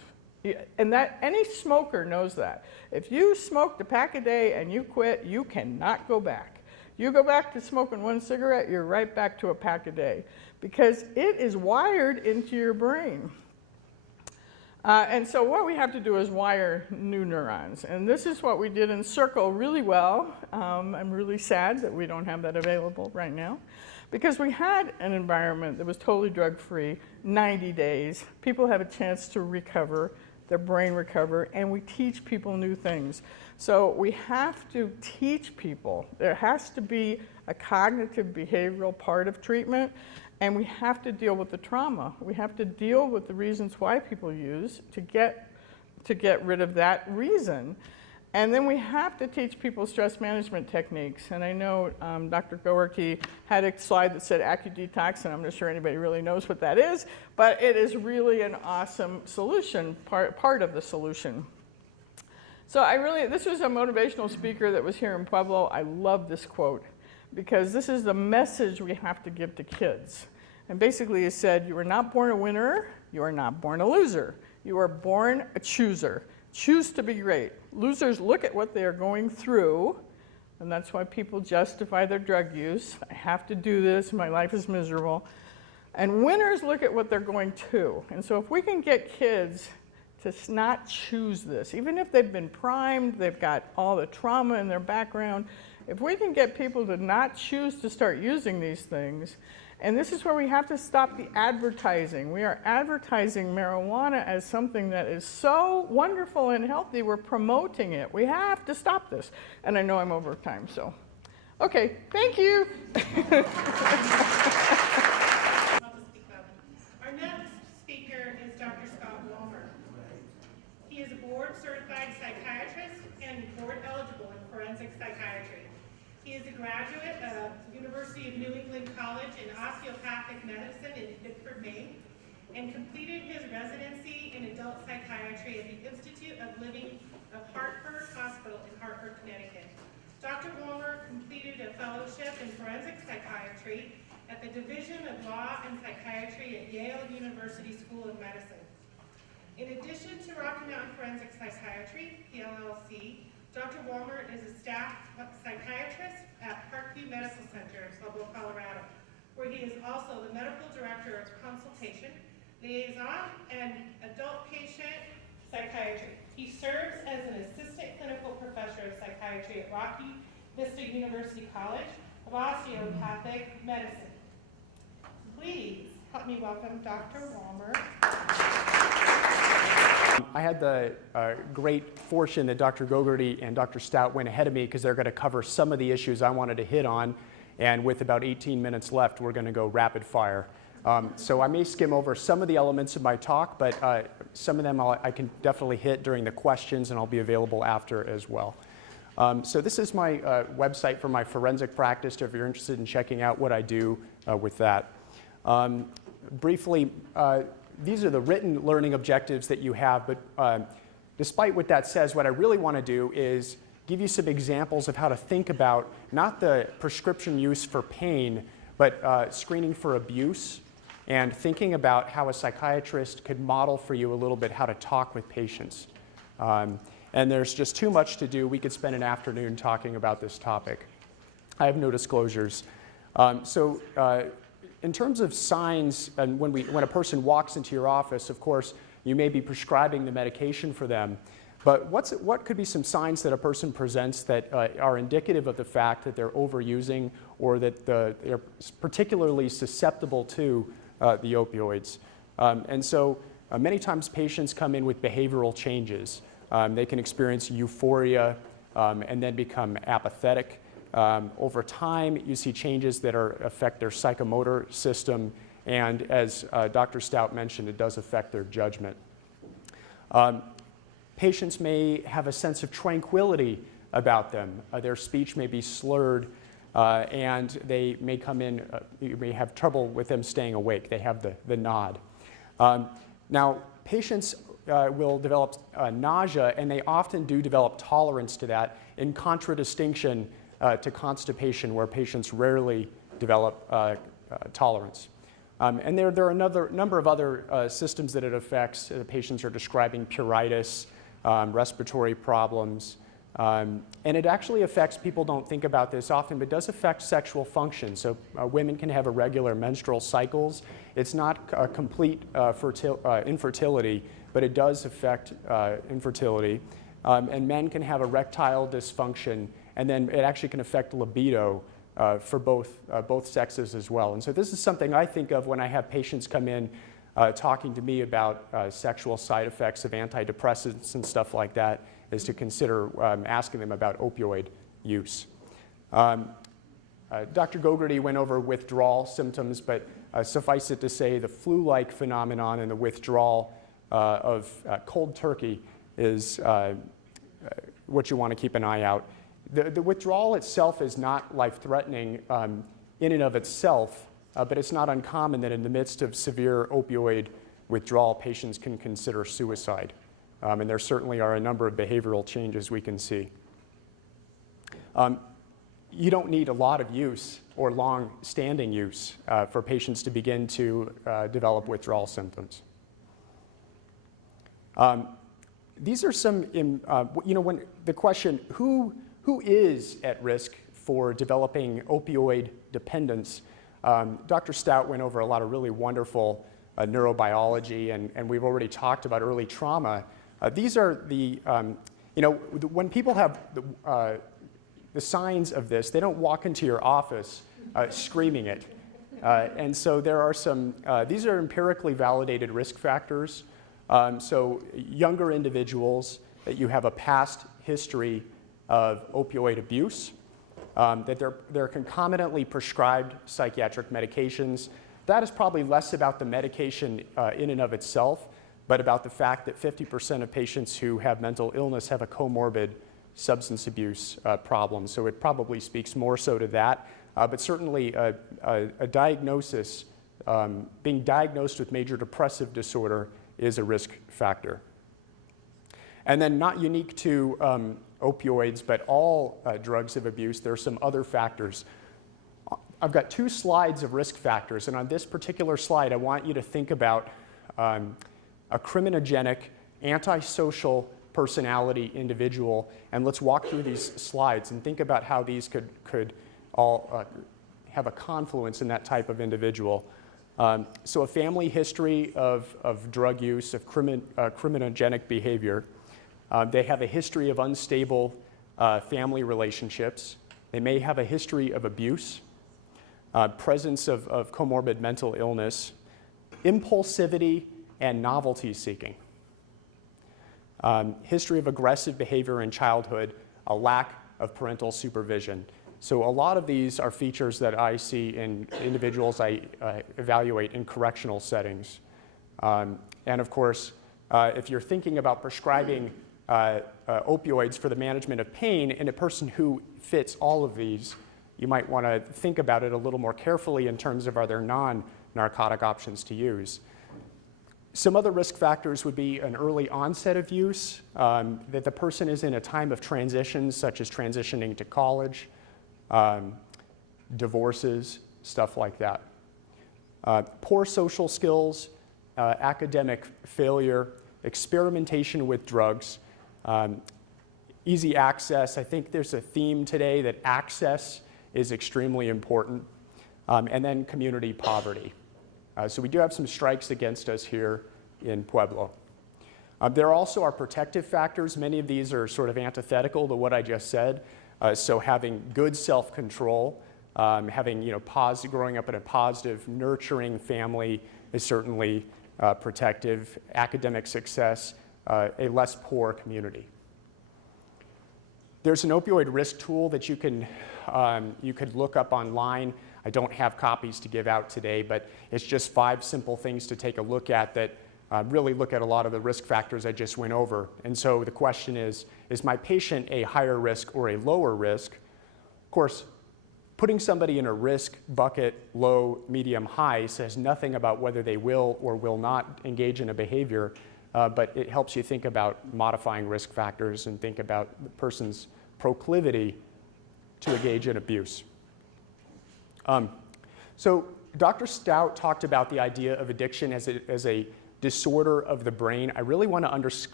And that any smoker knows that. If you smoked a pack a day and you quit, you cannot go back. You go back to smoking one cigarette, you're right back to a pack a day because it is wired into your brain. And so what we have to do is wire new neurons. And this is what we did in Circle really well. I'm really sad that we don't have that available right now. Because we had an environment that was totally drug-free, 90 days. People have a chance to recover, their brain recover, and we teach people new things. So we have to teach people. There has to be a cognitive behavioral part of treatment, and we have to deal with the trauma. We have to deal with the reasons why people use to get rid of that reason. And then we have to teach people stress management techniques. And I know Dr. Goerke had a slide that said AccuDetox, and I'm not sure anybody really knows what that is, but it is really an awesome solution, part of the solution. So this was a motivational speaker that was here in Pueblo. I love this quote because this is the message we have to give to kids. And basically he said, you were not born a winner, you are not born a loser. You are born a chooser. Choose to be great. Losers look at what they are going through, and that's why people justify their drug use. I have to do this, my life is miserable. And winners look at what they're going to. And so if we can get kids to not choose this, even if they've been primed, they've got all the trauma in their background, if we can get people to not choose to start using these things, and this is where we have to stop the advertising. We are advertising marijuana as something that is so wonderful and healthy. We're promoting it. We have to stop this. And I know I'm over time, so. Okay, thank you. Our next speaker is Dr. Scott Walmer. He is a board-certified psychiatrist and board-eligible in forensic psychiatry. He is a graduate of University of New England College in osteopathic medicine in Bickford, Maine, and completed his residency in adult psychiatry at the Institute of Living of Hartford Hospital in Hartford, Connecticut. Dr. Walmer completed a fellowship in forensic psychiatry at the Division of Law and Psychiatry at Yale University School of Medicine. In addition to Rocky Mountain Forensic Psychiatry, PLLC, Dr. Walmer is a staff psychiatrist at Parkview Medical Center in Pueblo, Colorado, where he is also the medical director of consultation, liaison, and adult patient psychiatry. He serves as an assistant clinical professor of psychiatry at Rocky Vista University College of Osteopathic Medicine. Please help me welcome Dr. Walmer. I had the great fortune that Dr. Gogerty and Dr. Stout went ahead of me because they're going to cover some of the issues I wanted to hit on. And with about 18 minutes left, we're going to go rapid fire. So I may skim over some of the elements of my talk, but some of them I can definitely hit during the questions, and I'll be available after as well. So this is my website for my forensic practice, if you're interested in checking out what I do with that. Briefly, these are the written learning objectives that you have, but despite what that says, what I really want to do is give you some examples of how to think about not the prescription use for pain, but screening for abuse, and thinking about how a psychiatrist could model for you a little bit how to talk with patients. And there's just too much to do. We could spend an afternoon talking about this topic. I have no disclosures. In terms of signs, and when a person walks into your office, of course, you may be prescribing the medication for them. But what could be some signs that a person presents that are indicative of the fact that they're overusing or that they're particularly susceptible to the opioids? Many times patients come in with behavioral changes. They can experience euphoria and then become apathetic. Over time, you see changes that affect their psychomotor system, and as Dr. Stout mentioned, it does affect their judgment. Patients may have a sense of tranquility about them. Their speech may be slurred, and they may come in, you may have trouble with them staying awake. They have the nod. Now, patients will develop nausea, and they often do develop tolerance to that, in contradistinction to constipation, where patients rarely develop tolerance. And there are another number of other systems that it affects. Patients are describing pruritus, respiratory problems, and it actually affects, people don't think about this often, but it does affect sexual function. So women can have irregular menstrual cycles. It's not a complete infertility, but it does affect infertility. And men can have erectile dysfunction, and then it actually can affect libido for both sexes as well. And so this is something I think of when I have patients come in talking to me about sexual side effects of antidepressants and stuff like that, is to consider asking them about opioid use. Dr. Gogarty went over withdrawal symptoms, but suffice it to say the flu-like phenomenon and the withdrawal of cold turkey is what you want to keep an eye out. The withdrawal itself is not life-threatening in and of itself, but it's not uncommon that in the midst of severe opioid withdrawal, patients can consider suicide. And there certainly are a number of behavioral changes we can see. You don't need a lot of use or long-standing use for patients to begin to develop withdrawal symptoms. These are some, when the question, who is at risk for developing opioid dependence? Dr. Stout went over a lot of really wonderful neurobiology, and we've already talked about early trauma. These are the, when people have the signs of this, they don't walk into your office screaming it. And so there are some, these are empirically validated risk factors. So younger individuals, that you have a past history of opioid abuse, that they're concomitantly prescribed psychiatric medications. That is probably less about the medication in and of itself, but about the fact that 50% of patients who have mental illness have a comorbid substance abuse problem. So it probably speaks more so to that. But certainly a diagnosis, being diagnosed with major depressive disorder is a risk factor. And then not unique to opioids, but all drugs of abuse, there are some other factors. I've got 2 slides of risk factors, and on this particular slide, I want you to think about a criminogenic, antisocial personality individual, and let's walk through these slides and think about how these could all have a confluence in that type of individual. So a family history of drug use, of criminogenic behavior. They have a history of unstable family relationships. They may have a history of abuse, presence of comorbid mental illness, impulsivity, and novelty seeking. History of aggressive behavior in childhood, a lack of parental supervision. So a lot of these are features that I see in individuals I evaluate in correctional settings. And of course, if you're thinking about prescribing opioids for the management of pain in a person who fits all of these, you might want to think about it a little more carefully in terms of are there non-narcotic options to use. Some other risk factors would be an early onset of use, that the person is in a time of transition, such as transitioning to college, divorces, stuff like that. Poor social skills, academic failure, experimentation with drugs, easy access. I think there's a theme today that access is extremely important, and then community poverty. So we do have some strikes against us here in Pueblo. There also are protective factors. Many of these are sort of antithetical to what I just said. So having good self-control, having growing up in a positive, nurturing family is certainly protective. Academic success, a less poor community. There's an opioid risk tool that you could look up online. I don't have copies to give out today, but it's just 5 simple things to take a look at that really look at a lot of the risk factors I just went over. And so the question is my patient a higher risk or a lower risk? Of course, putting somebody in a risk bucket, low, medium, high, says nothing about whether they will or will not engage in a behavior, but it helps you think about modifying risk factors and think about the person's proclivity to engage in abuse. So Dr. Stout talked about the idea of addiction as a disorder of the brain. I really want to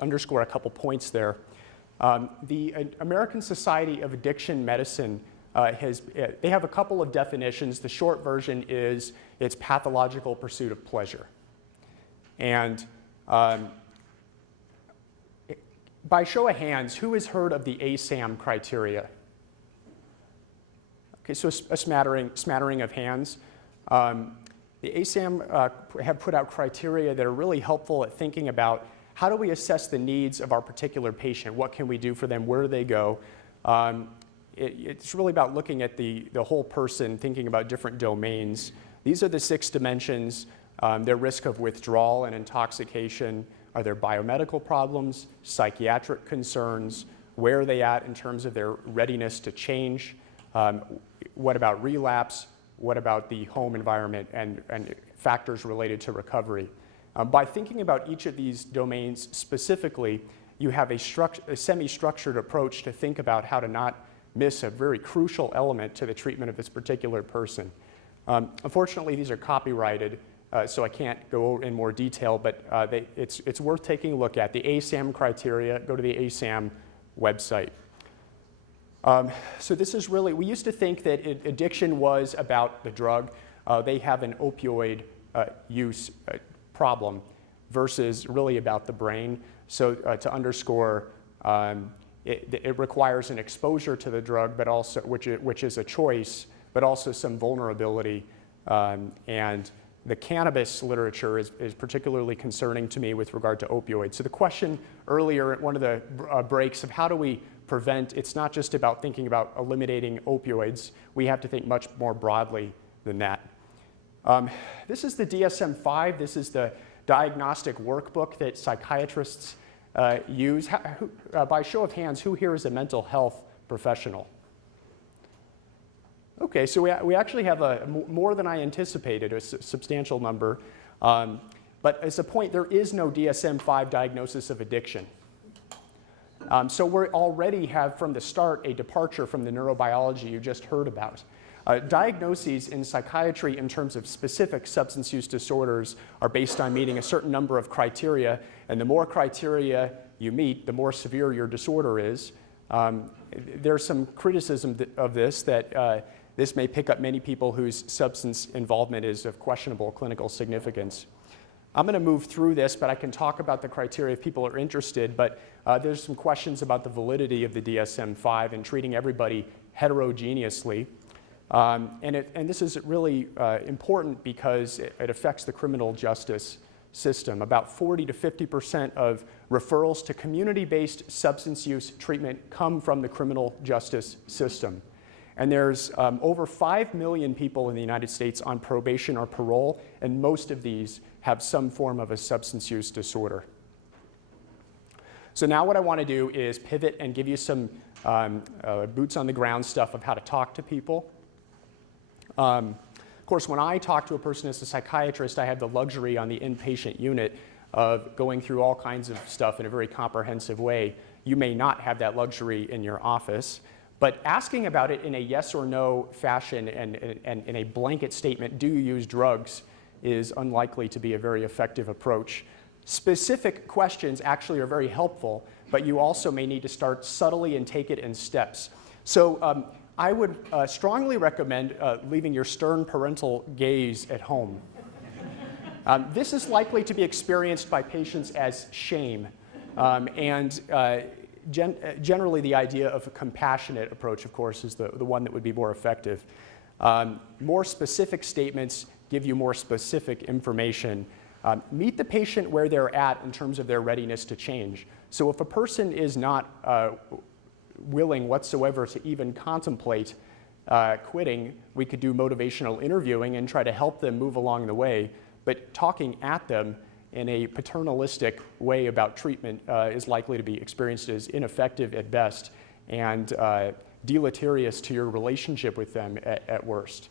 underscore a couple points there. The American Society of Addiction Medicine they have a couple of definitions. The short version is it's pathological pursuit of pleasure. And by show of hands, who has heard of the ASAM criteria? Okay, so a smattering of hands. The ASAM have put out criteria that are really helpful at thinking about how do we assess the needs of our particular patient? What can we do for them? Where do they go? It's really about looking at the whole person, thinking about different domains. These are the 6 dimensions. Their risk of withdrawal and intoxication. Are there biomedical problems, psychiatric concerns? Where are they at in terms of their readiness to change? What about relapse? What about the home environment and factors related to recovery? By thinking about each of these domains specifically, you have a semi-structured approach to think about how to not miss a very crucial element to the treatment of this particular person. Unfortunately, these are copyrighted, so I can't go in more detail, but it's worth taking a look at. The ASAM criteria, go to the ASAM website. So this is really, we used to think that addiction was about the drug. They have an opioid use problem versus really about the brain. So to underscore, it requires an exposure to the drug, but also, which is a choice, but also some vulnerability. And the cannabis literature is particularly concerning to me with regard to opioids. So the question earlier at one of the breaks of how do we prevent, it's not just about thinking about eliminating opioids. We have to think much more broadly than that. This is the DSM-5. This is the diagnostic workbook that psychiatrists use. By show of hands, who here is a mental health professional? Okay, so we actually have more than I anticipated, a substantial number. But as a point, there is no DSM-5 diagnosis of addiction. So we already have, from the start, a departure from the neurobiology you just heard about. Diagnoses in psychiatry in terms of specific substance use disorders are based on meeting a certain number of criteria, and the more criteria you meet, the more severe your disorder is. There's some criticism of this, that this may pick up many people whose substance involvement is of questionable clinical significance. I'm going to move through this, but I can talk about the criteria if people are interested, but there's some questions about the validity of the DSM-5 and treating everybody heterogeneously. And this is really important because it affects the criminal justice system. About 40 to 50% of referrals to community-based substance use treatment come from the criminal justice system. And there's over 5 million people in the United States on probation or parole, and most of these have some form of a substance use disorder. So now what I want to do is pivot and give you some boots on the ground stuff of how to talk to people. Of course, when I talk to a person as a psychiatrist, I have the luxury on the inpatient unit of going through all kinds of stuff in a very comprehensive way. You may not have that luxury in your office. But asking about it in a yes or no fashion and in a blanket statement, do you use drugs, is unlikely to be a very effective approach. Specific questions actually are very helpful, but you also may need to start subtly and take it in steps. So I would strongly recommend leaving your stern parental gaze at home. This is likely to be experienced by patients as shame. Generally, the idea of a compassionate approach, of course, is the one that would be more effective. More specific statements give you more specific information. Meet the patient where they're at in terms of their readiness to change. So if a person is not willing whatsoever to even contemplate quitting, we could do motivational interviewing and try to help them move along the way. But talking at them in a paternalistic way about treatment is likely to be experienced as ineffective at best and deleterious to your relationship with them at worst.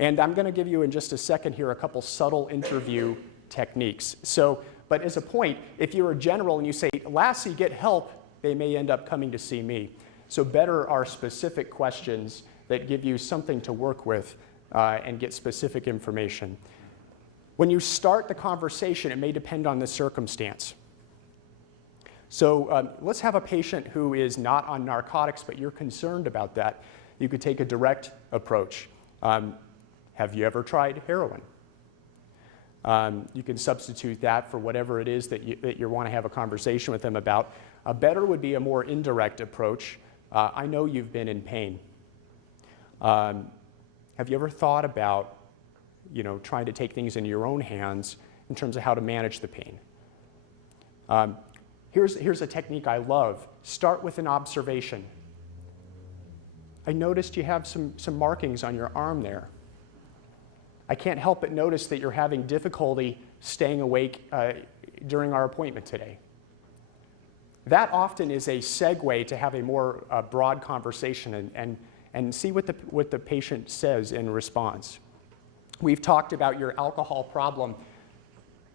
And I'm going to give you in just a second here a couple subtle interview techniques. So, but as a point, if you're a general and you say, Lassie, get help, they may end up coming to see me. So better are specific questions that give you something to work with and get specific information. When you start the conversation, it may depend on the circumstance. So let's have a patient who is not on narcotics, but you're concerned about that. You could take a direct approach. Have you ever tried heroin? You can substitute that for whatever it is that you want to have a conversation with them about. A better would be a more indirect approach. I know you've been in pain. Have you ever thought about, trying to take things into your own hands in terms of how to manage the pain? Here's a technique I love. Start with an observation. I noticed you have some markings on your arm there. I can't help but notice that you're having difficulty staying awake during our appointment today. That often is a segue to have a more broad conversation and see what the patient says in response. We've talked about your alcohol problem.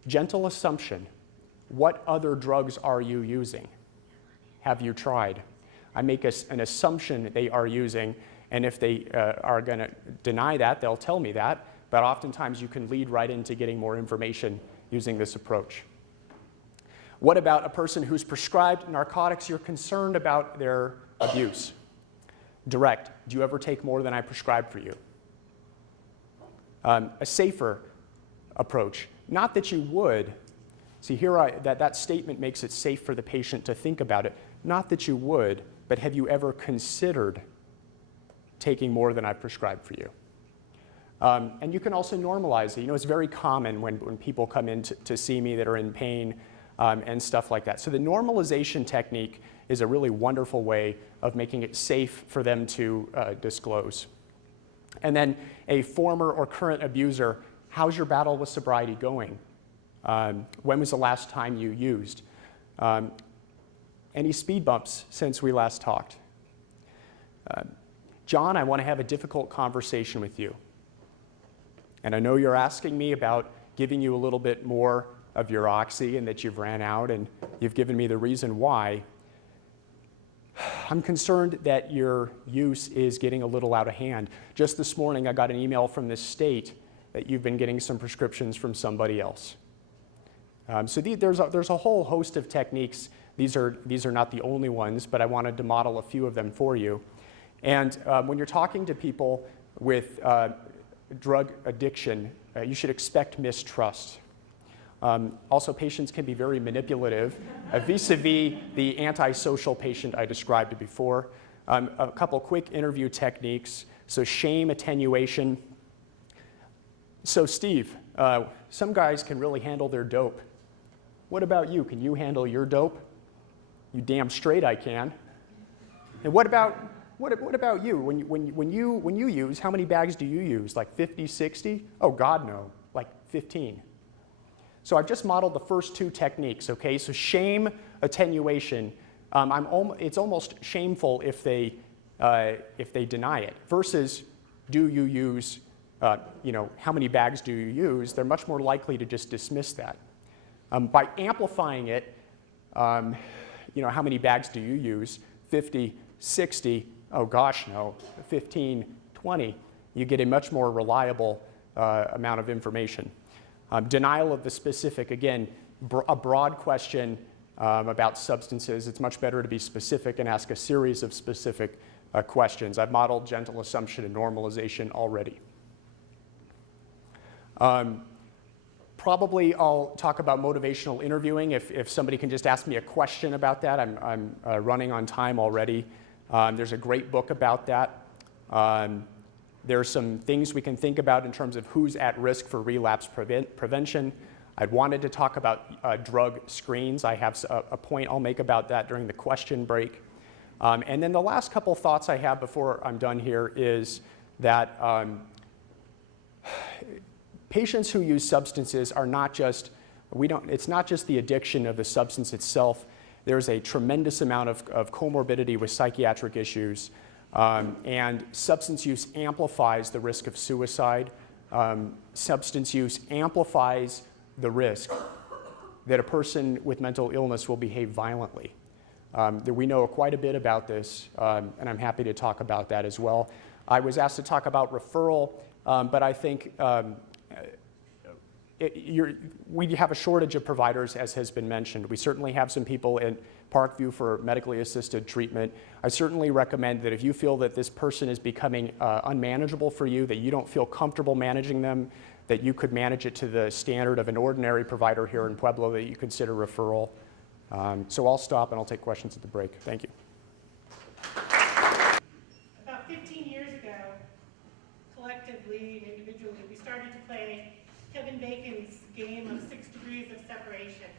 Gentle assumption. What other drugs are you using? Have you tried? I make an assumption they are using, and if they are going to deny that, they'll tell me that, but oftentimes you can lead right into getting more information using this approach. What about a person who's prescribed narcotics? You're concerned about their abuse. Direct. Do you ever take more than I prescribed for you? A safer approach. Not that you would. See, here that statement makes it safe for the patient to think about it. Not that you would, but have you ever considered taking more than I prescribed for you? And you can also normalize it. It's very common when people come in to see me that are in pain and stuff like that. So the normalization technique is a really wonderful way of making it safe for them to disclose. And then a former or current abuser, how's your battle with sobriety going? When was the last time you used? Any speed bumps since we last talked? John, I want to have a difficult conversation with you. And I know you're asking me about giving you a little bit more of your oxy and that you've ran out, and you've given me the reason why. I'm concerned that your use is getting a little out of hand. Just this morning, I got an email from the state that you've been getting some prescriptions from somebody else. So there's a whole host of techniques. These are not the only ones, but I wanted to model a few of them for you. And when you're talking to people with drug addiction, you should expect mistrust. Also, patients can be very manipulative vis-a-vis the antisocial patient I described before. A couple quick interview techniques. So shame attenuation. So Steve, some guys can really handle their dope. What about you? Can you handle your dope? You damn straight I can. And what about you? When you use, how many bags do you use? Like 50, 60? Oh God, no, like 15. So I've just modeled the first two techniques, okay? So shame attenuation, it's almost shameful if they deny it, versus do you use, how many bags do you use? They're much more likely to just dismiss that. By amplifying it, how many bags do you use? 50, 60, oh gosh, no, 15, 20. You get a much more reliable amount of information. Denial of the specific, again, a broad question about substances. It's much better to be specific and ask a series of specific questions. I've modeled gentle assumption and normalization already. Probably I'll talk about motivational interviewing if somebody can just ask me a question about that. I'm running on time already. There's a great book about that. There are some things we can think about in terms of who's at risk for relapse prevention. I wanted to talk about drug screens. I have a point I'll make about that during the question break. And then the last couple thoughts I have before I'm done here is that patients who use substances are not just, it's not just the addiction of the substance itself. There's a tremendous amount of comorbidity with psychiatric issues. And substance use amplifies the risk of suicide. Substance use amplifies the risk that a person with mental illness will behave violently. We know quite a bit about this, and I'm happy to talk about that as well. I was asked to talk about referral, but I think we have a shortage of providers, as has been mentioned. We certainly have some people in Parkview for medically assisted treatment. I certainly recommend that if you feel that this person is becoming unmanageable for you, that you don't feel comfortable managing them, that you could manage it to the standard of an ordinary provider here in Pueblo, that you consider referral. So I'll stop and I'll take questions at the break. Thank you. About 15 years ago, collectively and individually, we started to play Kevin Bacon's game of 6 degrees of separation,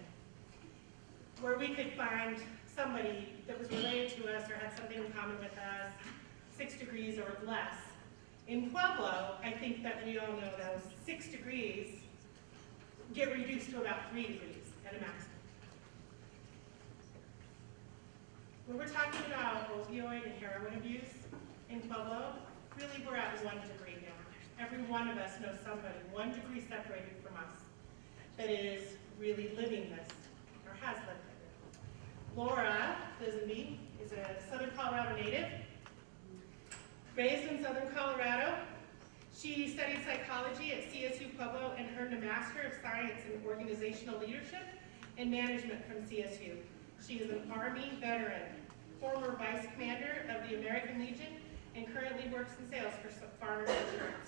where we could find somebody that was related to us or had something in common with us, 6 degrees or less. In Pueblo, I think that we all know those 6 degrees get reduced to about 3 degrees at a maximum. When we're talking about opioid and heroin abuse in Pueblo, really we're at 1 degree now. Every one of us knows somebody 1 degree separated from us that is really living this or has lived it. Laura Lisenby is a Southern Colorado native, raised in Southern Colorado. She studied psychology at CSU Pueblo and earned a Master of Science in Organizational Leadership and Management from CSU. She is an Army veteran, former Vice Commander of the American Legion, and currently works in sales for Farmers Insurance.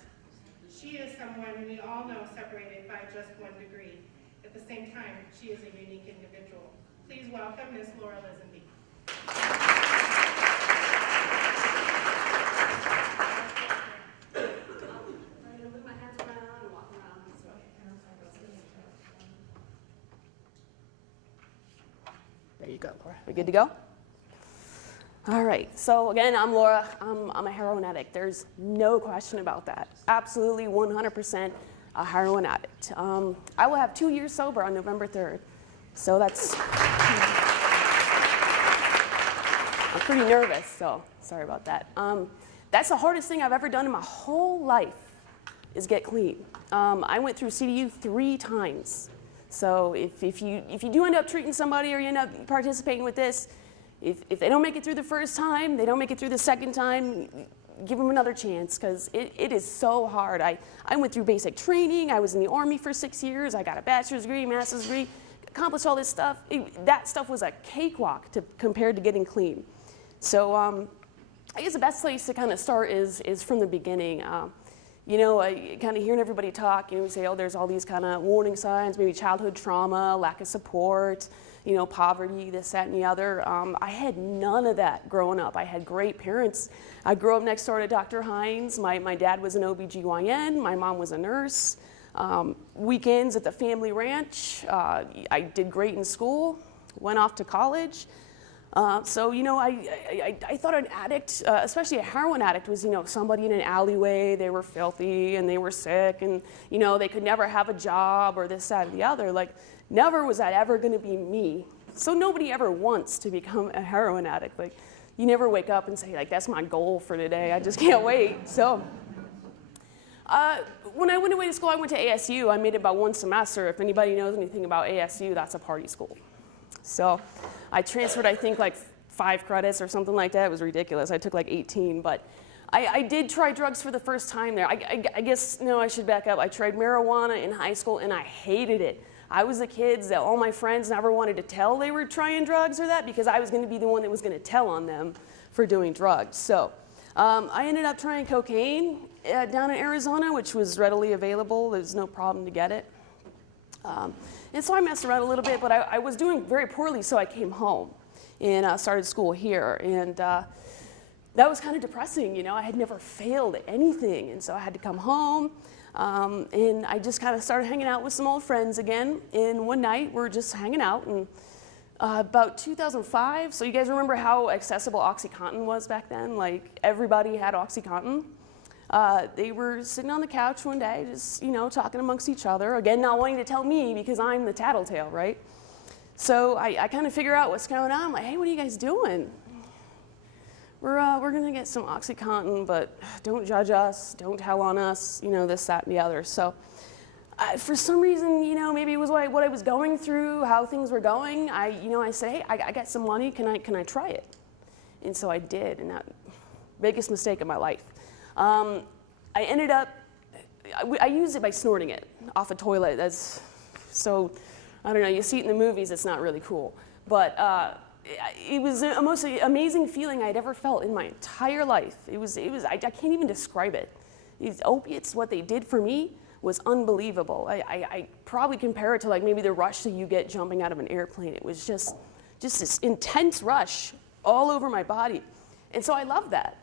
She is someone we all know separated by just 1 degree. At the same time, she is a unique individual. Please welcome Ms. Laura Lisenby. There you go, Laura. We good to go? All right, so again, I'm Laura. I'm a heroin addict. There's no question about that. Absolutely 100% a heroin addict. I will have 2 years sober on November 3rd. So that's, I'm pretty nervous, so sorry about that. That's the hardest thing I've ever done in my whole life is get clean. I went through CDU 3 times. So if you do end up treating somebody or you end up participating with this, if they don't make it through the first time, they don't make it through the second time, give them another chance, because it is so hard. I went through basic training. I was in the Army for 6 years. I got a bachelor's degree, master's degree, accomplished all this stuff. That stuff was a cakewalk compared to getting clean. So I guess the best place to kind of start is from the beginning. You know, kind of hearing everybody talk, you know, we say, oh, there's all these kind of warning signs, maybe childhood trauma, lack of support, you know, poverty, this, that, and the other. I had none of that growing up. I had great parents. I grew up next door to Dr. Hines. My dad was an OBGYN. My mom was a nurse. Weekends at the family ranch. I did great in school, went off to college. So, you know, I thought an addict, especially a heroin addict, was, you know, somebody in an alleyway, they were filthy and they were sick and, you know, they could never have a job or this, that, or the other. Like, never was that ever going to be me. So nobody ever wants to become a heroin addict. Like, you never wake up and say, like, that's my goal for today. I just can't wait. So when I went away to school, I went to ASU. I made it about 1 semester. If anybody knows anything about ASU, that's a party school. So I transferred, I think, like 5 credits or something like that. It was ridiculous. I took like 18, but I did try drugs for the first time there. I guess, no, I should back up. I tried marijuana in high school, and I hated it. I was the kids that all my friends never wanted to tell they were trying drugs or that, because I was going to be the one that was going to tell on them for doing drugs. So I ended up trying cocaine down in Arizona, which was readily available. There was no problem to get it. And so I messed around a little bit, but I was doing very poorly, so I came home and started school here. And that was kind of depressing, you know. I had never failed at anything, and so I had to come home. And I just kind of started hanging out with some old friends again. And one night, we're just hanging out, and about 2005, so you guys remember how accessible OxyContin was back then? Like, everybody had OxyContin. They were sitting on the couch one day, just, you know, talking amongst each other. Again, not wanting to tell me because I'm the tattletale, right? So I kind of figure out what's going on. I'm like, hey, what are you guys doing? We're going to get some OxyContin, but don't judge us, don't tell on us, you know, this, that, and the other. So for some reason, you know, maybe it was what I was going through, how things were going. I said, hey, I got some money. Can I try it? And so I did, and that biggest mistake of my life. I ended up, I used it by snorting it off a toilet. That's so, I don't know, you see it in the movies, it's not really cool. But it was the most amazing feeling I'd ever felt in my entire life. I can't even describe it. These opiates, what they did for me was unbelievable. I probably compare it to like maybe the rush that you get jumping out of an airplane. It was just this intense rush all over my body. And so I loved that.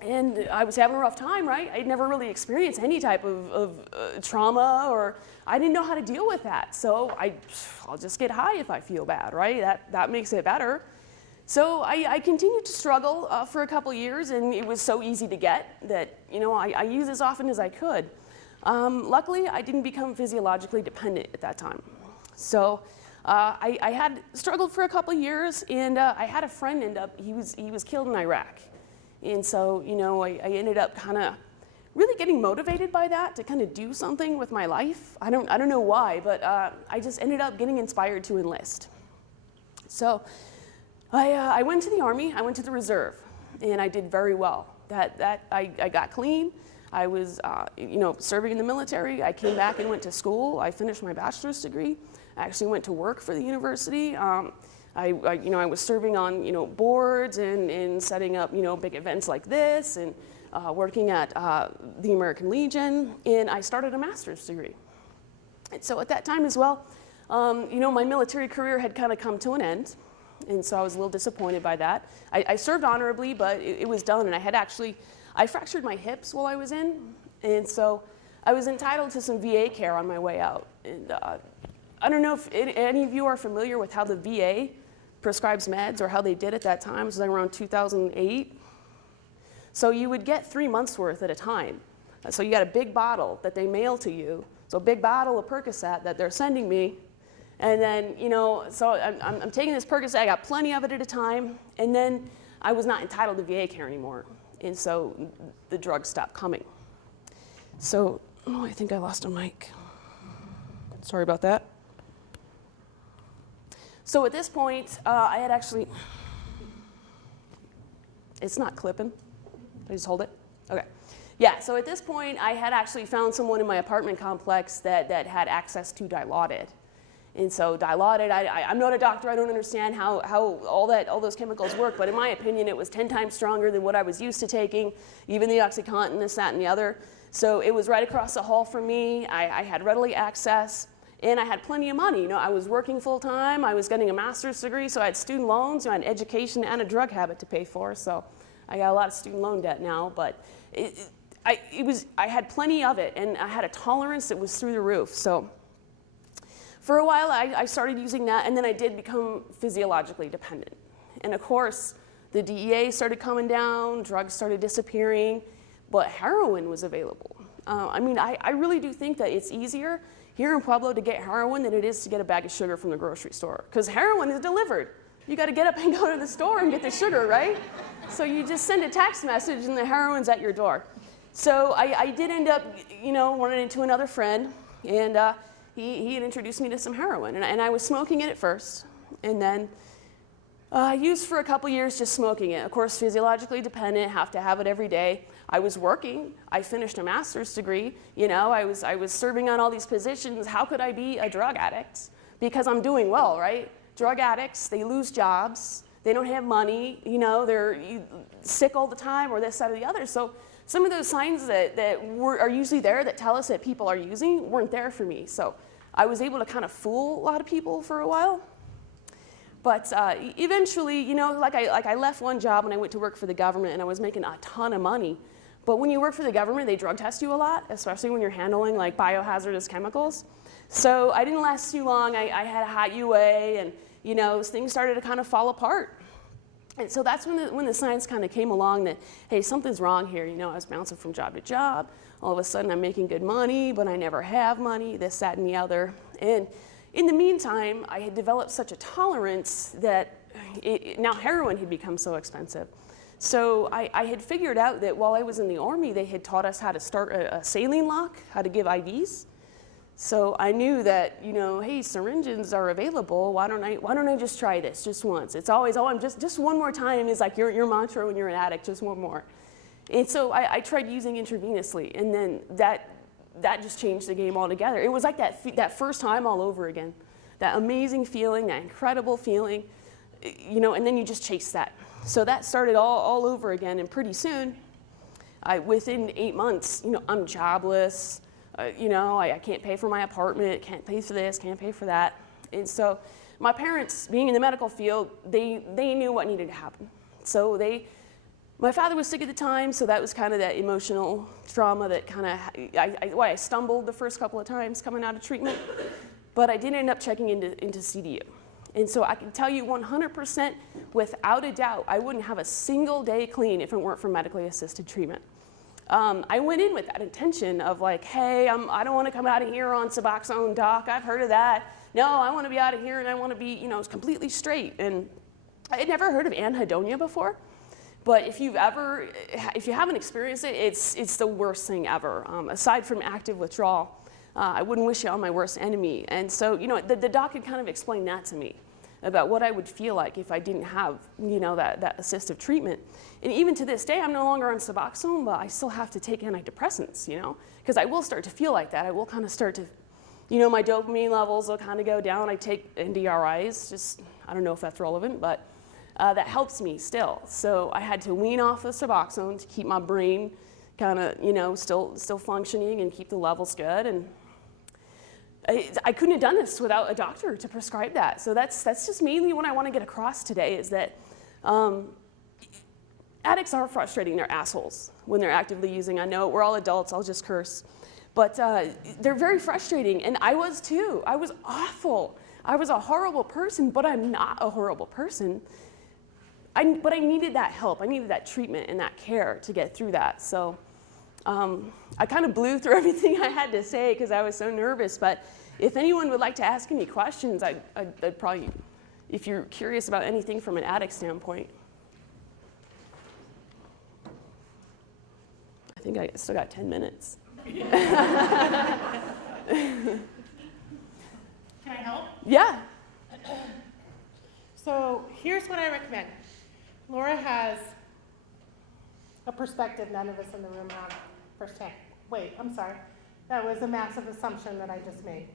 And and I was having a rough time, right? I'd never really experienced any type of trauma, or I didn't know how to deal with that. So I'll just get high if I feel bad, right? That makes it better. So I continued to struggle for a couple years, and it was so easy to get that, I used as often as I could. Luckily, I didn't become physiologically dependent at that time. So I had struggled for a couple years, and I had a friend he was killed in Iraq. And so, I ended up kind of really getting motivated by that to kind of do something with my life. I don't know why, but I just ended up getting inspired to enlist. So I went to the Army, I went to the Reserve, and I did very well. I got clean. I was, serving in the military. I came back and went to school. I finished my bachelor's degree. I actually went to work for the university. I was serving on, boards and setting up, big events like this, and working at the American Legion, and I started a master's degree. And so at that time as well, my military career had kind of come to an end, and so I was a little disappointed by that. I served honorably, but it was done, and I fractured my hips while I was in, and so I was entitled to some VA care on my way out. And I don't know if any of you are familiar with how the VA prescribes meds, or how they did at that time. It was like around 2008. So you would get 3 months worth at a time. So you got a big bottle that they mail to you. So a big bottle of Percocet that they're sending me. And then, so I'm taking this Percocet, I got plenty of it at a time, and then I was not entitled to VA care anymore. And so the drugs stopped coming. So, I think I lost a mic. Sorry about that. So at this point, I had actually, it's not clipping. I just hold it? Okay. Yeah, so at this point, I had actually found someone in my apartment complex that had access to Dilaudid. And so Dilaudid, I'm not a doctor, I don't understand how all those chemicals work, but in my opinion, it was 10 times stronger than what I was used to taking, even the OxyContin, this, that, and the other. So it was right across the hall from me. I had readily access, and I had plenty of money. I was working full time, I was getting a master's degree, so I had student loans, I had education and a drug habit to pay for, so I got a lot of student loan debt now, but I had plenty of it, and I had a tolerance that was through the roof. So for a while, I started using that, and then I did become physiologically dependent. And of course, the DEA started coming down, drugs started disappearing, but heroin was available. I really do think that it's easier here in Pueblo to get heroin than it is to get a bag of sugar from the grocery store, because heroin is delivered. You got to get up and go to the store and get the sugar, right? So you just send a text message and the heroin's at your door. So I did end up, running into another friend, and he had introduced me to some heroin, and I was smoking it at first, and then I used for a couple years just smoking it. Of course, physiologically dependent, have to have it every day. I was working. I finished a master's degree. I was serving on all these positions. How could I be a drug addict? Because I'm doing well, right? Drug addicts, they lose jobs. They don't have money. They're sick all the time, or this, that, or the other. So some of those signs that are usually there that tell us that people are using weren't there for me. So I was able to kind of fool a lot of people for a while. But eventually, I left one job and I went to work for the government, and I was making a ton of money. But when you work for the government, they drug test you a lot, especially when you're handling like biohazardous chemicals. So I didn't last too long. I had a hot UA, and things started to kind of fall apart. And so that's when the science kind of came along that, hey, something's wrong here. I was bouncing from job to job. All of a sudden, I'm making good money, but I never have money, this, that, and the other. And in the meantime, I had developed such a tolerance that now heroin had become so expensive. So I had figured out that while I was in the Army, they had taught us how to start a saline lock, how to give IVs. So I knew that, hey, syringes are available. Why don't I just try this just once? It's always, I'm just one more time is like your mantra when you're an addict, just one more. And so I tried using intravenously, and then that just changed the game altogether. It was like that first time all over again. That amazing feeling, that incredible feeling, and then you just chase that. So that started all over again, and pretty soon, within 8 months, I'm jobless. I can't pay for my apartment, can't pay for this, can't pay for that. And so my parents, being in the medical field, they knew what needed to happen. So My father was sick at the time, so that was kind of that emotional trauma that kind of, why I stumbled the first couple of times coming out of treatment. But I did end up checking into CDU. And so I can tell you 100% without a doubt, I wouldn't have a single day clean if it weren't for medically assisted treatment. I went in with that intention of like, hey, I don't want to come out of here on Suboxone, doc, I've heard of that. No, I want to be out of here and I want to be, completely straight. And I had never heard of anhedonia before. But if you haven't experienced it, it's the worst thing ever. Aside from active withdrawal, I wouldn't wish it on my worst enemy. And so, the doc had kind of explained that to me about what I would feel like if I didn't have, that assistive treatment. And even to this day, I'm no longer on Suboxone, but I still have to take antidepressants, because I will start to feel like that. I will kind of start to, my dopamine levels will kind of go down. I take NDRIs, I don't know if that's relevant, but that helps me still. So I had to wean off the Suboxone to keep my brain kind of, still functioning and keep the levels good. And I couldn't have done this without a doctor to prescribe that. So that's just mainly what I want to get across today is that addicts are frustrating. They're assholes when they're actively using. I know we're all adults. I'll just curse. But they're very frustrating. And I was too. I was awful. I was a horrible person, but I'm not a horrible person. But I needed that help. I needed that treatment and that care to get through that. So I kind of blew through everything I had to say because I was so nervous. But if anyone would like to ask any questions, I'd probably, if you're curious about anything from an addict standpoint. I think I still got 10 minutes. Can I help? Yeah. So here's what I recommend. Laura has a perspective none of us in the room have firsthand. Wait, I'm sorry. That was a massive assumption that I just made.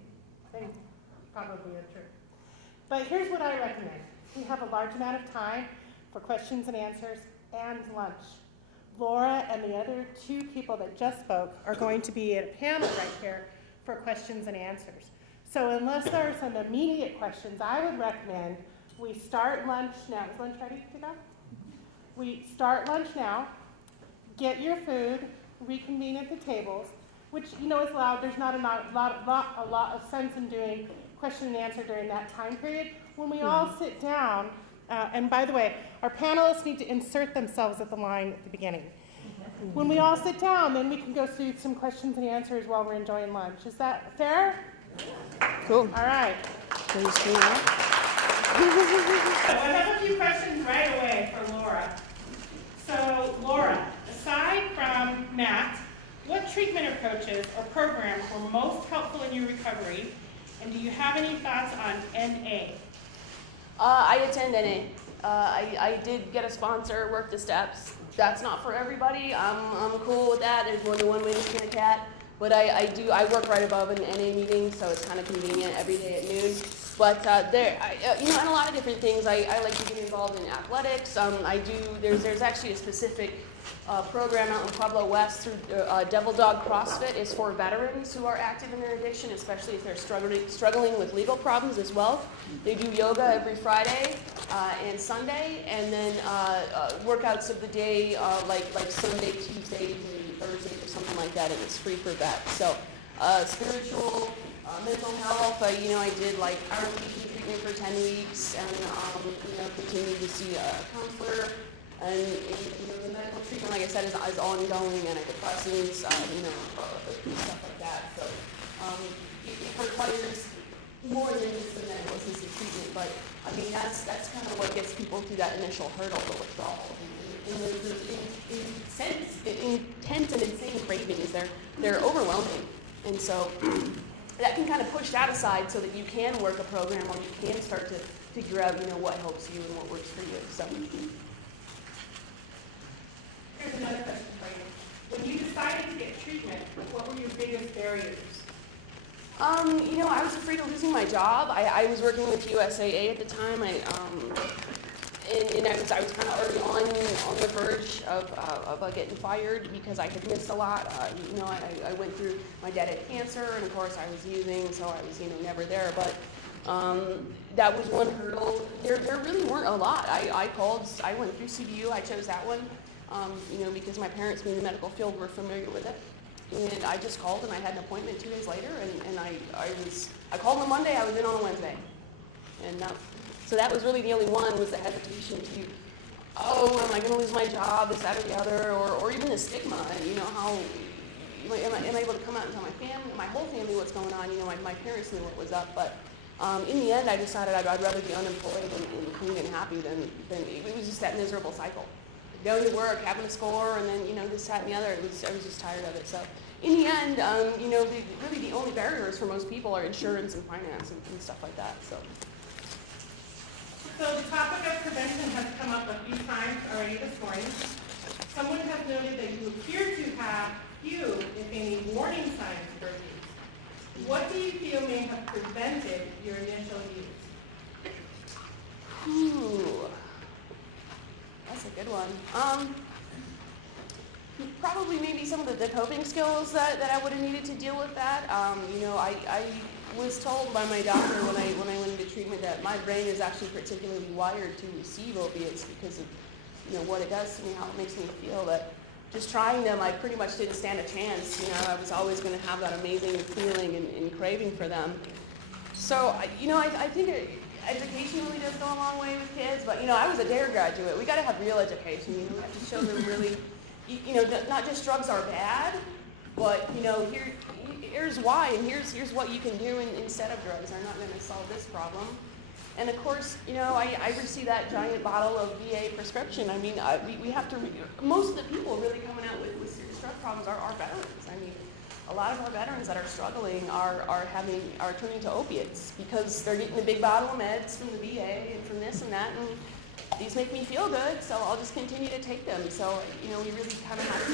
Probably untrue. But here's what I recommend. We have a large amount of time for questions and answers and lunch. Laura and the other two people that just spoke are going to be at a panel right here for questions and answers. So unless there are some immediate questions, I would recommend we start lunch now. Is lunch ready to go? We start lunch now, get your food, reconvene at the tables, which is loud. There's not a lot of sense in doing question and answer during that time period. When we all sit down, and by the way, our panelists need to insert themselves at the line at the beginning. When we all sit down, then we can go through some questions and answers while we're enjoying lunch. Is that fair? Cool. All right. Can you screen that? I have a few questions right away for Laura. So, Laura, aside from Matt, what treatment approaches or programs were most helpful in your recovery? And do you have any thoughts on NA? I attend NA. I did get a sponsor, work the steps. That's not for everybody. I'm cool with that. There's more than one way to skin a cat. But I work right above an NA meeting, so it's kind of convenient every day at noon. But and a lot of different things. I like to get involved in athletics. There's actually a specific program out in Pueblo West through Devil Dog CrossFit is for veterans who are active in their addiction, especially if they're struggling with legal problems as well. They do yoga every Friday and Sunday, and then workouts of the day like Sunday, Tuesday, Thursday, or something like that, and it's free for vets. So spiritual, mental health. I did like RTP treatment for 10 weeks, and continued to see a counselor. And the medical treatment, like I said, is ongoing, antidepressants, stuff like that. So it requires more than just the medical assisted treatment, but I mean that's kind of what gets people through that initial hurdle, the withdrawal. And the intense and insane cravings, they're overwhelming, and so that can kind of push that aside so that you can work a program or you can start to figure out what helps you and what works for you. So. Here's another question for you. When you decided to get treatment, what were your biggest barriers? I was afraid of losing my job. I was working with USAA at the time. I was kind of already on the verge of getting fired because I had missed a lot. I went through, my dad had cancer, and of course I was using, so I was never there. But that was one hurdle. There really weren't a lot. I went through CBU. I chose that one. because my parents being in the medical field were familiar with it. And I just called and I had an appointment 2 days later, and I called on Monday, I was in on a Wednesday. And so that was really the only one, was the hesitation to, am I going to lose my job, this, that, or the other, or even the stigma, how, am I able to come out and tell my whole family what's going on? My parents knew what was up, but in the end I decided I'd rather be unemployed and clean and happy than it was just that miserable cycle. Going to work, having to score, and then, this, that, and the other, I was just tired of it. So in the end, really the only barriers for most people are insurance and finance and stuff like that, so. So the topic of prevention has come up a few times already this morning. Someone has noted that you appear to have few, if any, warning signs for use. What do you feel may have prevented your initial use? Ooh, that's a good one. Probably maybe some of the coping skills that I would have needed to deal with that. I was told by my doctor when I went into treatment that my brain is actually particularly wired to receive opiates because of what it does to me, how it makes me feel. That just trying them, I pretty much didn't stand a chance. I was always going to have that amazing feeling and craving for them. So I think education really does go a long way with kids. But I was a DARE graduate. We got to have real education. We have to show them really, not just drugs are bad, but here's why, and here's what you can do instead of drugs. They're not going to solve this problem. And of course, I received that giant bottle of VA prescription. I mean, we have to. Most of the people really coming out with serious drug problems are veterans. I mean, a lot of our veterans that are struggling are turning to opiates because they're getting the big bottle of meds from the VA and from this and that, and these make me feel good, so I'll just continue to take them. So we really kind of have to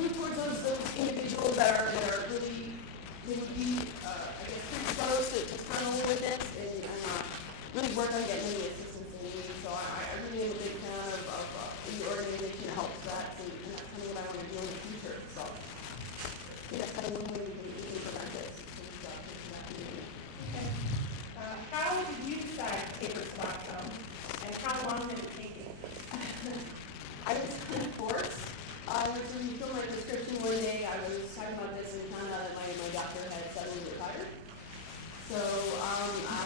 move towards those individuals that are really, who would be, predisposed to struggle with this, and really work on getting the assistance they need. So I really am a big fan of the organization that helps that, and that's something that I want to do in the future. So that's kind of one way we can prevent this. How did you decide to take Suboxone, and how long did it take you? I was forced. I was refilling my prescription one day. I was talking about this and found out that my doctor had suddenly retired. So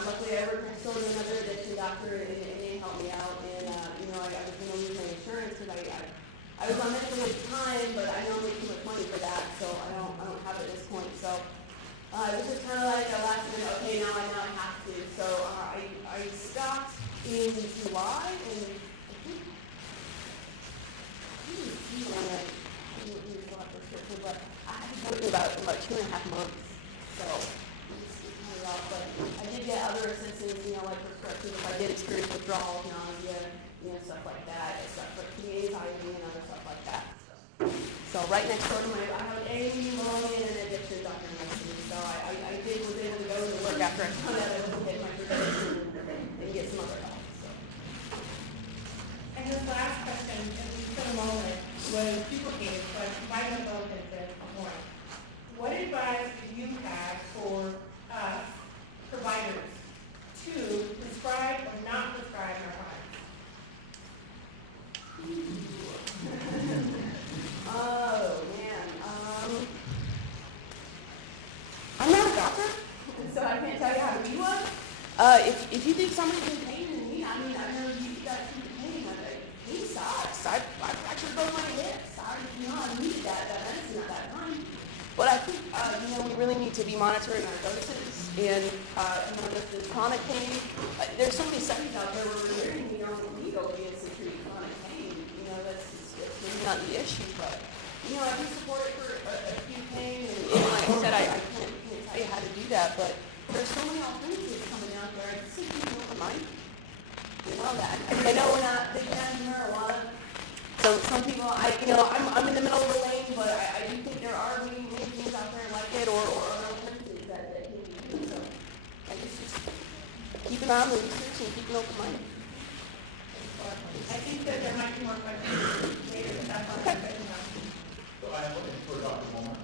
luckily I worked next door to another addiction doctor, and they helped me out. And I was going to lose my insurance because I was on medical at the time, but I don't make too much money for that, so I don't have it at this point. So it was just kind of like a last minute. Okay, now I have to. So I stopped in July, and but I had to go about 2.5 months. So but I did get other assistance, like prescriptions if I did experience withdrawals, nausea, stuff like that, stuff like anxiety and other stuff like that. So right next door to I have an AA, Malone, and an addiction doctor next to me. So I was able to go to work after I found out I was get my prescription and get some other help. So. And this last question, at least for the moment, was duplicated, but might have both been said more. What advice do you have for us, providers, to prescribe or not prescribe narcotics? Oh, man. I'm not a doctor, so I can't tell you how to be one. If you think somebody's in pain and need, I know you got to pain. Pain sucks. I fractured both my hips. I needed that medicine at that time. But I think, we really need to be monitoring our doses. And, this chronic pain, there's so many studies out there where we're hearing we don't need opiates to treat chronic pain. That's really not the issue. But, I do support it for acute pain. And like I said, I can't tell you how to do that. But there's so many alternatives coming out there. I just think people don't mind. That. I know we're not big fans of marijuana. So some people, I'm in the middle of the lane, but I do think there are many things out there like it or alternatives that can be used. So I guess just keep an eye on the research and keep an open mind. I think that there might be more questions later, but that's all I'm saying. So I have one for Dr. Mullen.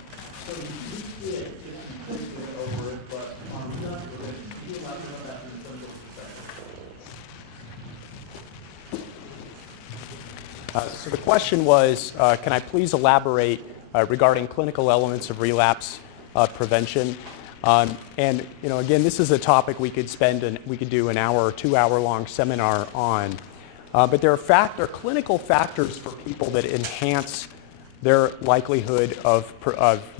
So you did just completely went over it, but on drug prevention, you would like to know that from the clinical perspective. question was, can I please elaborate regarding clinical elements of relapse prevention? And again, this is a topic we could do an hour or 2 hour long seminar on. But there are clinical factors for people that enhance their likelihood of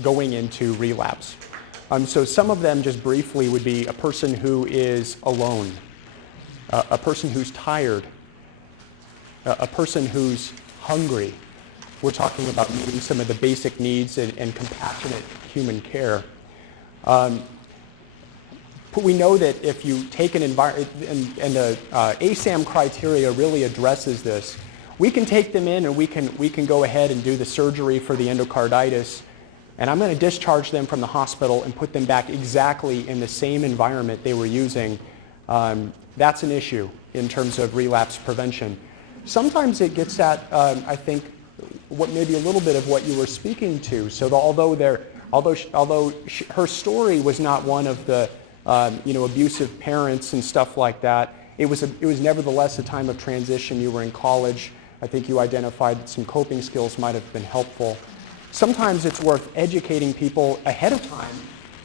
going into relapse. So some of them, just briefly, would be a person who is alone, a person who's tired, a person who's hungry. We're talking about meeting some of the basic needs and compassionate human care. We know that if you take an environment, and the ASAM criteria really addresses this, we can take them in and we can go ahead and do the surgery for the endocarditis, and I'm going to discharge them from the hospital and put them back exactly in the same environment they were using. That's an issue in terms of relapse prevention. Sometimes it gets at, I think, what maybe a little bit of what you were speaking to. So although her story was not one of the abusive parents and stuff like that, it was nevertheless a time of transition. You were in college. I think you identified that some coping skills might have been helpful. Sometimes it's worth educating people ahead of time,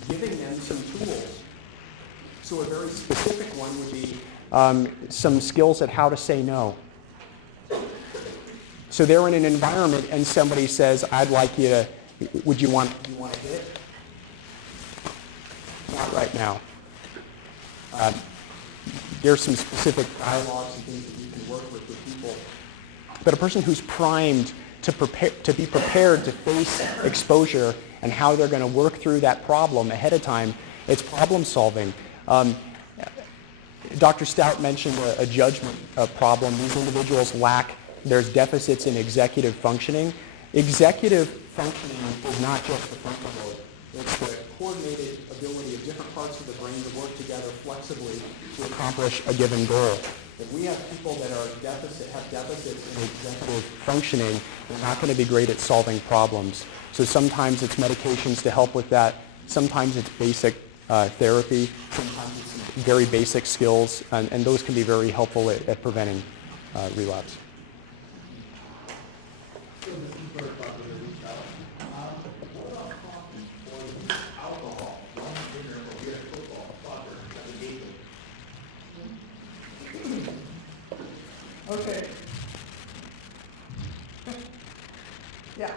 giving them some tools. So a very specific one would be some skills at how to say no. So they're in an environment and somebody says, I'd like you to, would you want to hit? Not right now. There's some specific dialogues and things that you can work with people. But a person who's primed to be prepared to face exposure and how they're going to work through that problem ahead of time, it's problem solving. Dr. Stout mentioned a judgment problem. These individuals there's deficits in executive functioning. Executive functioning is not just the frontal lobe. It's the coordinated ability of different parts of the brain to work together flexibly to accomplish a given goal. If we have people that have deficits in executive functioning, they're not going to be great at solving problems. So sometimes it's medications to help with that. Sometimes it's basic therapy. Sometimes it's very basic skills, and those can be very helpful at preventing relapse. Okay. Yeah.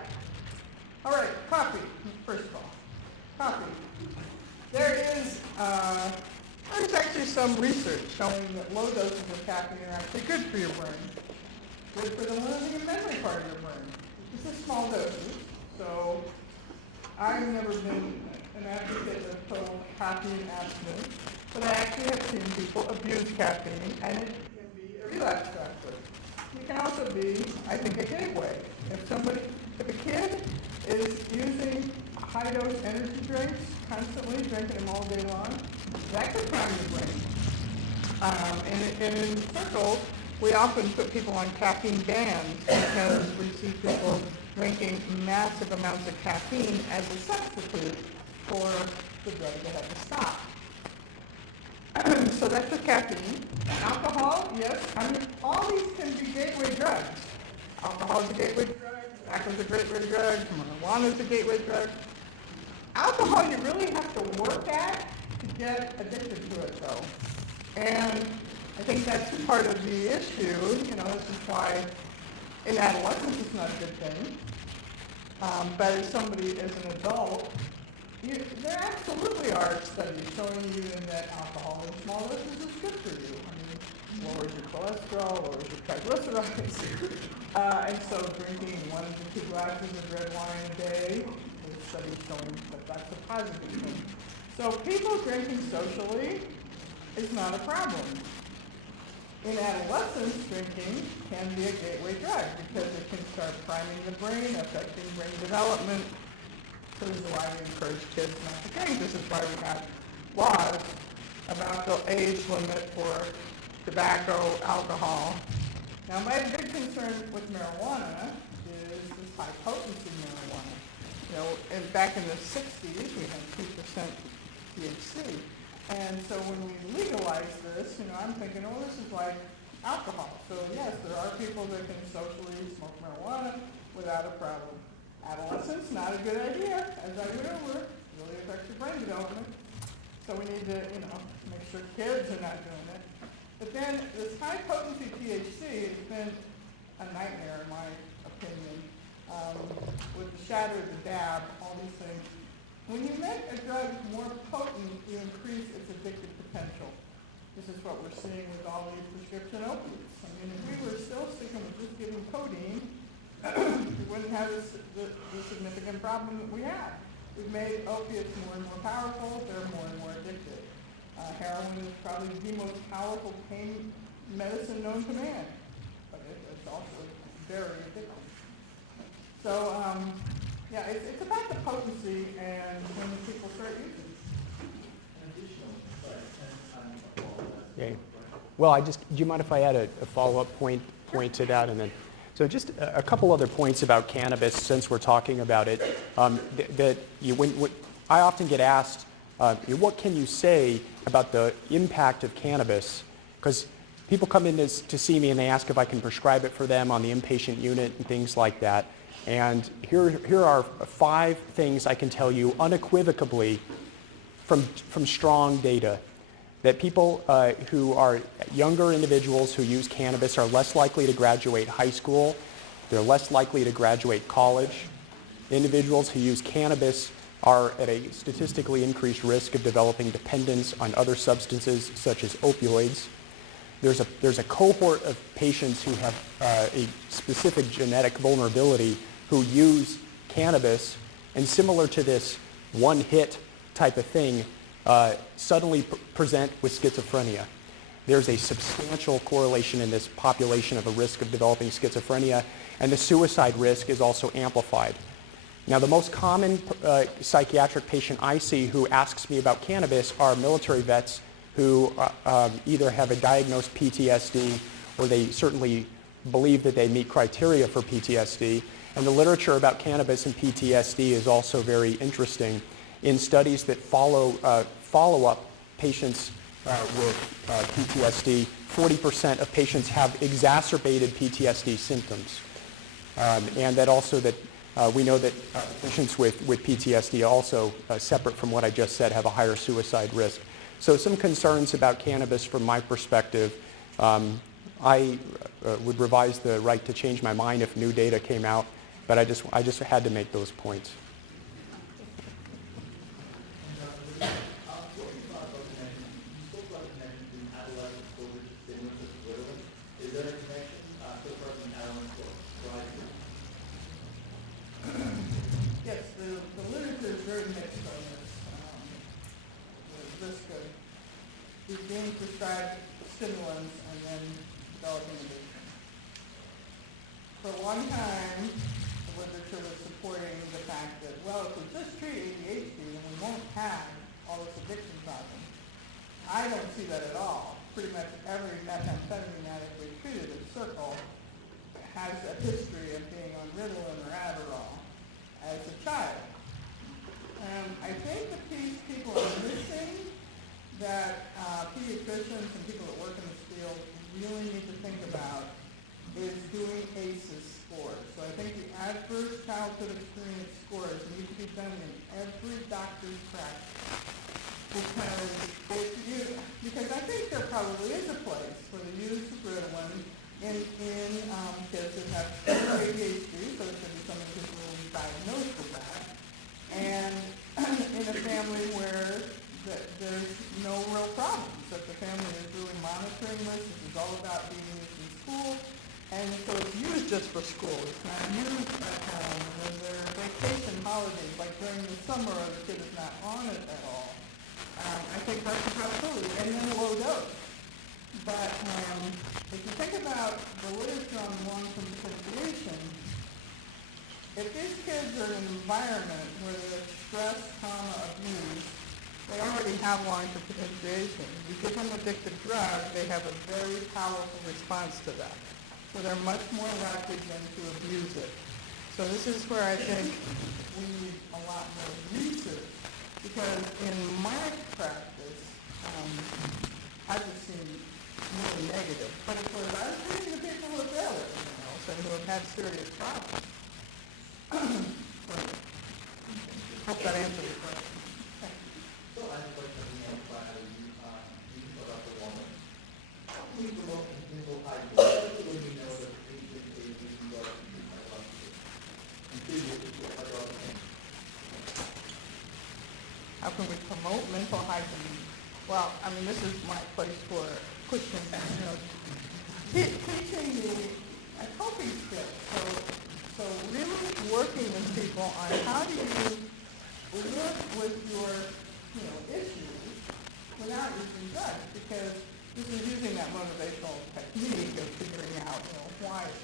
All right, coffee, first of all. Coffee. There's actually some research showing that low doses of caffeine are actually good for your brain. Good for the learning and memory part of your brain. This is small doses, so I've never been an advocate of total caffeine abstinence, but I actually have seen people abuse caffeine, and it can be a relapse factor. It can also be, I think, a gateway. If a kid is using high-dose energy drinks constantly, drinking them all day long, that could prime your brain. And in circles, we often put people on caffeine bans because we see people drinking massive amounts of caffeine as a substitute for the drug they have to stop. So that's the caffeine. Alcohol, yes. All these can be gateway drugs. Alcohol is a gateway drug. Tobacco is a gateway drug. Marijuana is a gateway drug. Alcohol you really have to work at to get addicted to it, though. And I think that's part of the issue. This is why in adolescence it's not a good thing. But as somebody, as an adult, there absolutely are studies showing you that alcohol in small doses is good for you. Lowers your cholesterol, lowers your triglycerides. And so drinking 1 to 2 glasses of red wine a day, there's studies showing that that's a positive thing. So people drinking socially is not a problem. In adolescence, drinking can be a gateway drug because it can start priming the brain, affecting brain development. So this is why we encourage kids not to drink. This is why we have laws about the age limit for tobacco, alcohol. Now, my big concern with marijuana is this high-potency marijuana. Back in the 60s, we had 2% THC. And so when we legalized this, I'm thinking, this is like alcohol. So yes, there are people that can socially smoke marijuana without a problem. Adolescence, not a good idea. As I went over, really affects your brain development. So we need to, make sure kids are not doing it. But then this high potency THC has been a nightmare in my opinion. With the shatter, the dab, all these things. When you make a drug more potent, you increase its addictive potential. This is what we're seeing with all these prescription opiates. I mean, if we were still sticking with just giving codeine, we wouldn't have the significant problem that we have. We've made opiates more and more powerful, they're more and more addictive. Heroin is probably the most powerful pain medicine known to man, but it's also very addictive. So, it's about the potency and when people start using it. Okay. Well, do you mind if I add a follow-up point to that? And then, so just a couple other points about cannabis, since we're talking about it. When I often get asked, what can you say about the impact of cannabis? Because people come in to see me and they ask if I can prescribe it for them on the inpatient unit and things like that. And here are 5 things I can tell you unequivocally from strong data. That people who are younger individuals who use cannabis are less likely to graduate high school. They're less likely to graduate college. Individuals who use cannabis are at a statistically increased risk of developing dependence on other substances such as opioids. There's a cohort of patients who have a specific genetic vulnerability who use cannabis, and similar to this one-hit type of thing, suddenly present with schizophrenia. There's a substantial correlation in this population of a risk of developing schizophrenia, and the suicide risk is also amplified. Now, the most common psychiatric patient I see who asks me about cannabis are military vets who either have a diagnosed PTSD or they certainly believe that they meet criteria for PTSD. And the literature about cannabis and PTSD is also very interesting. In studies that follow up patients with PTSD, 40% of patients have exacerbated PTSD symptoms. And that also that we know that patients with PTSD also, separate from what I just said, have a higher suicide risk. So some concerns about cannabis from my perspective. I would revise the right to change my mind if new data came out, but I just had to make those points. Yes, the literature is very mixed on this. The risk of being prescribed stimulants and then developing addiction. For a long time, the literature was supporting the fact that, well, if we just treat ADHD, then we won't have all this addiction problem. I don't see that at all. Pretty much every methamphetamine addict we've treated at Circle has a history of being on Ritalin or Adderall as a child. I think the piece people are missing that pediatricians and people that work in this field really need to think about is doing ACEs scores. So I think the adverse childhood experience scores need to be done in every doctor's practice. Because I think there probably is a place for the use of Ritalin in kids that have ADHD, so there should be somebody who's really diagnosed with that, and in a family where there's no real problems, that the family is really monitoring this. This is all about being used in school, and so it's used just for school. It's not used at home when there are vacation holidays, like during the summer, the kid is not on it at all. I think that's a possibility, and then low dose. But if you think about the literature on long-term potentiation, if these kids are in an environment where they're stress, trauma, abuse, they already have long-term potentiation. You give them addictive drug, they have a very powerful response to that. So they're much more likely than to abuse it. So this is where I think we need a lot more research. Because in my practice, I've just seen really negative. But of course, I'm treating the people who are better, and who have had serious problems. Hope that answers your question. So I have a question by you about the woman. How can we promote continual hygiene, especially when we know that patient is using drugs to treat psychological and physical things? How can we promote mental hygiene? Well, I mean, this is my place for pushing, teaching the coping skills. So really working with people on how do you work with your, issues without using drugs, because this is using that motivational technique of figuring out,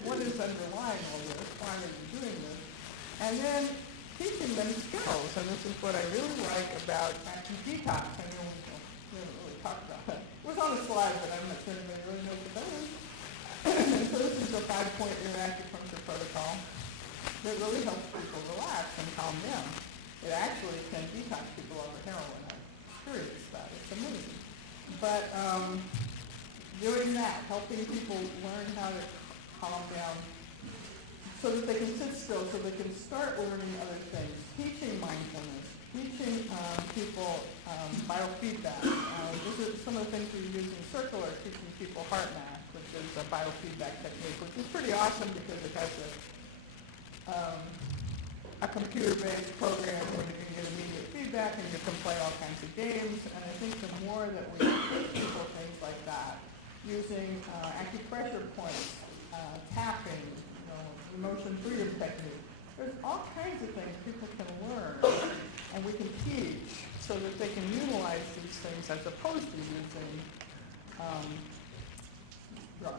what is underlying all this, why are you doing this, and then teaching them skills. And this is what I really like about active detox. I know we haven't really talked about that. It was on the slide, but I'm not sure anybody really knows what that is. So this is a 5-point ear acupuncture protocol that really helps people relax and calm down. It actually can detox people off of heroin. I'm curious about it. It's amazing. But doing that, helping people learn how to calm down so that they can sit still, so they can start learning other things, teaching mindfulness, teaching people biofeedback. This is some of the things we use in Circular, teaching people heart math, which is a biofeedback technique, which is pretty awesome because it has a computer-based program where you can get immediate feedback and you can play all kinds of games. And I think the more that we teach people things like that, using acupressure points, tapping, emotion freedom technique, there's all kinds of things people can learn and we can teach so that they can utilize these things as opposed to using drugs.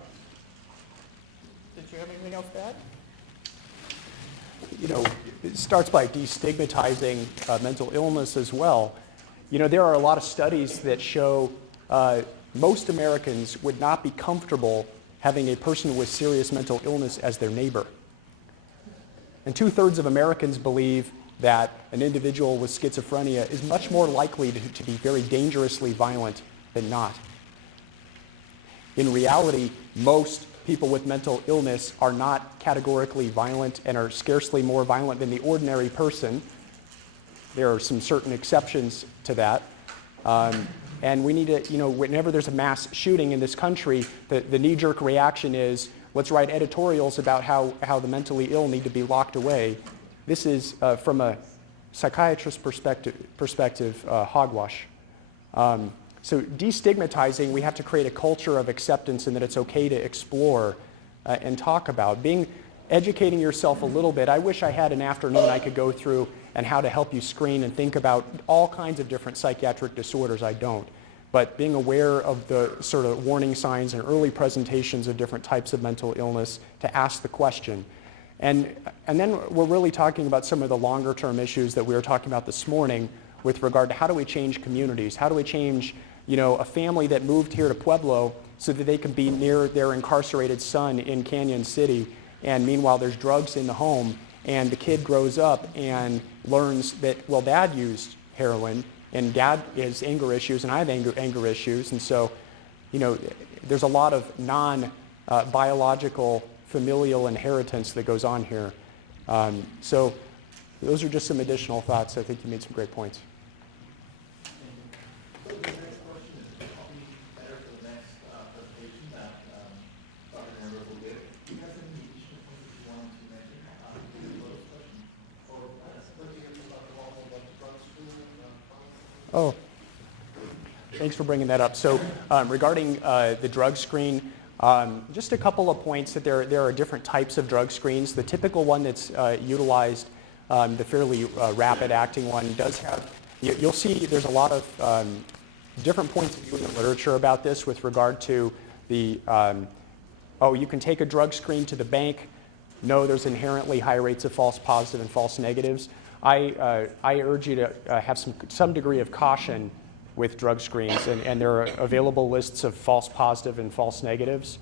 Did you have anything else to add? It starts by destigmatizing mental illness as well. There are a lot of studies that show most Americans would not be comfortable having a person with serious mental illness as their neighbor. And 2/3 of Americans believe that an individual with schizophrenia is much more likely to be very dangerously violent than not. In reality, most people with mental illness are not categorically violent and are scarcely more violent than the ordinary person. There are some certain exceptions to that. And we need to, whenever there's a mass shooting in this country, the knee-jerk reaction is, let's write editorials about how the mentally ill need to be locked away. This is, from a psychiatrist perspective, hogwash. So destigmatizing, we have to create a culture of acceptance and that it's okay to explore and talk about. Educating yourself a little bit. I wish I had an afternoon I could go through and how to help you screen and think about all kinds of different psychiatric disorders. I don't. But being aware of the sort of warning signs and early presentations of different types of mental illness, to ask the question. And then we're really talking about some of the longer term issues that we were talking about this morning with regard to how do we change communities? How do we change, a family that moved here to Pueblo so that they can be near their incarcerated son in Canyon City, and meanwhile there's drugs in the home, and the kid grows up and learns that, well, dad used heroin, and dad has anger issues, and I have anger issues, and so, there's a lot of non-biological familial inheritance that goes on here. So those are just some additional thoughts. I think you made some great points. So the next question is probably better for the next presentation that Dr. Hammer will give. Do you have any additional things you want to mention? Those questions? Or looking at about drug school? Oh, thanks for bringing that up. So regarding the drug screen, just a couple of points that there are different types of drug screens. The typical one that's utilized, the fairly rapid-acting one, does have, you'll see there's a lot of different points of view in the literature about this with regard to the, you can take a drug screen to the bank. No, there's inherently high rates of false positive and false negatives. I urge you to have some degree of caution with drug screens, and there are available lists of false positive and false negatives.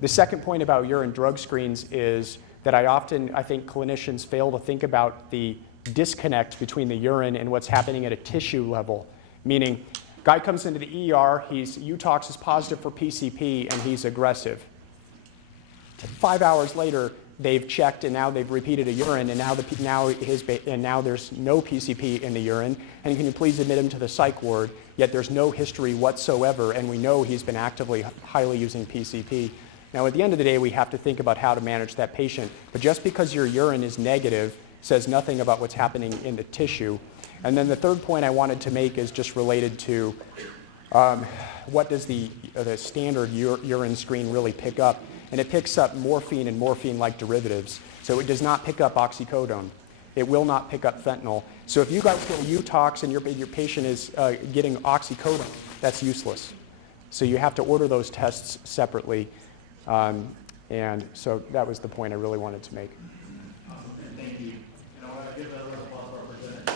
The second point about urine drug screens is that I think clinicians fail to think about the disconnect between the urine and what's happening at a tissue level, meaning Guy comes into the ER, he's UTOX is positive for PCP, and he's aggressive. 5 hours later, they've checked, and now they've repeated a urine, and now there's no PCP in the urine. And can you please admit him to the psych ward? Yet there's no history whatsoever, and we know he's been actively highly using PCP. Now, at the end of the day, we have to think about how to manage that patient. But just because your urine is negative says nothing about what's happening in the tissue. And then the third point I wanted to make is just related to what does the standard urine screen really pick up? And it picks up morphine and morphine-like derivatives. So it does not pick up oxycodone. It will not pick up fentanyl. So if you guys feel UTOX and your patient is getting oxycodone, that's useless. So you have to order those tests separately. And so that was the point I really wanted to make. Awesome, thank you. And I want to give a round of applause for our presenter.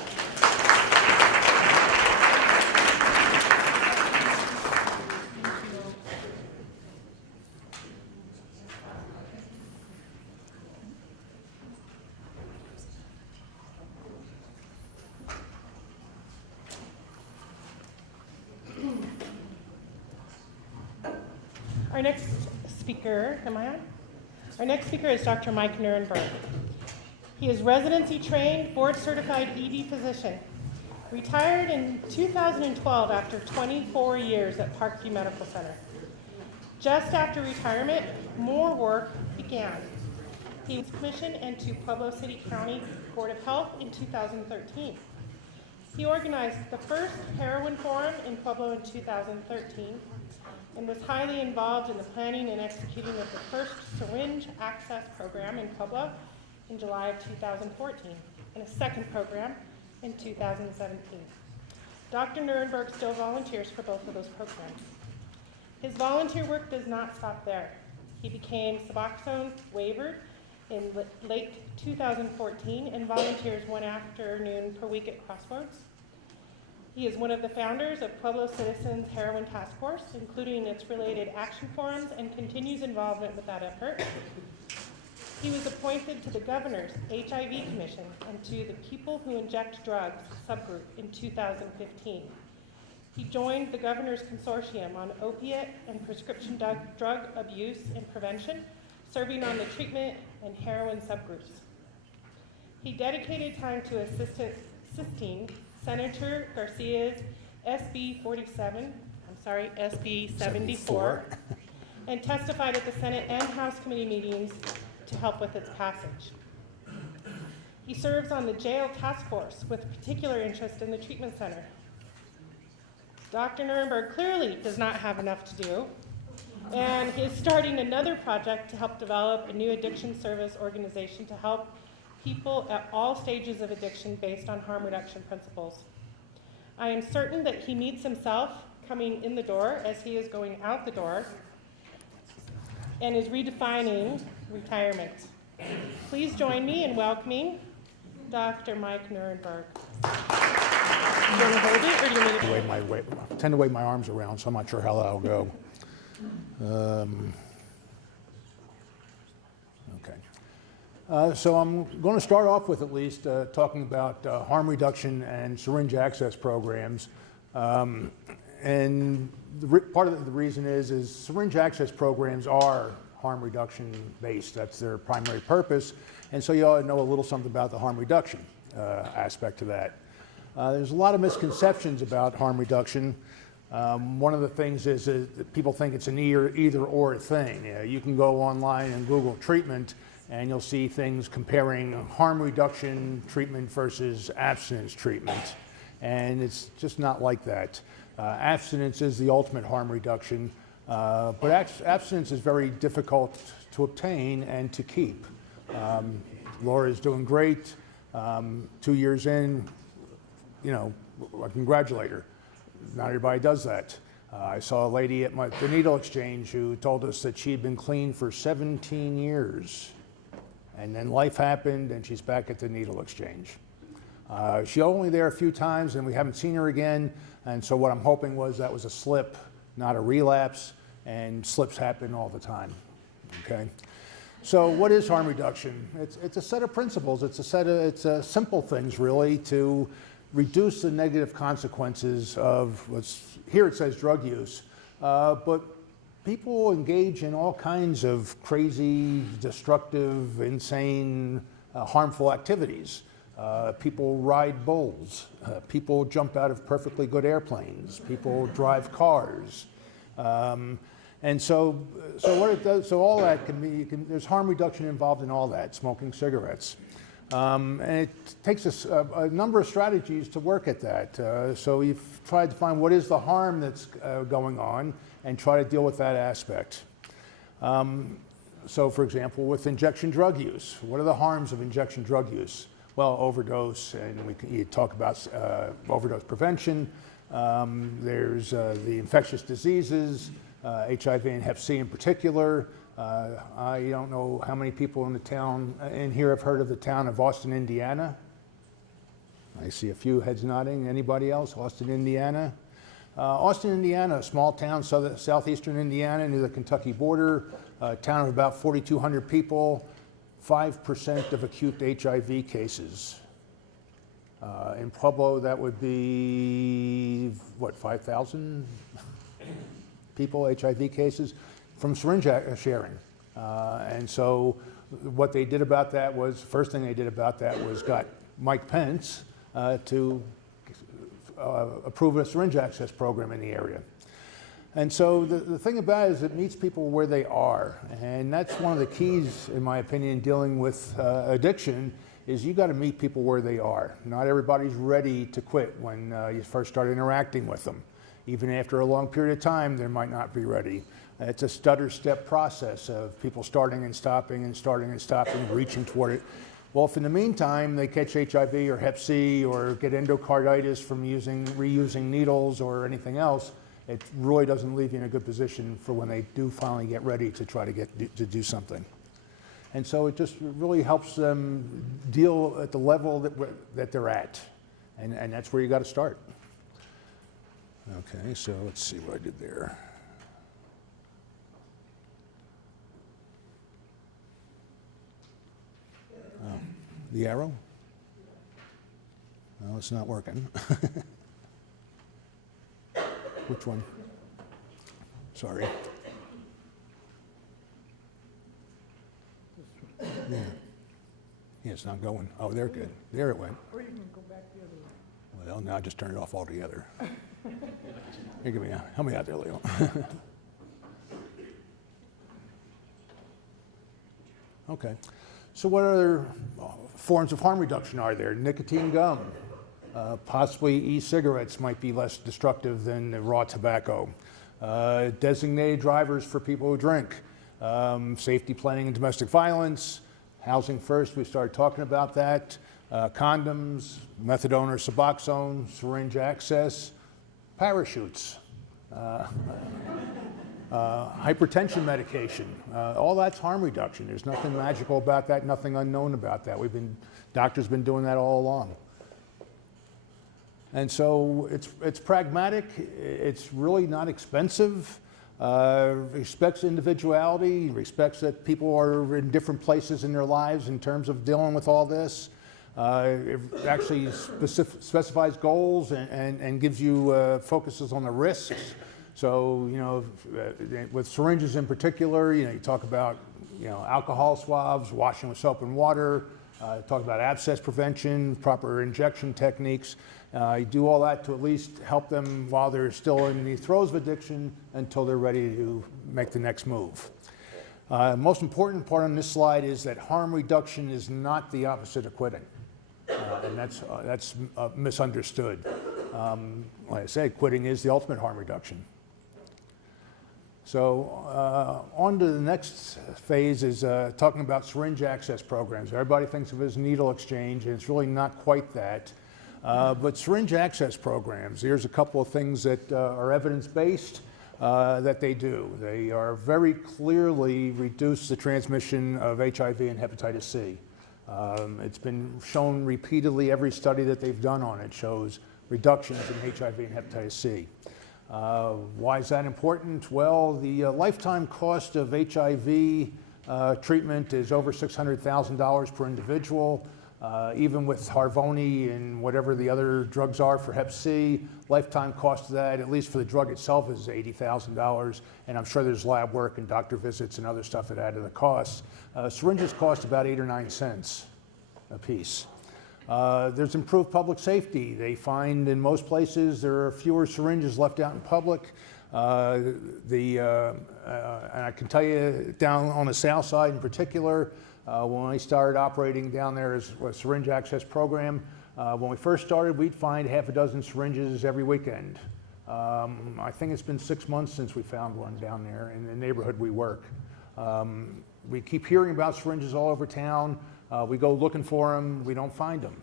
Our next speaker, am I on? Our next speaker is Dr. Mike Nuremberg. He is residency trained, board certified ED physician. Retired in 2012 after 24 years at Parkview Medical Center. Just after retirement, more work began. He was commissioned into Pueblo City County Board of Health in 2013. He organized the first heroin forum in Pueblo in 2013 and was highly involved in the planning and executing of the first syringe access program in Pueblo in July of 2014 and a second program in 2017. Dr. Nuremberg still volunteers for both of those programs. His volunteer work does not stop there. He became Suboxone waiver in late 2014 and volunteers one afternoon per week at Crossroads. He is one of the founders of Pueblo Citizens Heroin Task Force, including its related action forums, and continues involvement with that effort. He was appointed to the Governor's HIV Commission and to the People Who Inject Drugs subgroup in 2015. He joined the Governor's Consortium on Opiate and Prescription Drug Abuse and Prevention, serving on the treatment and heroin subgroups. He dedicated time to assisting Senator Garcia's SB 74, and testified at the Senate and House committee meetings to help with its passage. He serves on the jail task force with particular interest in the treatment center. Dr. Nuremberg clearly does not have enough to do, and he is starting another project to help develop a new addiction service organization to help people at all stages of addiction based on harm reduction principles. I am certain that he meets himself coming in the door as he is going out the door and is redefining retirement. Please join me in welcoming Dr. Mike Nuremberg. Do you want to hold it, or do you need to I tend to wave my arms around, so I'm not sure how that'll go. So I'm going to start off with at least talking about harm reduction and syringe access programs. And part of the reason is syringe access programs are harm reduction based. That's their primary purpose. And so you ought to know a little something about the harm reduction aspect of that. There's a lot of misconceptions about harm reduction. One of the things is that people think it's an either or thing. You can go online and Google treatment, and you'll see things comparing harm reduction treatment versus abstinence treatment. And it's just not like that. Abstinence is the ultimate harm reduction, but abstinence is very difficult to obtain and to keep. Laura is doing great. 2 years in, you know, I congratulate her. Not everybody does that. I saw a lady at the needle exchange who told us that she'd been clean for 17 years. And then life happened and she's back at the needle exchange. She only there a few times and we haven't seen her again. And so what I'm hoping was that was a slip, not a relapse, and slips happen all the time, okay? So what is harm reduction? It's a set of principles. It's simple things really to reduce the negative consequences of here it says drug use, but people engage in all kinds of crazy, destructive, insane, harmful activities. People ride bulls. People jump out of perfectly good airplanes. People drive cars. And so what it does, so all that can be, there's harm reduction involved in all that, smoking cigarettes. And it takes a number of strategies to work at that. So we've tried to find what is the harm that's going on and try to deal with that aspect. So for example, with injection drug use, what are the harms of injection drug use? Well, overdose, and you talk about overdose prevention. There's the infectious diseases, HIV and Hep C in particular. I don't know how many people in the town in here have heard of the town of Austin, Indiana. I see a few heads nodding. Anybody else? Austin, Indiana. Austin, Indiana, a small town, southeastern Indiana, near the Kentucky border. A town of about 4,200 people. 5% of acute HIV cases. In Pueblo, that would be, what, 5,000 people, HIV cases, from syringe sharing. And so what they did about that was, first thing they did about that was got Mike Pence to approve a syringe access program in the area. And so the thing about it is it meets people where they are. And that's one of the keys, in my opinion, in dealing with addiction, is you got to meet people where they are. Not everybody's ready to quit when you first start interacting with them. Even after a long period of time, they might not be ready. It's a stutter step process of people starting and stopping and starting and stopping, reaching toward it. Well, if in the meantime they catch HIV or Hep C or get endocarditis from reusing needles or anything else, it really doesn't leave you in a good position for when they do finally get ready to try to do something. And so it just really helps them deal at the level that they're at. And that's where you got to start. Okay, so let's see what I did there. Oh, the arrow? No, it's not working. Which one? Sorry. Yeah. Yeah, it's not going. Oh, they're good. There it went. Or you can go back the other way. Well, now I just turned it off altogether. Here, give me a, help me out there, Leo. Okay. So what other forms of harm reduction are there? Nicotine gum. Possibly e-cigarettes might be less destructive than the raw tobacco. Designated drivers for people who drink. Safety planning and domestic violence. Housing first, we started talking about that. Condoms, methadone or Suboxone, syringe access, parachutes, hypertension medication. All that's harm reduction. There's nothing magical about that, nothing unknown about that. Doctors have been doing that all along. And so it's pragmatic, it's really not expensive, respects individuality, respects that people are in different places in their lives in terms of dealing with all this. It actually specifies goals and gives you focuses on the risks. So, you know, with syringes in particular, you know, you talk about, you know, alcohol swabs, washing with soap and water, talk about abscess prevention, proper injection techniques. You do all that to at least help them while they're still in the throes of addiction until they're ready to make the next move. Most important part on this slide is that harm reduction is not the opposite of quitting. And that's misunderstood. Like I said, quitting is the ultimate harm reduction. So on to the next phase is talking about syringe access programs. Everybody thinks of it as needle exchange, and it's really not quite that. But syringe access programs, here's a couple of things that are evidence-based that they do. They are very clearly reduce the transmission of HIV and hepatitis C. It's been shown repeatedly, every study that they've done on it shows reductions in HIV and hepatitis C. Why is that important? Well, the lifetime cost of HIV treatment is over $600,000 per individual. Even with Harvoni and whatever the other drugs are for Hep C, lifetime cost of that, at least for the drug itself, is $80,000. And I'm sure there's lab work and doctor visits and other stuff that add to the costs. Syringes cost about 8 or 9 cents a piece. There's improved public safety. They find in most places there are fewer syringes left out in public. And I can tell you down on the south side in particular, when I started operating down there as a syringe access program, when we first started, we'd find half a dozen syringes every weekend. I think it's been 6 months since we found one down there in the neighborhood we work. We keep hearing about syringes all over town. We go looking for them, we don't find them.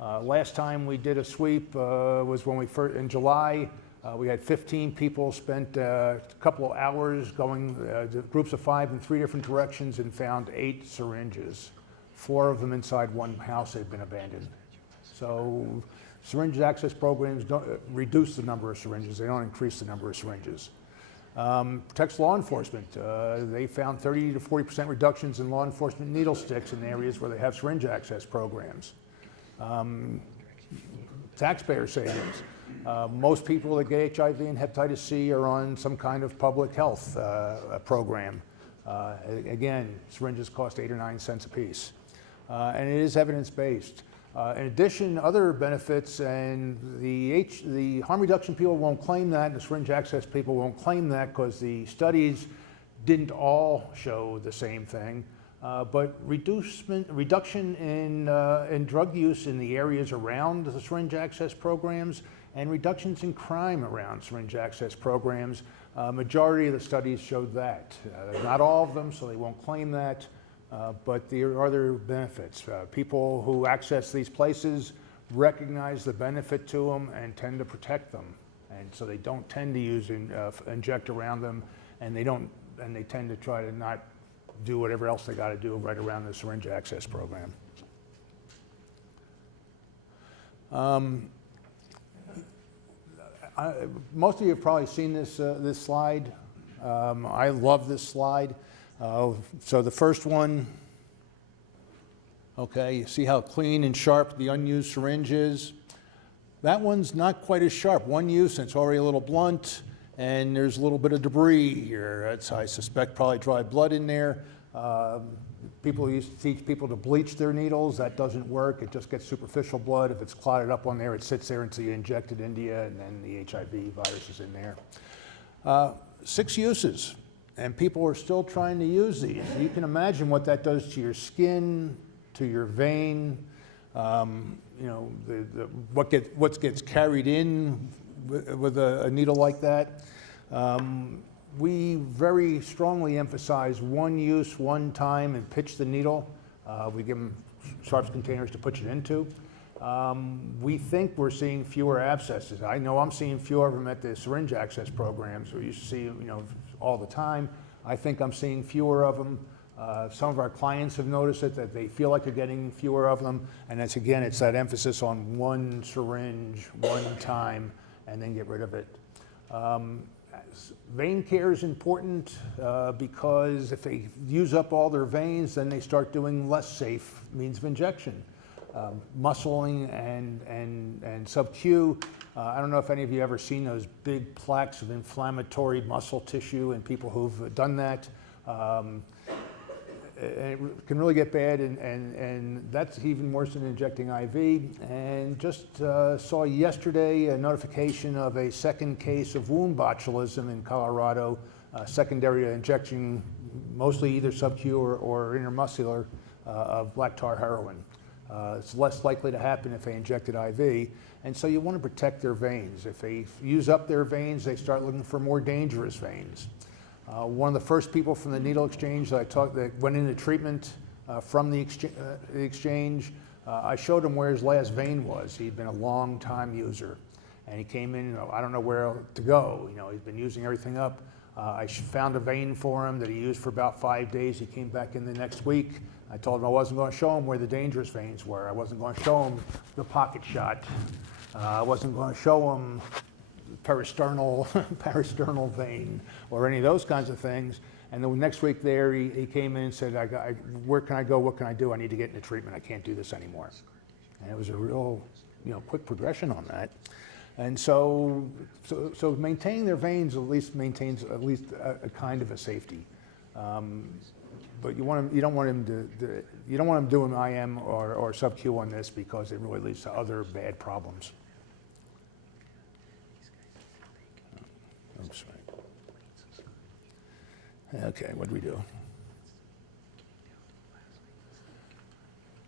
Last time we did a sweep was when in July. We had 15 people, spent a couple of hours going groups of 5 in 3 different directions and found 8 syringes. 4 of them inside one house had been abandoned. So syringe access programs don't reduce the number of syringes, they don't increase the number of syringes. Protects law enforcement. They found 30 to 40% reductions in law enforcement needle sticks in areas where they have syringe access programs. Taxpayer savings. Most people that get HIV and hepatitis C are on some kind of public health program. Again, syringes cost 8 or 9 cents a piece. And it is evidence-based. In addition, other benefits, and the harm reduction people won't claim that, the syringe access people won't claim that because the studies didn't all show the same thing. But reduction in drug use in the areas around the syringe access programs and reductions in crime around syringe access programs, majority of the studies showed that. Not all of them, so they won't claim that, but there are other benefits. People who access these places recognize the benefit to them and tend to protect them. And so they don't tend to use inject around them, and they tend to try to not do whatever else they got to do right around the syringe access program. Most of you have probably seen this slide. I love this slide. So the first one, okay, you see how clean and sharp the unused syringe is? That one's not quite as sharp. One use, and it's already a little blunt, and there's a little bit of debris here. That's, I suspect, probably dry blood in there. People used to teach people to bleach their needles. That doesn't work. It just gets superficial blood. If it's clotted up on there, it sits there until you inject it into you, and then the HIV virus is in there. 6 uses, and people are still trying to use these. You can imagine what that does to your skin, to your vein, you know, what gets carried in with a needle like that. We very strongly emphasize one use, one time, and pitch the needle. We give them sharps containers to put it into. We think we're seeing fewer abscesses. I know I'm seeing fewer of them at the syringe access programs. We used to see, you know, all the time. I think I'm seeing fewer of them. Some of our clients have noticed it, that they feel like they're getting fewer of them. And it's, again, it's that emphasis on one syringe, one time, and then get rid of it. Vein care is important because if they use up all their veins, then they start doing less safe means of injection. Muscling and sub-Q. I don't know if any of you ever seen those big plaques of inflammatory muscle tissue in people who've done that. It can really get bad, and that's even worse than injecting IV. And just saw yesterday a notification of a second case of wound botulism in Colorado, secondary to injection, mostly either sub-Q or intramuscular, of black tar heroin. It's less likely to happen if they injected IV, and so you want to protect their veins. If they use up their veins, they start looking for more dangerous veins. One of the first people from the needle exchange that went into treatment from the exchange, I showed him where his last vein was. He'd been a long time user, and he came in, I don't know where to go. You know, he's been using everything up. I found a vein for him that he used for about 5 days. He came back in the next week. I told him I wasn't going to show him where the dangerous veins were. I wasn't going to show him the pocket shot. I wasn't going to show him peristernal vein or any of those kinds of things. And the next week there, he came in and said, where can I go? What can I do? I need to get into treatment. I can't do this anymore. And it was a real, quick progression on that. And so maintaining their veins at least maintains at least a kind of a safety. But you don't want them doing IM or sub-Q on this because it really leads to other bad problems. Oops. Okay, what do we do?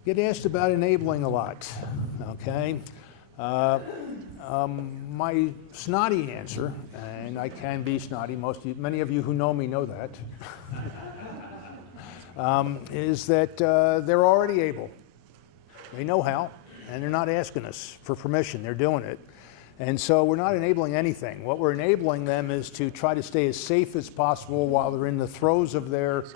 Get asked about enabling a lot, okay? My snotty answer, and I can be snotty, many of you who know me know that, is that they're already able. They know how, and they're not asking us for permission, they're doing it. And so we're not enabling anything. What we're enabling them is to try to stay as safe as possible while they're in the throes of their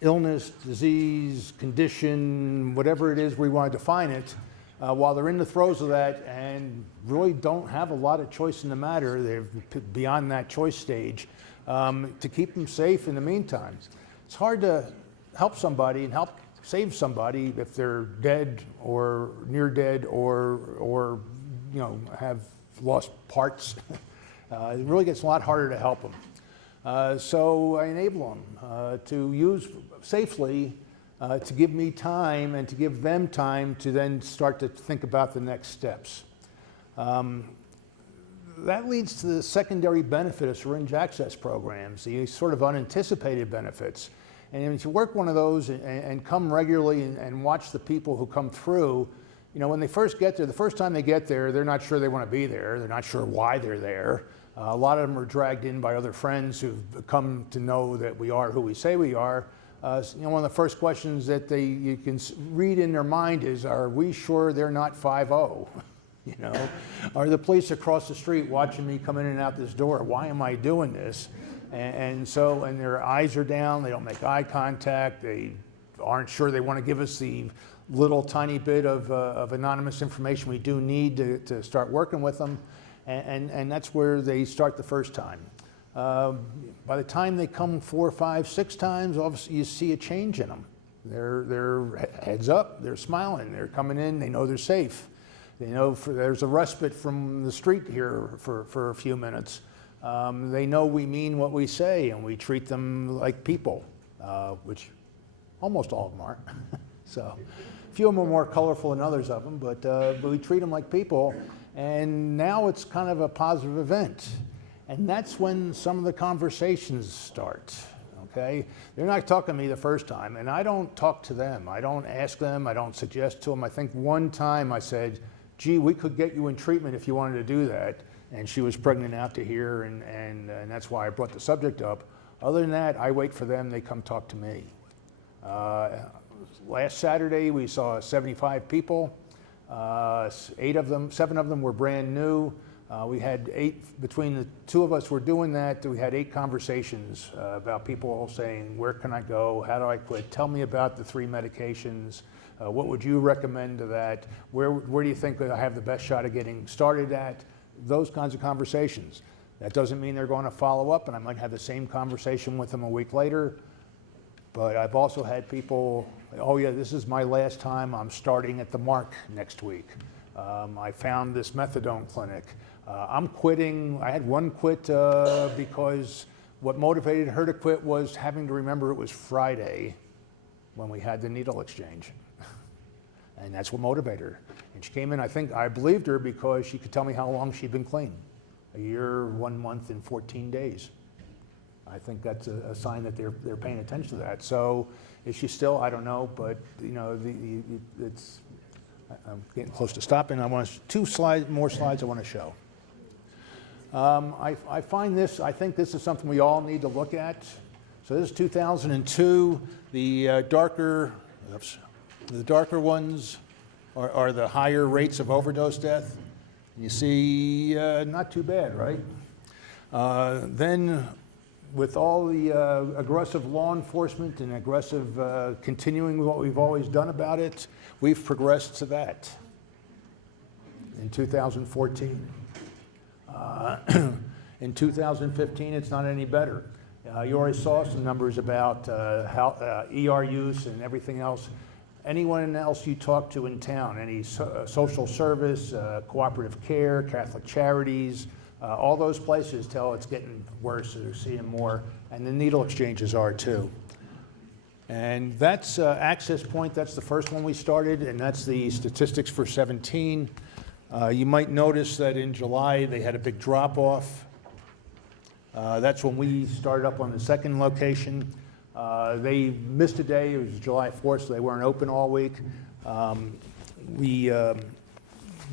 illness, disease, condition, whatever it is we want to define it, while they're in the throes of that and really don't have a lot of choice in the matter, they're beyond that choice stage, to keep them safe in the meantime. It's hard to help somebody and help save somebody if they're dead or near dead or have lost parts. It really gets a lot harder to help them. So I enable them to use safely, to give me time and to give them time to then start to think about the next steps. That leads to the secondary benefit of syringe access programs, the sort of unanticipated benefits. And if you work one of those and come regularly and watch the people who come through, when they first get there, the first time they get there, they're not sure they want to be there. They're not sure why they're there. A lot of them are dragged in by other friends who've come to know that we are who we say we are. One of the first questions that you can read in their mind is, are we sure they're not 5-0? Are the police across the street watching me come in and out this door? Why am I doing this? And their eyes are down. They don't make eye contact. They aren't sure they want to give us the little tiny bit of anonymous information we do need to start working with them. And that's where they start the first time. By the time they come 4, 5, 6 times, obviously you see a change in them. They're heads up, they're smiling, they're coming in, they know they're safe. They know there's a respite from the street here for a few minutes. They know we mean what we say and we treat them like people, which almost all of them are. So a few of them are more colorful than others of them, but we treat them like people. And now it's kind of a positive event. And that's when some of the conversations start, okay? They're not talking to me the first time, and I don't talk to them. I don't ask them, I don't suggest to them. I think one time I said, gee, we could get you in treatment if you wanted to do that. And she was pregnant out to here, and that's why I brought the subject up. Other than that, I wait for them, they come talk to me. Last Saturday, we saw 75 people. 7 of them were brand new. We had 8, between the 2 of us were doing that, we had 8 conversations about people saying, where can I go? How do I quit? Tell me about the 3 medications. What would you recommend to that? Where do you think I have the best shot of getting started at? Those kinds of conversations. That doesn't mean they're going to follow up, and I might have the same conversation with them a week later. But I've also had people, oh yeah, this is my last time, I'm starting at the mark next week. I found this methadone clinic. I'm quitting. I had one quit because what motivated her to quit was having to remember it was Friday when we had the needle exchange. And that's what motivated her. And she came in, I believed her because she could tell me how long she'd been clean. 1 year, 1 month, and 14 days. I think that's a sign that they're paying attention to that. So is she still? I don't know, but it's. I'm getting close to stopping. I want 2 more slides I want to show. I find this. I think this is something we all need to look at. So this is 2002. The darker ones are the higher rates of overdose death. You see, not too bad, right? Then, with all the aggressive law enforcement and aggressive continuing what we've always done about it, we've progressed to that in 2014. In 2015, it's not any better. You already saw some numbers about ER use and everything else. Anyone else you talk to in town, any social service, cooperative care, Catholic charities, all those places tell it's getting worse, they're seeing more, and the needle exchanges are too. And that's Access Point, that's the first one we started, and that's the statistics for 17. You might notice that in July they had a big drop-off. That's when we started up on the second location. They missed a day, it was July 4th, so they weren't open all week.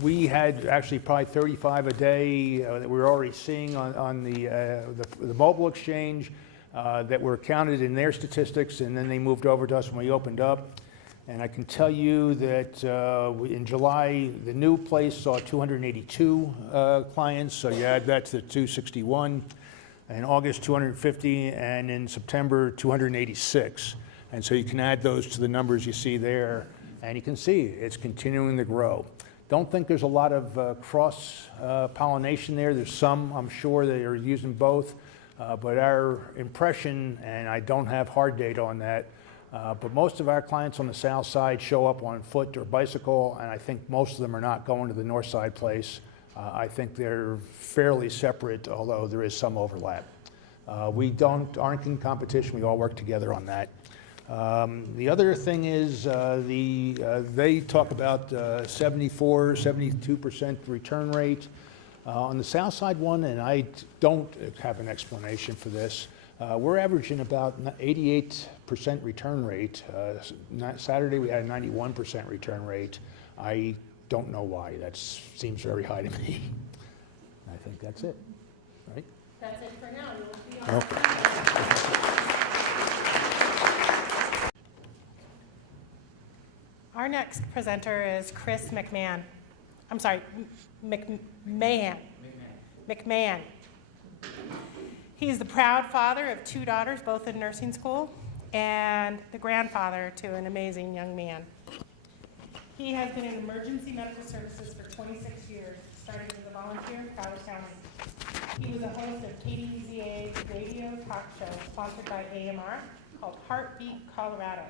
We had actually probably 35 a day that we were already seeing on the mobile exchange that were counted in their statistics, and then they moved over to us when we opened up. And I can tell you that in July, the new place saw 282 clients, so you add that to 261. In August, 250, and in September, 286. And so you can add those to the numbers you see there, and you can see it's continuing to grow. Don't think there's a lot of cross-pollination there. There's some, I'm sure, that are using both, but our impression, and I don't have hard data on that, but most of our clients on the south side show up on foot or bicycle, and I think most of them are not going to the north side place. I think they're fairly separate, although there is some overlap. We aren't in competition, we all work together on that. The other thing is they talk about 74, 72% return rate. On the south side one, and I don't have an explanation for this, we're averaging about 88% return rate. Saturday we had a 91% return rate. I don't know why. That seems very high to me. I think that's it, right? That's it for now. You'll see on Our next presenter is Chris McMahon. I'm sorry, McMahon. McMahon. He's the proud father of 2 daughters, both in nursing school, and the grandfather to an amazing young man. He has been in emergency medical services for 26 years, starting as a volunteer in Broward County. He was a host of KDZA's radio talk show sponsored by AMR called Heartbeat Colorado.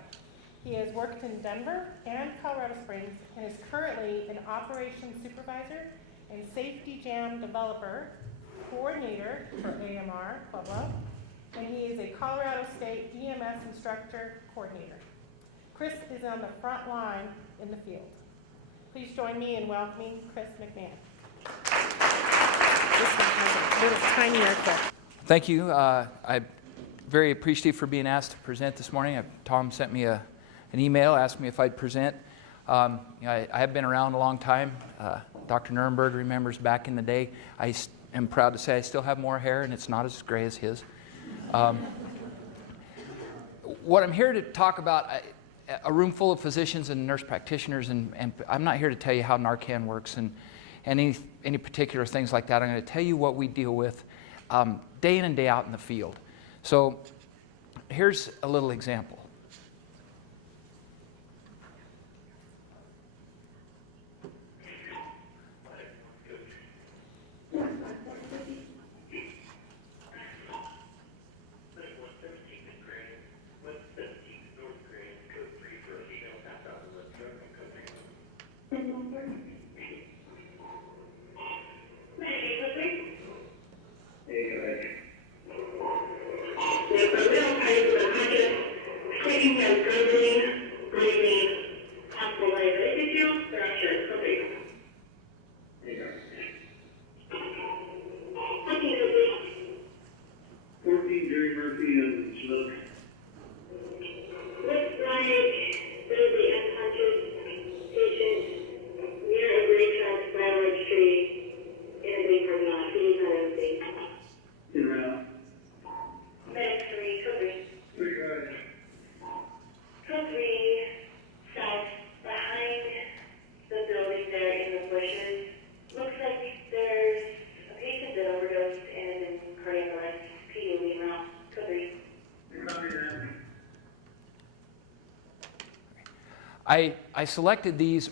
He has worked in Denver and Colorado Springs and is currently an operations supervisor and safety jam developer coordinator for AMR, Pueblo, and he is a Colorado State EMS instructor coordinator. Chris is on the front line in the field. Please join me in welcoming Chris McMahon. This one has a little tinier clip. Thank you. I'm very appreciative for being asked to present this morning. Tom sent me an email, asked me if I'd present. I have been around a long time. Dr. Nuremberg remembers back in the day. I am proud to say I still have more hair, and it's not as gray as his. What I'm here to talk about, a room full of physicians and nurse practitioners, and I'm not here to tell you how Narcan works and any particular things like that. I'm going to tell you what we deal with day in and day out in the field. So here's a little example. I selected these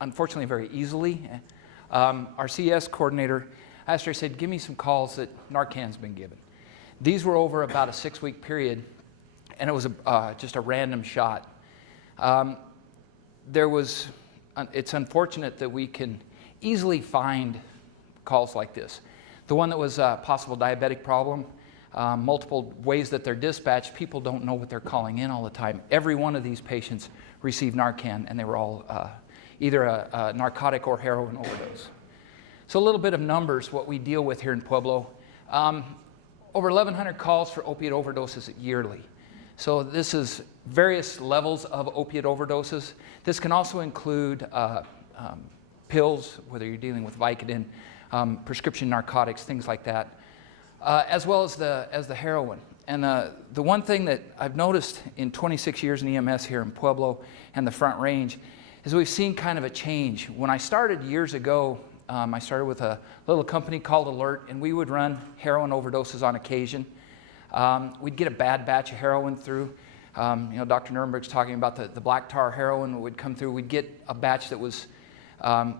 unfortunately very easily. Our CS coordinator asked her, I said, give me some calls that Narcan's been given. These were over about a 6-week period, and it was just a random shot. It's unfortunate that we can easily find calls like this. The one that was a possible diabetic problem, multiple ways that they're dispatched, people don't know what they're calling in all the time. Every one of these patients received Narcan, and they were all either a narcotic or heroin overdose. So a little bit of numbers, what we deal with here in Pueblo. Over 1,100 calls for opiate overdoses yearly. So this is various levels of opiate overdoses. This can also include pills, whether you're dealing with Vicodin, prescription narcotics, things like that, as well as the heroin. And the one thing that I've noticed in 26 years in EMS here in Pueblo and the Front Range is we've seen kind of a change. When I started years ago, I started with a little company called Alert, and we would run heroin overdoses on occasion. We'd get a bad batch of heroin through. Dr. Nuremberg's talking about the black tar heroin would come through. We'd get a batch that was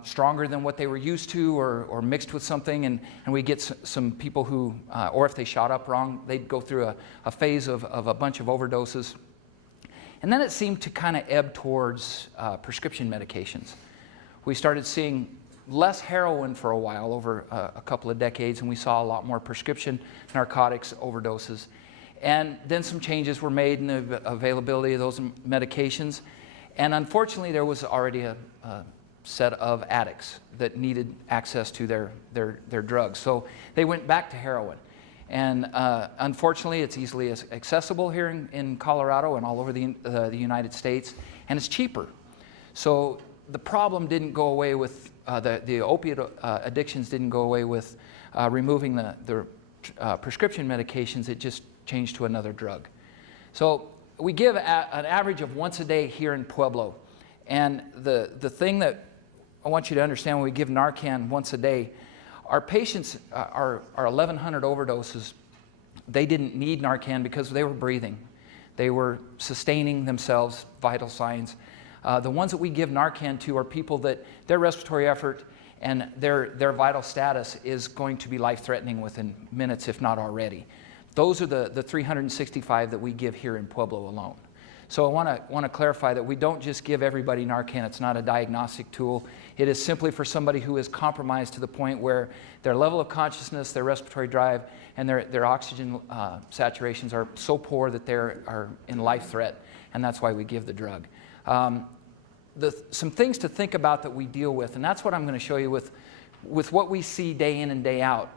stronger than what they were used to or mixed with something, and we'd get some people who, or if they shot up wrong, they'd go through a phase of a bunch of overdoses. And then it seemed to kind of ebb towards prescription medications. We started seeing less heroin for a while, over a couple of decades, and we saw a lot more prescription narcotics overdoses. And then some changes were made in the availability of those medications. And unfortunately, there was already a set of addicts that needed access to their drugs. So they went back to heroin. And unfortunately, it's easily accessible here in Colorado and all over the United States, and it's cheaper. So the problem didn't go away with, the opiate addictions didn't go away with removing the prescription medications. It just changed to another drug. So we give an average of once a day here in Pueblo. And the thing that I want you to understand, when we give Narcan once a day, our patients, our 1,100 overdoses, they didn't need Narcan because they were breathing. They were sustaining themselves, vital signs. The ones that we give Narcan to are people that their respiratory effort and their vital status is going to be life-threatening within minutes, if not already. Those are the 365 that we give here in Pueblo alone. So I want to clarify that we don't just give everybody Narcan. It's not a diagnostic tool. It is simply for somebody who is compromised to the point where their level of consciousness, their respiratory drive, and their oxygen saturations are so poor that they are in life threat, and that's why we give the drug. Some things to think about that we deal with, and that's what I'm going to show you with what we see day in and day out.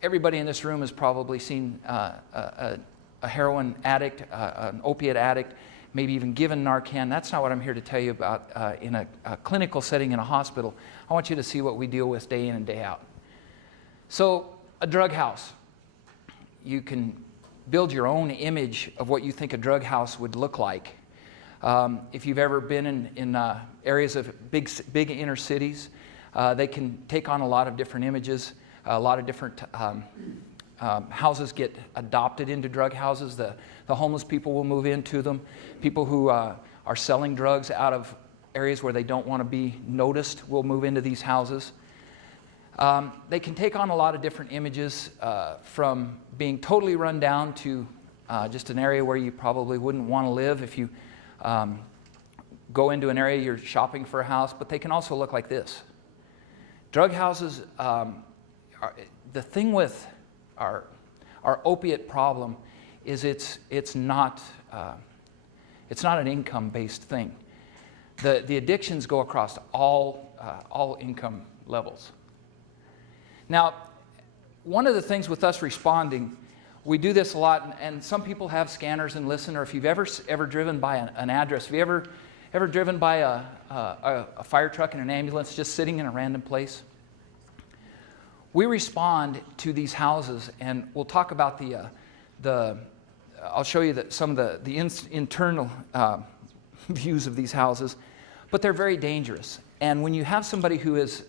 Everybody in this room has probably seen a heroin addict, an opiate addict, maybe even given Narcan. That's not what I'm here to tell you about in a clinical setting in a hospital. I want you to see what we deal with day in and day out. So, a drug house. You can build your own image of what you think a drug house would look like. If you've ever been in areas of big inner cities, they can take on a lot of different images, a lot of different houses get adopted into drug houses. The homeless people will move into them. People who are selling drugs out of areas where they don't want to be noticed will move into these houses. They can take on a lot of different images, from being totally run down to just an area where you probably wouldn't want to live if you go into an area you're shopping for a house, but they can also look like this. Drug houses, the thing with our opiate problem is it's not an income-based thing. The addictions go across all income levels. Now, one of the things with us responding, we do this a lot, and some people have scanners and listen, or if you've ever driven by an address, have you ever driven by a fire truck and an ambulance just sitting in a random place? We respond to these houses, and we'll talk about I'll show you some of the internal views of these houses, but they're very dangerous. And when you have somebody who is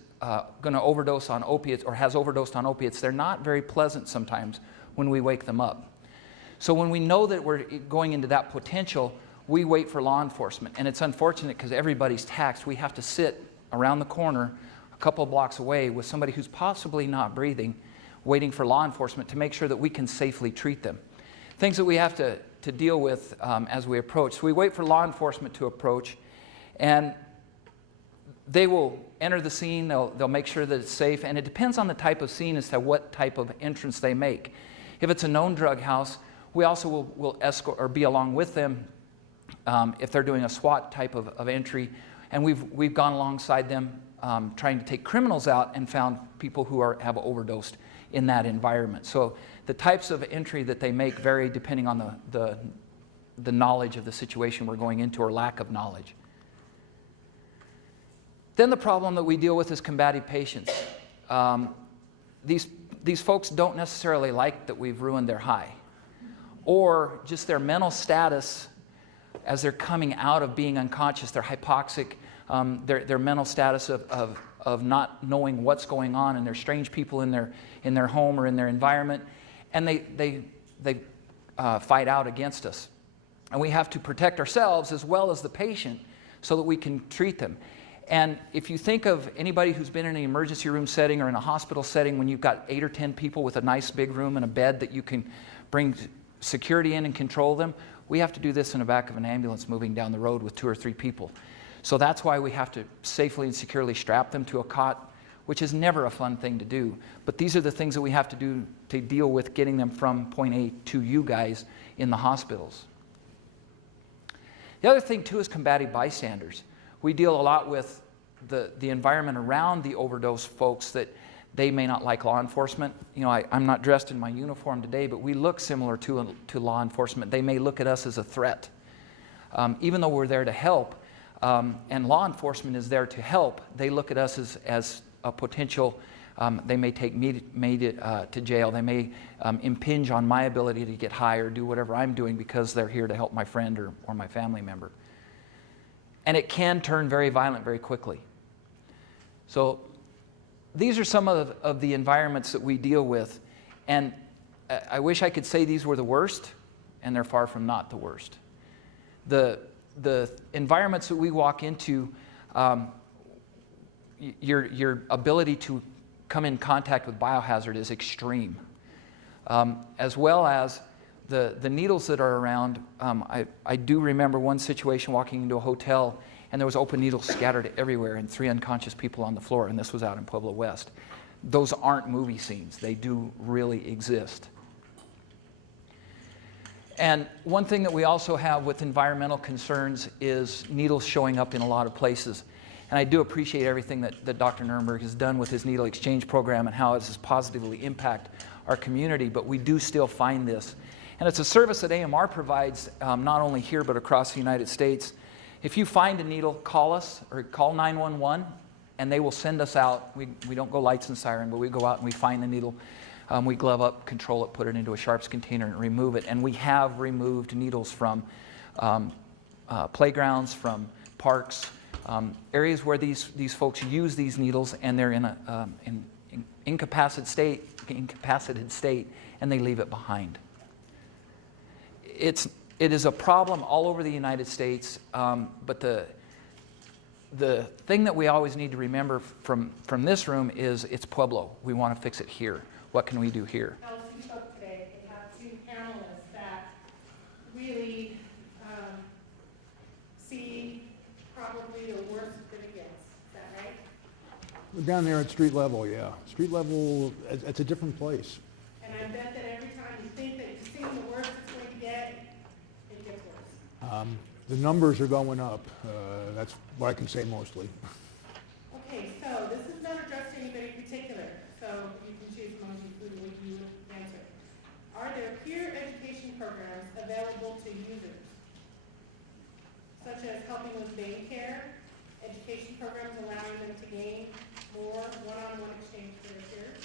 going to overdose on opiates or has overdosed on opiates, they're not very pleasant sometimes when we wake them up. So when we know that we're going into that potential, we wait for law enforcement. And it's unfortunate because everybody's taxed. We have to sit around the corner a couple of blocks away with somebody who's possibly not breathing waiting for law enforcement to make sure that we can safely treat them. Things that we have to deal with as we approach. So we wait for law enforcement to approach, and they will enter the scene, they'll make sure that it's safe, and it depends on the type of scene as to what type of entrance they make. If it's a known drug house, we also will escort or be along with them if they're doing a SWAT type of entry, and we've gone alongside them trying to take criminals out and found people who have overdosed in that environment. So the types of entry that they make vary depending on the knowledge of the situation we're going into or lack of knowledge. Then the problem that we deal with is combative patients. These folks don't necessarily like that we've ruined their high, or just their mental status as they're coming out of being unconscious. They're hypoxic, their mental status of not knowing what's going on, and they're strange people in their home or in their environment, and they fight out against us. And we have to protect ourselves as well as the patient so that we can treat them. And if you think of anybody who's been in an emergency room setting or in a hospital setting when you've got 8 or 10 people with a nice big room and a bed that you can bring security in and control them, we have to do this in the back of an ambulance moving down the road with 2 or 3 people. So that's why we have to safely and securely strap them to a cot, which is never a fun thing to do. But these are the things that we have to do to deal with getting them from point A to you guys in the hospitals. The other thing too is combative bystanders. We deal a lot with the environment around the overdose folks that they may not like law enforcement. You know, I'm not dressed in my uniform today, but we look similar to law enforcement. They may look at us as a threat. Even though we're there to help, and law enforcement is there to help, they look at us as a potential, they may take me to jail. They may impinge on my ability to get high or do whatever I'm doing because they're here to help my friend or my family member. And it can turn very violent very quickly. So these are some of the environments that we deal with. And I wish I could say these were the worst, and they're far from not the worst. The environments that we walk into, your ability to come in contact with biohazard is extreme. As well as the needles that are around. I do remember one situation walking into a hotel, and there was open needles scattered everywhere and 3 unconscious people on the floor, and this was out in Pueblo West. Those aren't movie scenes. They do really exist. And one thing that we also have with environmental concerns is needles showing up in a lot of places. And I do appreciate everything that Dr. Nurnberg has done with his needle exchange program and how it has positively impacted our community, but we do still find this. And it's a service that AMR provides not only here but across the United States. If you find a needle, call us or call 911 and they will send us out. We don't go lights and siren, but we go out and we find the needle. We glove up, control it, put it into a sharps container and remove it. And we have removed needles from playgrounds, from parks, areas where these folks use these needles and they're in an incapacitated state and they leave it behind. It is a problem all over the United States, but the thing that we always need to remember from this room is it's Pueblo. We want to fix it here. What can we do here? LC spoke today. They have 2 panelists that really see probably the worst that it gets. Is that right? Down there at street level, yeah. Street level, it's a different place. And I bet that every time you think that you've seen the worst it's going to get, it gets worse. The numbers are going up. That's what I can say mostly. Okay, so this is not addressed to anybody in particular, so you can choose among who you would answer. Are there peer education programs available to users, such as helping with vein care, education programs allowing them to gain more one-on-one exchange with their peers?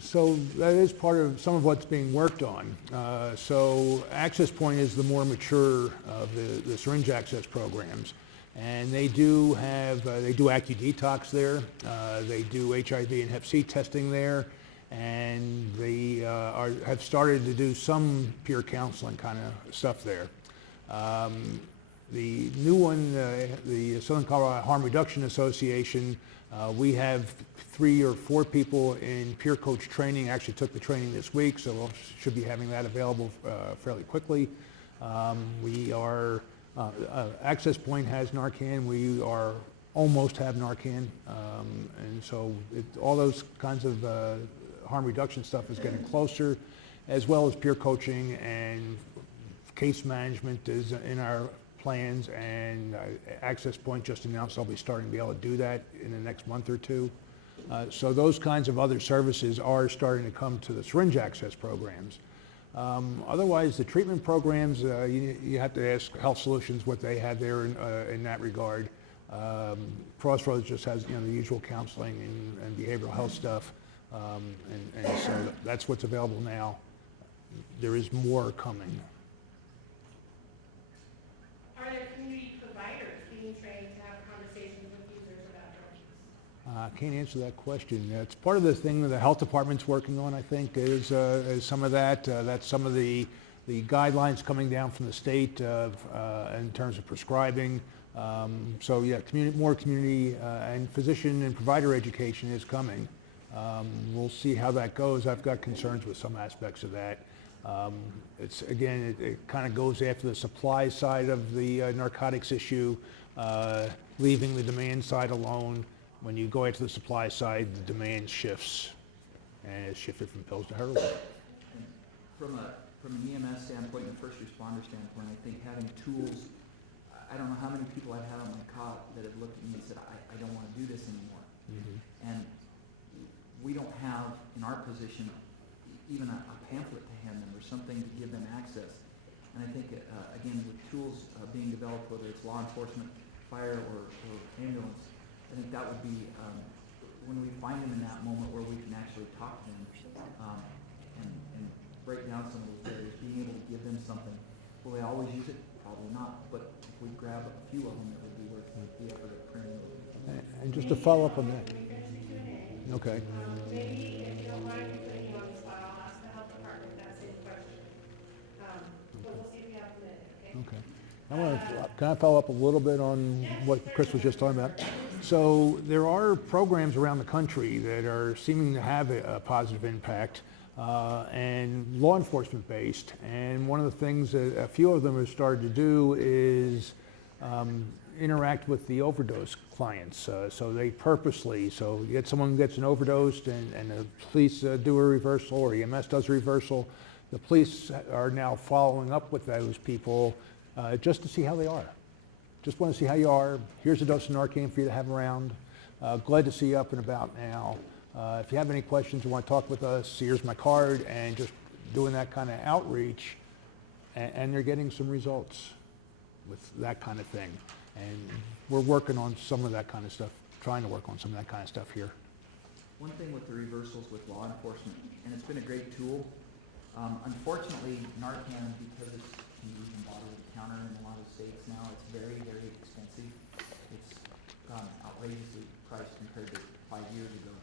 So that is part of some of what's being worked on. So Access Point is the more mature of the syringe access programs. And they do have, they do AccuDetox there. They do HIV and Hep C testing there. And they have started to do some peer counseling kind of stuff there. The new one, the Southern Colorado Harm Reduction Association, We have 3 or 4 people in peer coach training, actually took the training this week, so we should be having that available fairly quickly. We are, Access Point has Narcan, we are almost have Narcan, and so all those kinds of harm reduction stuff is getting closer, as well as peer coaching and case management is in our plans, and Access Point just announced they'll be starting to be able to do that in the next month or 2. So those kinds of other services are starting to come to the syringe access programs. Otherwise, the treatment programs, you have to ask Health Solutions what they have there in that regard. Crossroads just has the usual counseling and behavioral health stuff, and so that's what's available now. There is more coming. Are there community providers being trained to have conversations with users about drug use? I can't answer that question. It's part of the thing that the health department's working on, I think, is some of that. That's some of the guidelines coming down from the state in terms of prescribing. So yeah, more community and physician and provider education is coming. We'll see how that goes. I've got concerns with some aspects of that. It's again, it kind of goes after the supply side of the narcotics issue, leaving the demand side alone. When you go after the supply side, the demand shifts, and it's shifted from pills to heroin. From an EMS standpoint and first responder standpoint, I think having tools, I don't know how many people I've had on my cot that have looked at me and said, I don't want to do this anymore. Mm-hmm. And we don't have, in our position, even a pamphlet to hand them or something to give them access. And I think, again, with tools being developed, whether it's law enforcement, fire, or ambulance, I think that would be, when we find them in that moment where we can actually talk to them and break down some of those barriers, being able to give them something. Will they always use it? Probably not. But if we grab a few of them, it would be worth the effort of printing those. And just to follow up on that. Okay. Maybe if you don't mind putting me on the spot, I'll ask the health department that same question. But we'll see if we have a minute, okay? Okay. Can I follow up a little bit on what Chris was just talking about? So there are programs around the country that are seeming to have a positive impact and law enforcement based. And one of the things that a few of them have started to do is interact with the overdose clients. So they purposely, so you get someone who gets an overdose and the police do a reversal, or EMS does a reversal. The police are now following up with those people just to see how they are. Just want to see how you are. Here's a dose of Narcan for you to have around. Glad to see you up and about now. If you have any questions or want to talk with us, here's my card, and just doing that kind of outreach, and they're getting some results with that kind of thing. And we're working on some of that kind of stuff, trying to work on some of that kind of stuff here. One thing with the reversals with law enforcement, and it's been a great tool. Unfortunately, Narcan, because it's used and bought over the counter in a lot of states now, it's very, very expensive. It's gone outrageously priced compared to 5 years ago.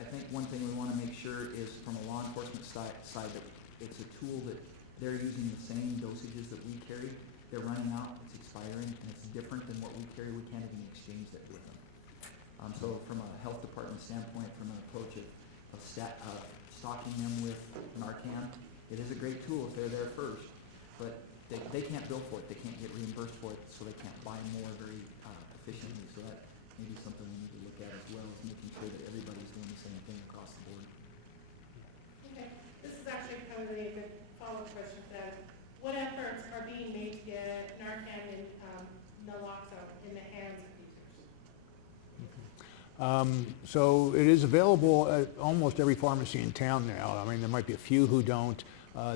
I think one thing we want to make sure is from a law enforcement side that it's a tool that they're using the same dosages that we carry. They're running out, it's expiring, and it's different than what we carry. We can't even exchange that with them. So from a health department standpoint, from an approach of stocking them with Narcan, it is a great tool if they're there first, but they can't bill for it. They can't get reimbursed for it, so they can't buy more very efficiently. So that may be something we need to look at as well, is making sure that everybody's doing the same thing across the board. Okay, this is actually kind of a good follow-up question to that. What efforts are being made to get Narcan and naloxone in the hands of users? So it is available at almost every pharmacy in town now. I mean, there might be a few who don't.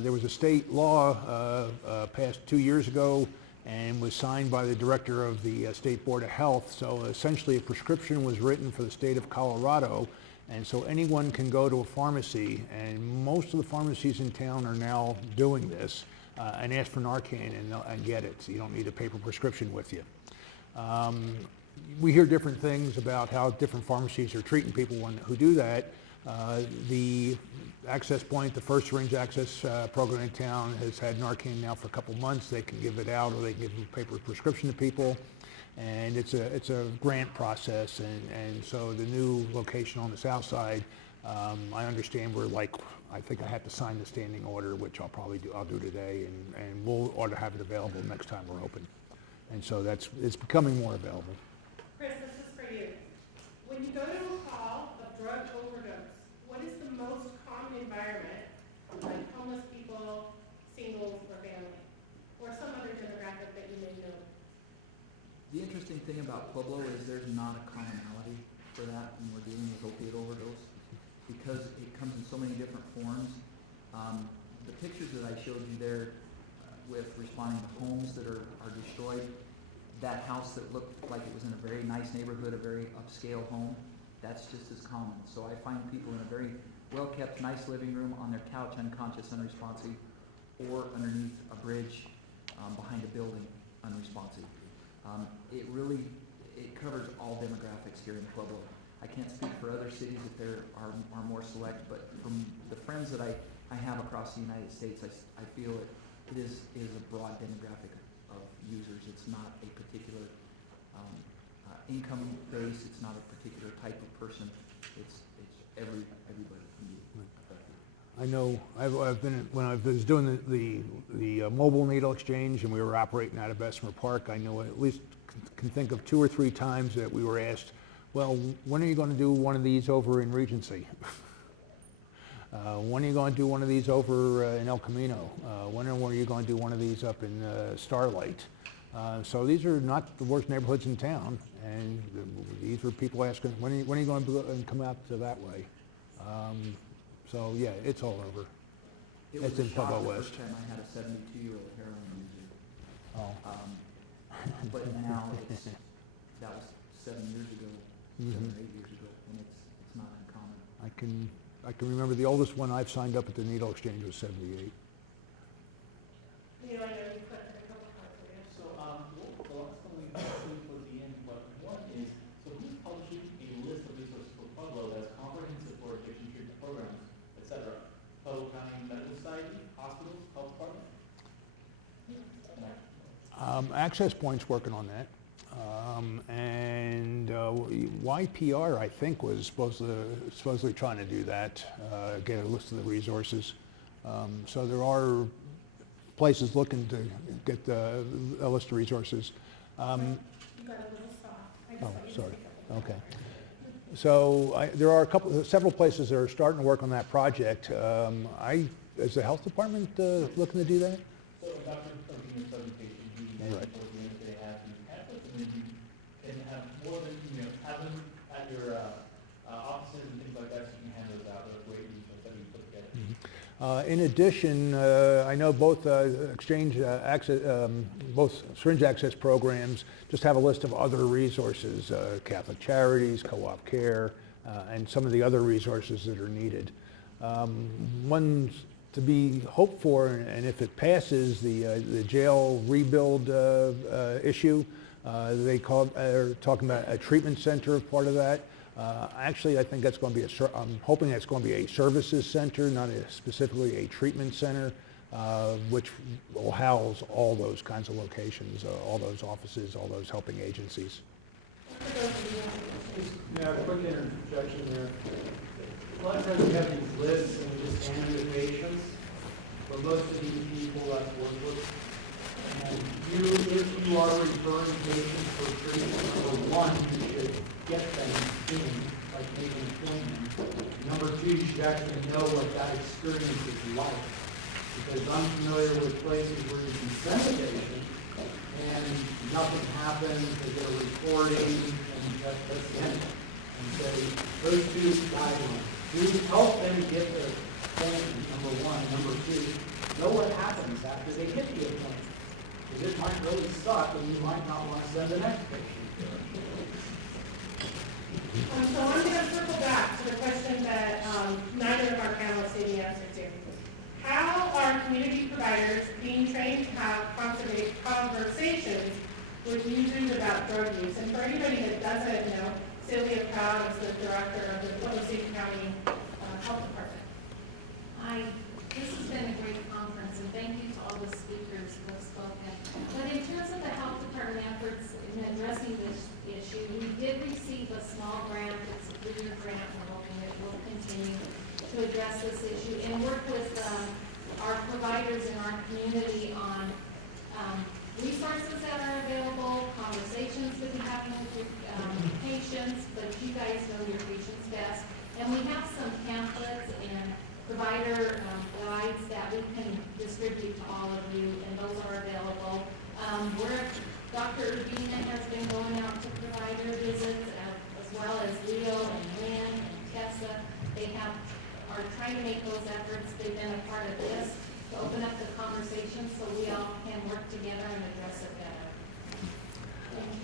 There was a state law passed 2 years ago and was signed by the director of the State Board of Health. So essentially a prescription was written for the state of Colorado, and so anyone can go to a pharmacy, and most of the pharmacies in town are now doing this, and ask for Narcan and get it. So you don't need a paper prescription with you. We hear different things about how different pharmacies are treating people who do that. The Access Point, the first syringe access program in town, has had Narcan now for a couple months. They can give it out, or they can give a paper prescription to people. And it's a grant process, and so the new location on the south side, I understand I think I have to sign the standing order, which I'll do today, and we'll ought to have it available next time we're open. And so it's becoming more available. Chris, this is for you. When you go to a call of drug overdose, what is the most common environment, like homeless people, singles, or family, or some other demographic that you may know? The interesting thing about Pueblo is there's not a commonality for that when we're dealing with opiate overdose, because it comes in so many different forms. The pictures that I showed you there with responding to homes that are destroyed, that house that looked like it was in a very nice neighborhood, a very upscale home, that's just as common. So I find people in a very well-kept, nice living room on their couch, unconscious, unresponsive, or underneath a bridge behind a building, unresponsive. It covers all demographics here in Pueblo. I can't speak for other cities if there are more select, but from the friends that I have across the United States, I feel it is a broad demographic of users. It's not a particular income base. It's not a particular type of person. It's everybody can be affected. I know when I was doing the mobile needle exchange and we were operating out of Bessemer Park, I know I at least can think of 2 or 3 times that we were asked, well, when are you going to do one of these over in Regency? When are you going to do one of these over in El Camino? When are you going to do one of these up in Starlight? So these are not the worst neighborhoods in town, and these were people asking, when are you going to come out to that way? So yeah, it's all over. It's in Pueblo West. The first time I had a 72-year-old heroin user. Oh. But now that was 7 years ago, 7 or 8 years ago, and it's not uncommon. I can remember the oldest one I've signed up at the needle exchange was 78. Neil, I know you put a couple cards in. So, the last one we see towards the end, but one is, so who's publishing a list of resources for Pueblo that's comprehensive for addiction treatment programs, et cetera? Pueblo County Medical Society, hospitals, health department? Access Point's working on that. And YPR, I think, was supposedly trying to do that, get a list of the resources. So there are places looking to get a list of resources. You got a little soft. Sorry. Okay. So there are several places that are starting to work on that project. Is the health department looking to do that? So, Dr. Irving's presentation, he mentioned towards the end that they have these pamphlets, and then you can have more than, have them at your offices and things like that, so you can hand those out. They're great resources that we put together. In addition, I know both both syringe access programs just have a list of other resources, Catholic Charities, Co-op Care, and some of the other resources that are needed. One's to be hoped for, and if it passes, the jail rebuild issue, they are talking about a treatment center part of that. Actually, I think that's going to be I'm hoping that's going to be a services center, not specifically a treatment center, which will house all those kinds of locations, all those offices, all those helping agencies. Yeah, quick interjection there. A lot of times we have these lists and we just hand them to patients, but most of these people that's work with. And if you are referring patients for treatment, number one, you should get them seen, like making an appointment. Number two, you should actually know what that experience is like. Because I'm familiar with places where you can send a patient and nothing happens, they get a recording, and that's the end. And so those two guidelines. Do help them get their appointment, number one. Number two, know what happens after they hit the appointment. Because it might really suck and you might not want to send the next patient. So I'm going to circle back to the question that neither of our panelists gave the answer to. How are community providers being trained to have conversations with users about drug use? And for anybody that doesn't know, Sylvia Proud is the director of the Pueblo City County Health Department. Hi, this has been a great conference, and thank you to all the speakers who have spoken. But in terms of the health department efforts in addressing receive a small grant, it's a 3-year grant, we're hoping it will continue to address this issue and work with our providers in our community on resources that are available, conversations that we have with your patients, but you guys know your patients best. And we have some pamphlets and provider guides that we can distribute to all of you, and those are available. Dr. Urbina has been going out to provider visits, as well as Leo and Lynn and Tessa. They are trying to make those efforts. They've been a part of this to open up the conversation so we all can work together and address it better. Thank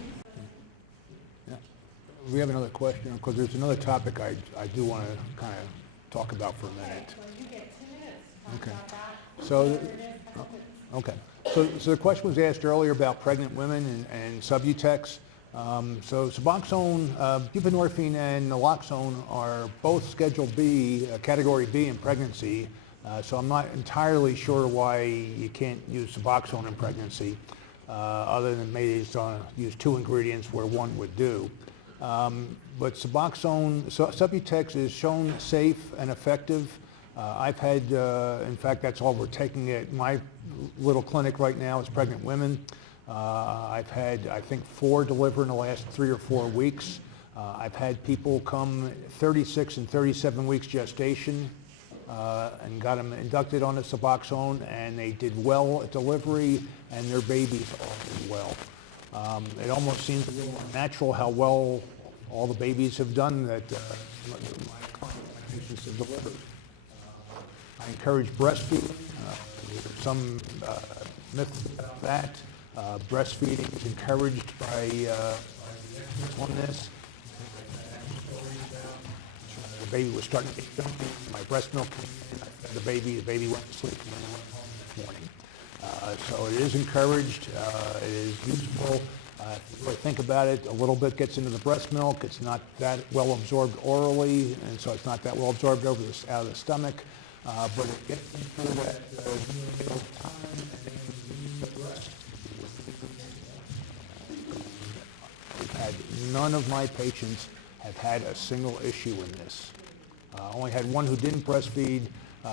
you. We have another question, because there's another topic I do want to kind of talk about for a minute. Well, you get 2 minutes to talk Okay. about that. So, Whatever it is. okay. So the question was asked earlier about pregnant women and Subutex. So Suboxone, buprenorphine, and naloxone are both Schedule B, Category B in pregnancy. So I'm not entirely sure why you can't use Suboxone in pregnancy, other than maybe it's use 2 ingredients where 1 would do. But Suboxone, Subutex is shown safe and effective. I've had, in fact, that's all we're taking at my little clinic right now is pregnant women. I've had, I think, 4 deliver in the last 3 or 4 weeks. I've had people come 36 and 37 weeks gestation and got them inducted on the Suboxone, and they did well at delivery, and their babies all did well. It almost seems a little unnatural how well all the babies have done that my patients have delivered. I encourage breastfeeding. There's some myths about that. Breastfeeding is encouraged by the experts on this. The baby was starting to get dumpy. My breast milk came in. I fed the baby went to sleep, and then I went home this morning. So it is encouraged. It is useful. If you really think about it, a little bit gets into the breast milk. It's not that well absorbed orally, and so it's not that well absorbed out of the stomach. But it gets into that time and then the breast. We've had none of my patients have had a single issue in this. Only had one who didn't breastfeed.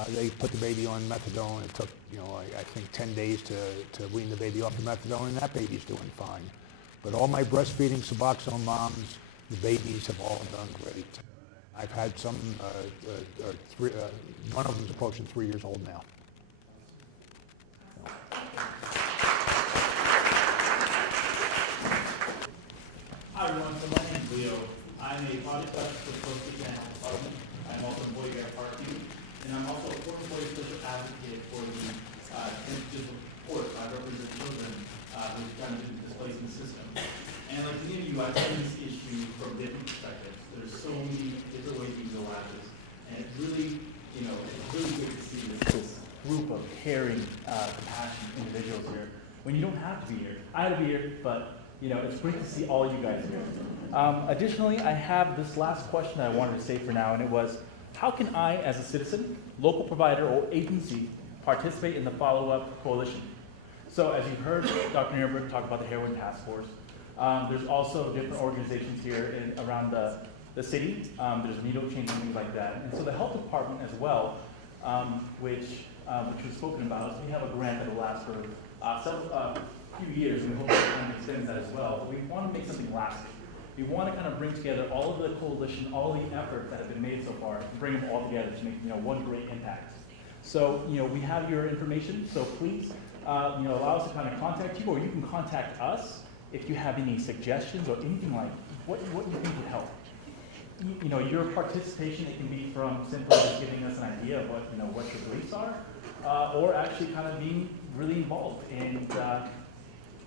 They put the baby on methadone. It took, I think 10 days to wean the baby off the methadone, and that baby's doing fine. But all my breastfeeding Suboxone moms, the babies have all done great. I've had some, one of them's approaching 3 years old now. Hi everyone, so my name is Leo. I'm a project specialist for the Post-Acute Health Department. I'm also an employee at Parkview, and I'm also a core employee social advocate for the digital report. I represent children who've kind of been displaced in the system. And like many of you, I've seen this issue from different perspectives. There's so many different ways you can go at this, and it's really, it's really good to see this group of caring, compassionate individuals here when you don't have to be here. I had to be here, but it's great to see all you guys here. Additionally, I have this last question I wanted to say for now, and it was, how can I, as a citizen, local provider, or agency, participate in the follow-up coalition? So as you heard Dr. Nierenberg talk about the Heroin Task Force, there's also different organizations here around the city. There's needle change and things like that. And so the health department as well, which was spoken about, is we have a grant that will last for few years, and we hope to kind of extend that as well. But we want to make something lasting. We want to kind of bring together all of the coalition, all the efforts that have been made so far, and bring them all together to make one great impact. So we have your information. So please allow us to kind of contact you, or you can contact us if you have any suggestions or anything like what you think would help. Your participation, it can be from simply just giving us an idea of what your beliefs are, or actually kind of being really involved in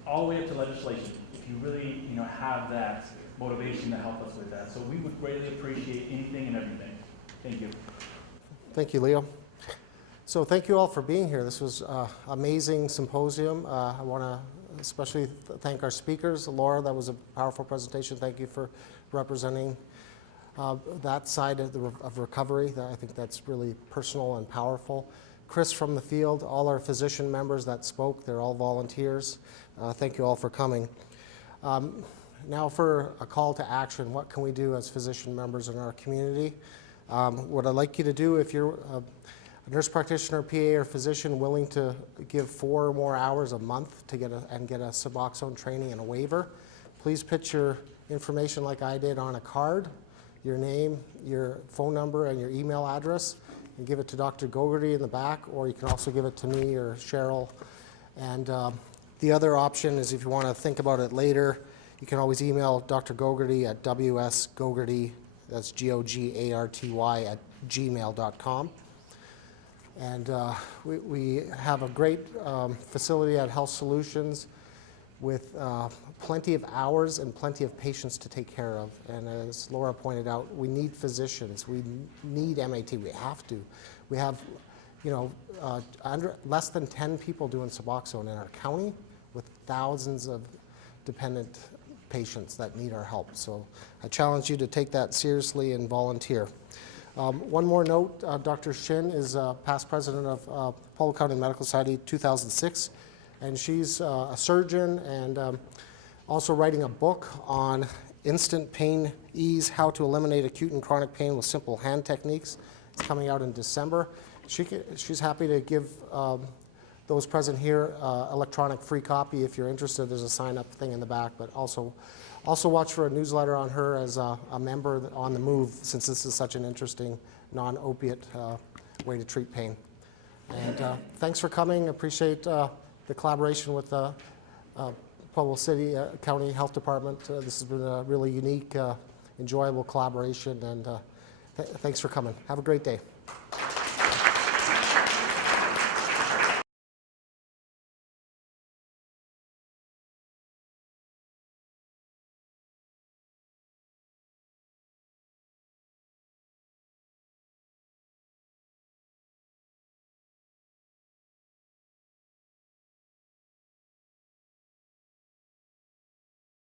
all the way up to legislation, if you really have that motivation to help us with that. So we would greatly appreciate anything and everything. Thank you. Thank you, Leo. So thank you all for being here. This was an amazing symposium. I want to especially thank our speakers. Laura, that was a powerful presentation. Thank you for representing that side of recovery. I think that's really personal and powerful. Chris from the field, all our physician members that spoke, they're all volunteers. Thank you all for coming. Now for a call to action. What can we do as physician members in our community? What I'd like you to do, if you're a nurse practitioner, PA, or physician willing to give 4 or more hours a month to get a Suboxone training and a waiver, please put your information like I did on a card, your name, your phone number, and your email address, and give it to Dr. Gogarty in the back, or you can also give it to me or Cheryl. And the other option is if you want to think about it later, you can always email Dr. Gogarty at wsgogarty, that's Gogarty at gmail.com. And we have a great facility at Health Solutions with plenty of hours and plenty of patients to take care of. And as Laura pointed out, we need physicians. We need MAT. We have to. We have, less than 10 people doing Suboxone in our county with thousands of dependent patients that need our help. So I challenge you to take that seriously and volunteer. One more note, Dr. Shin is past president of Pueblo County Medical Society 2006, and she's a surgeon and also writing a book on instant pain ease, how to eliminate acute and chronic pain with simple hand techniques. It's coming out in December. She's happy to give those present here electronic free copy if you're interested. There's a sign-up thing in the back, but also watch for a newsletter on her as a member on the move, since this is such an interesting non-opiate way to treat pain. And thanks for coming. Appreciate the collaboration with the Pueblo City County Health Department. This has been a really unique, enjoyable collaboration, and thanks for coming. Have a great day.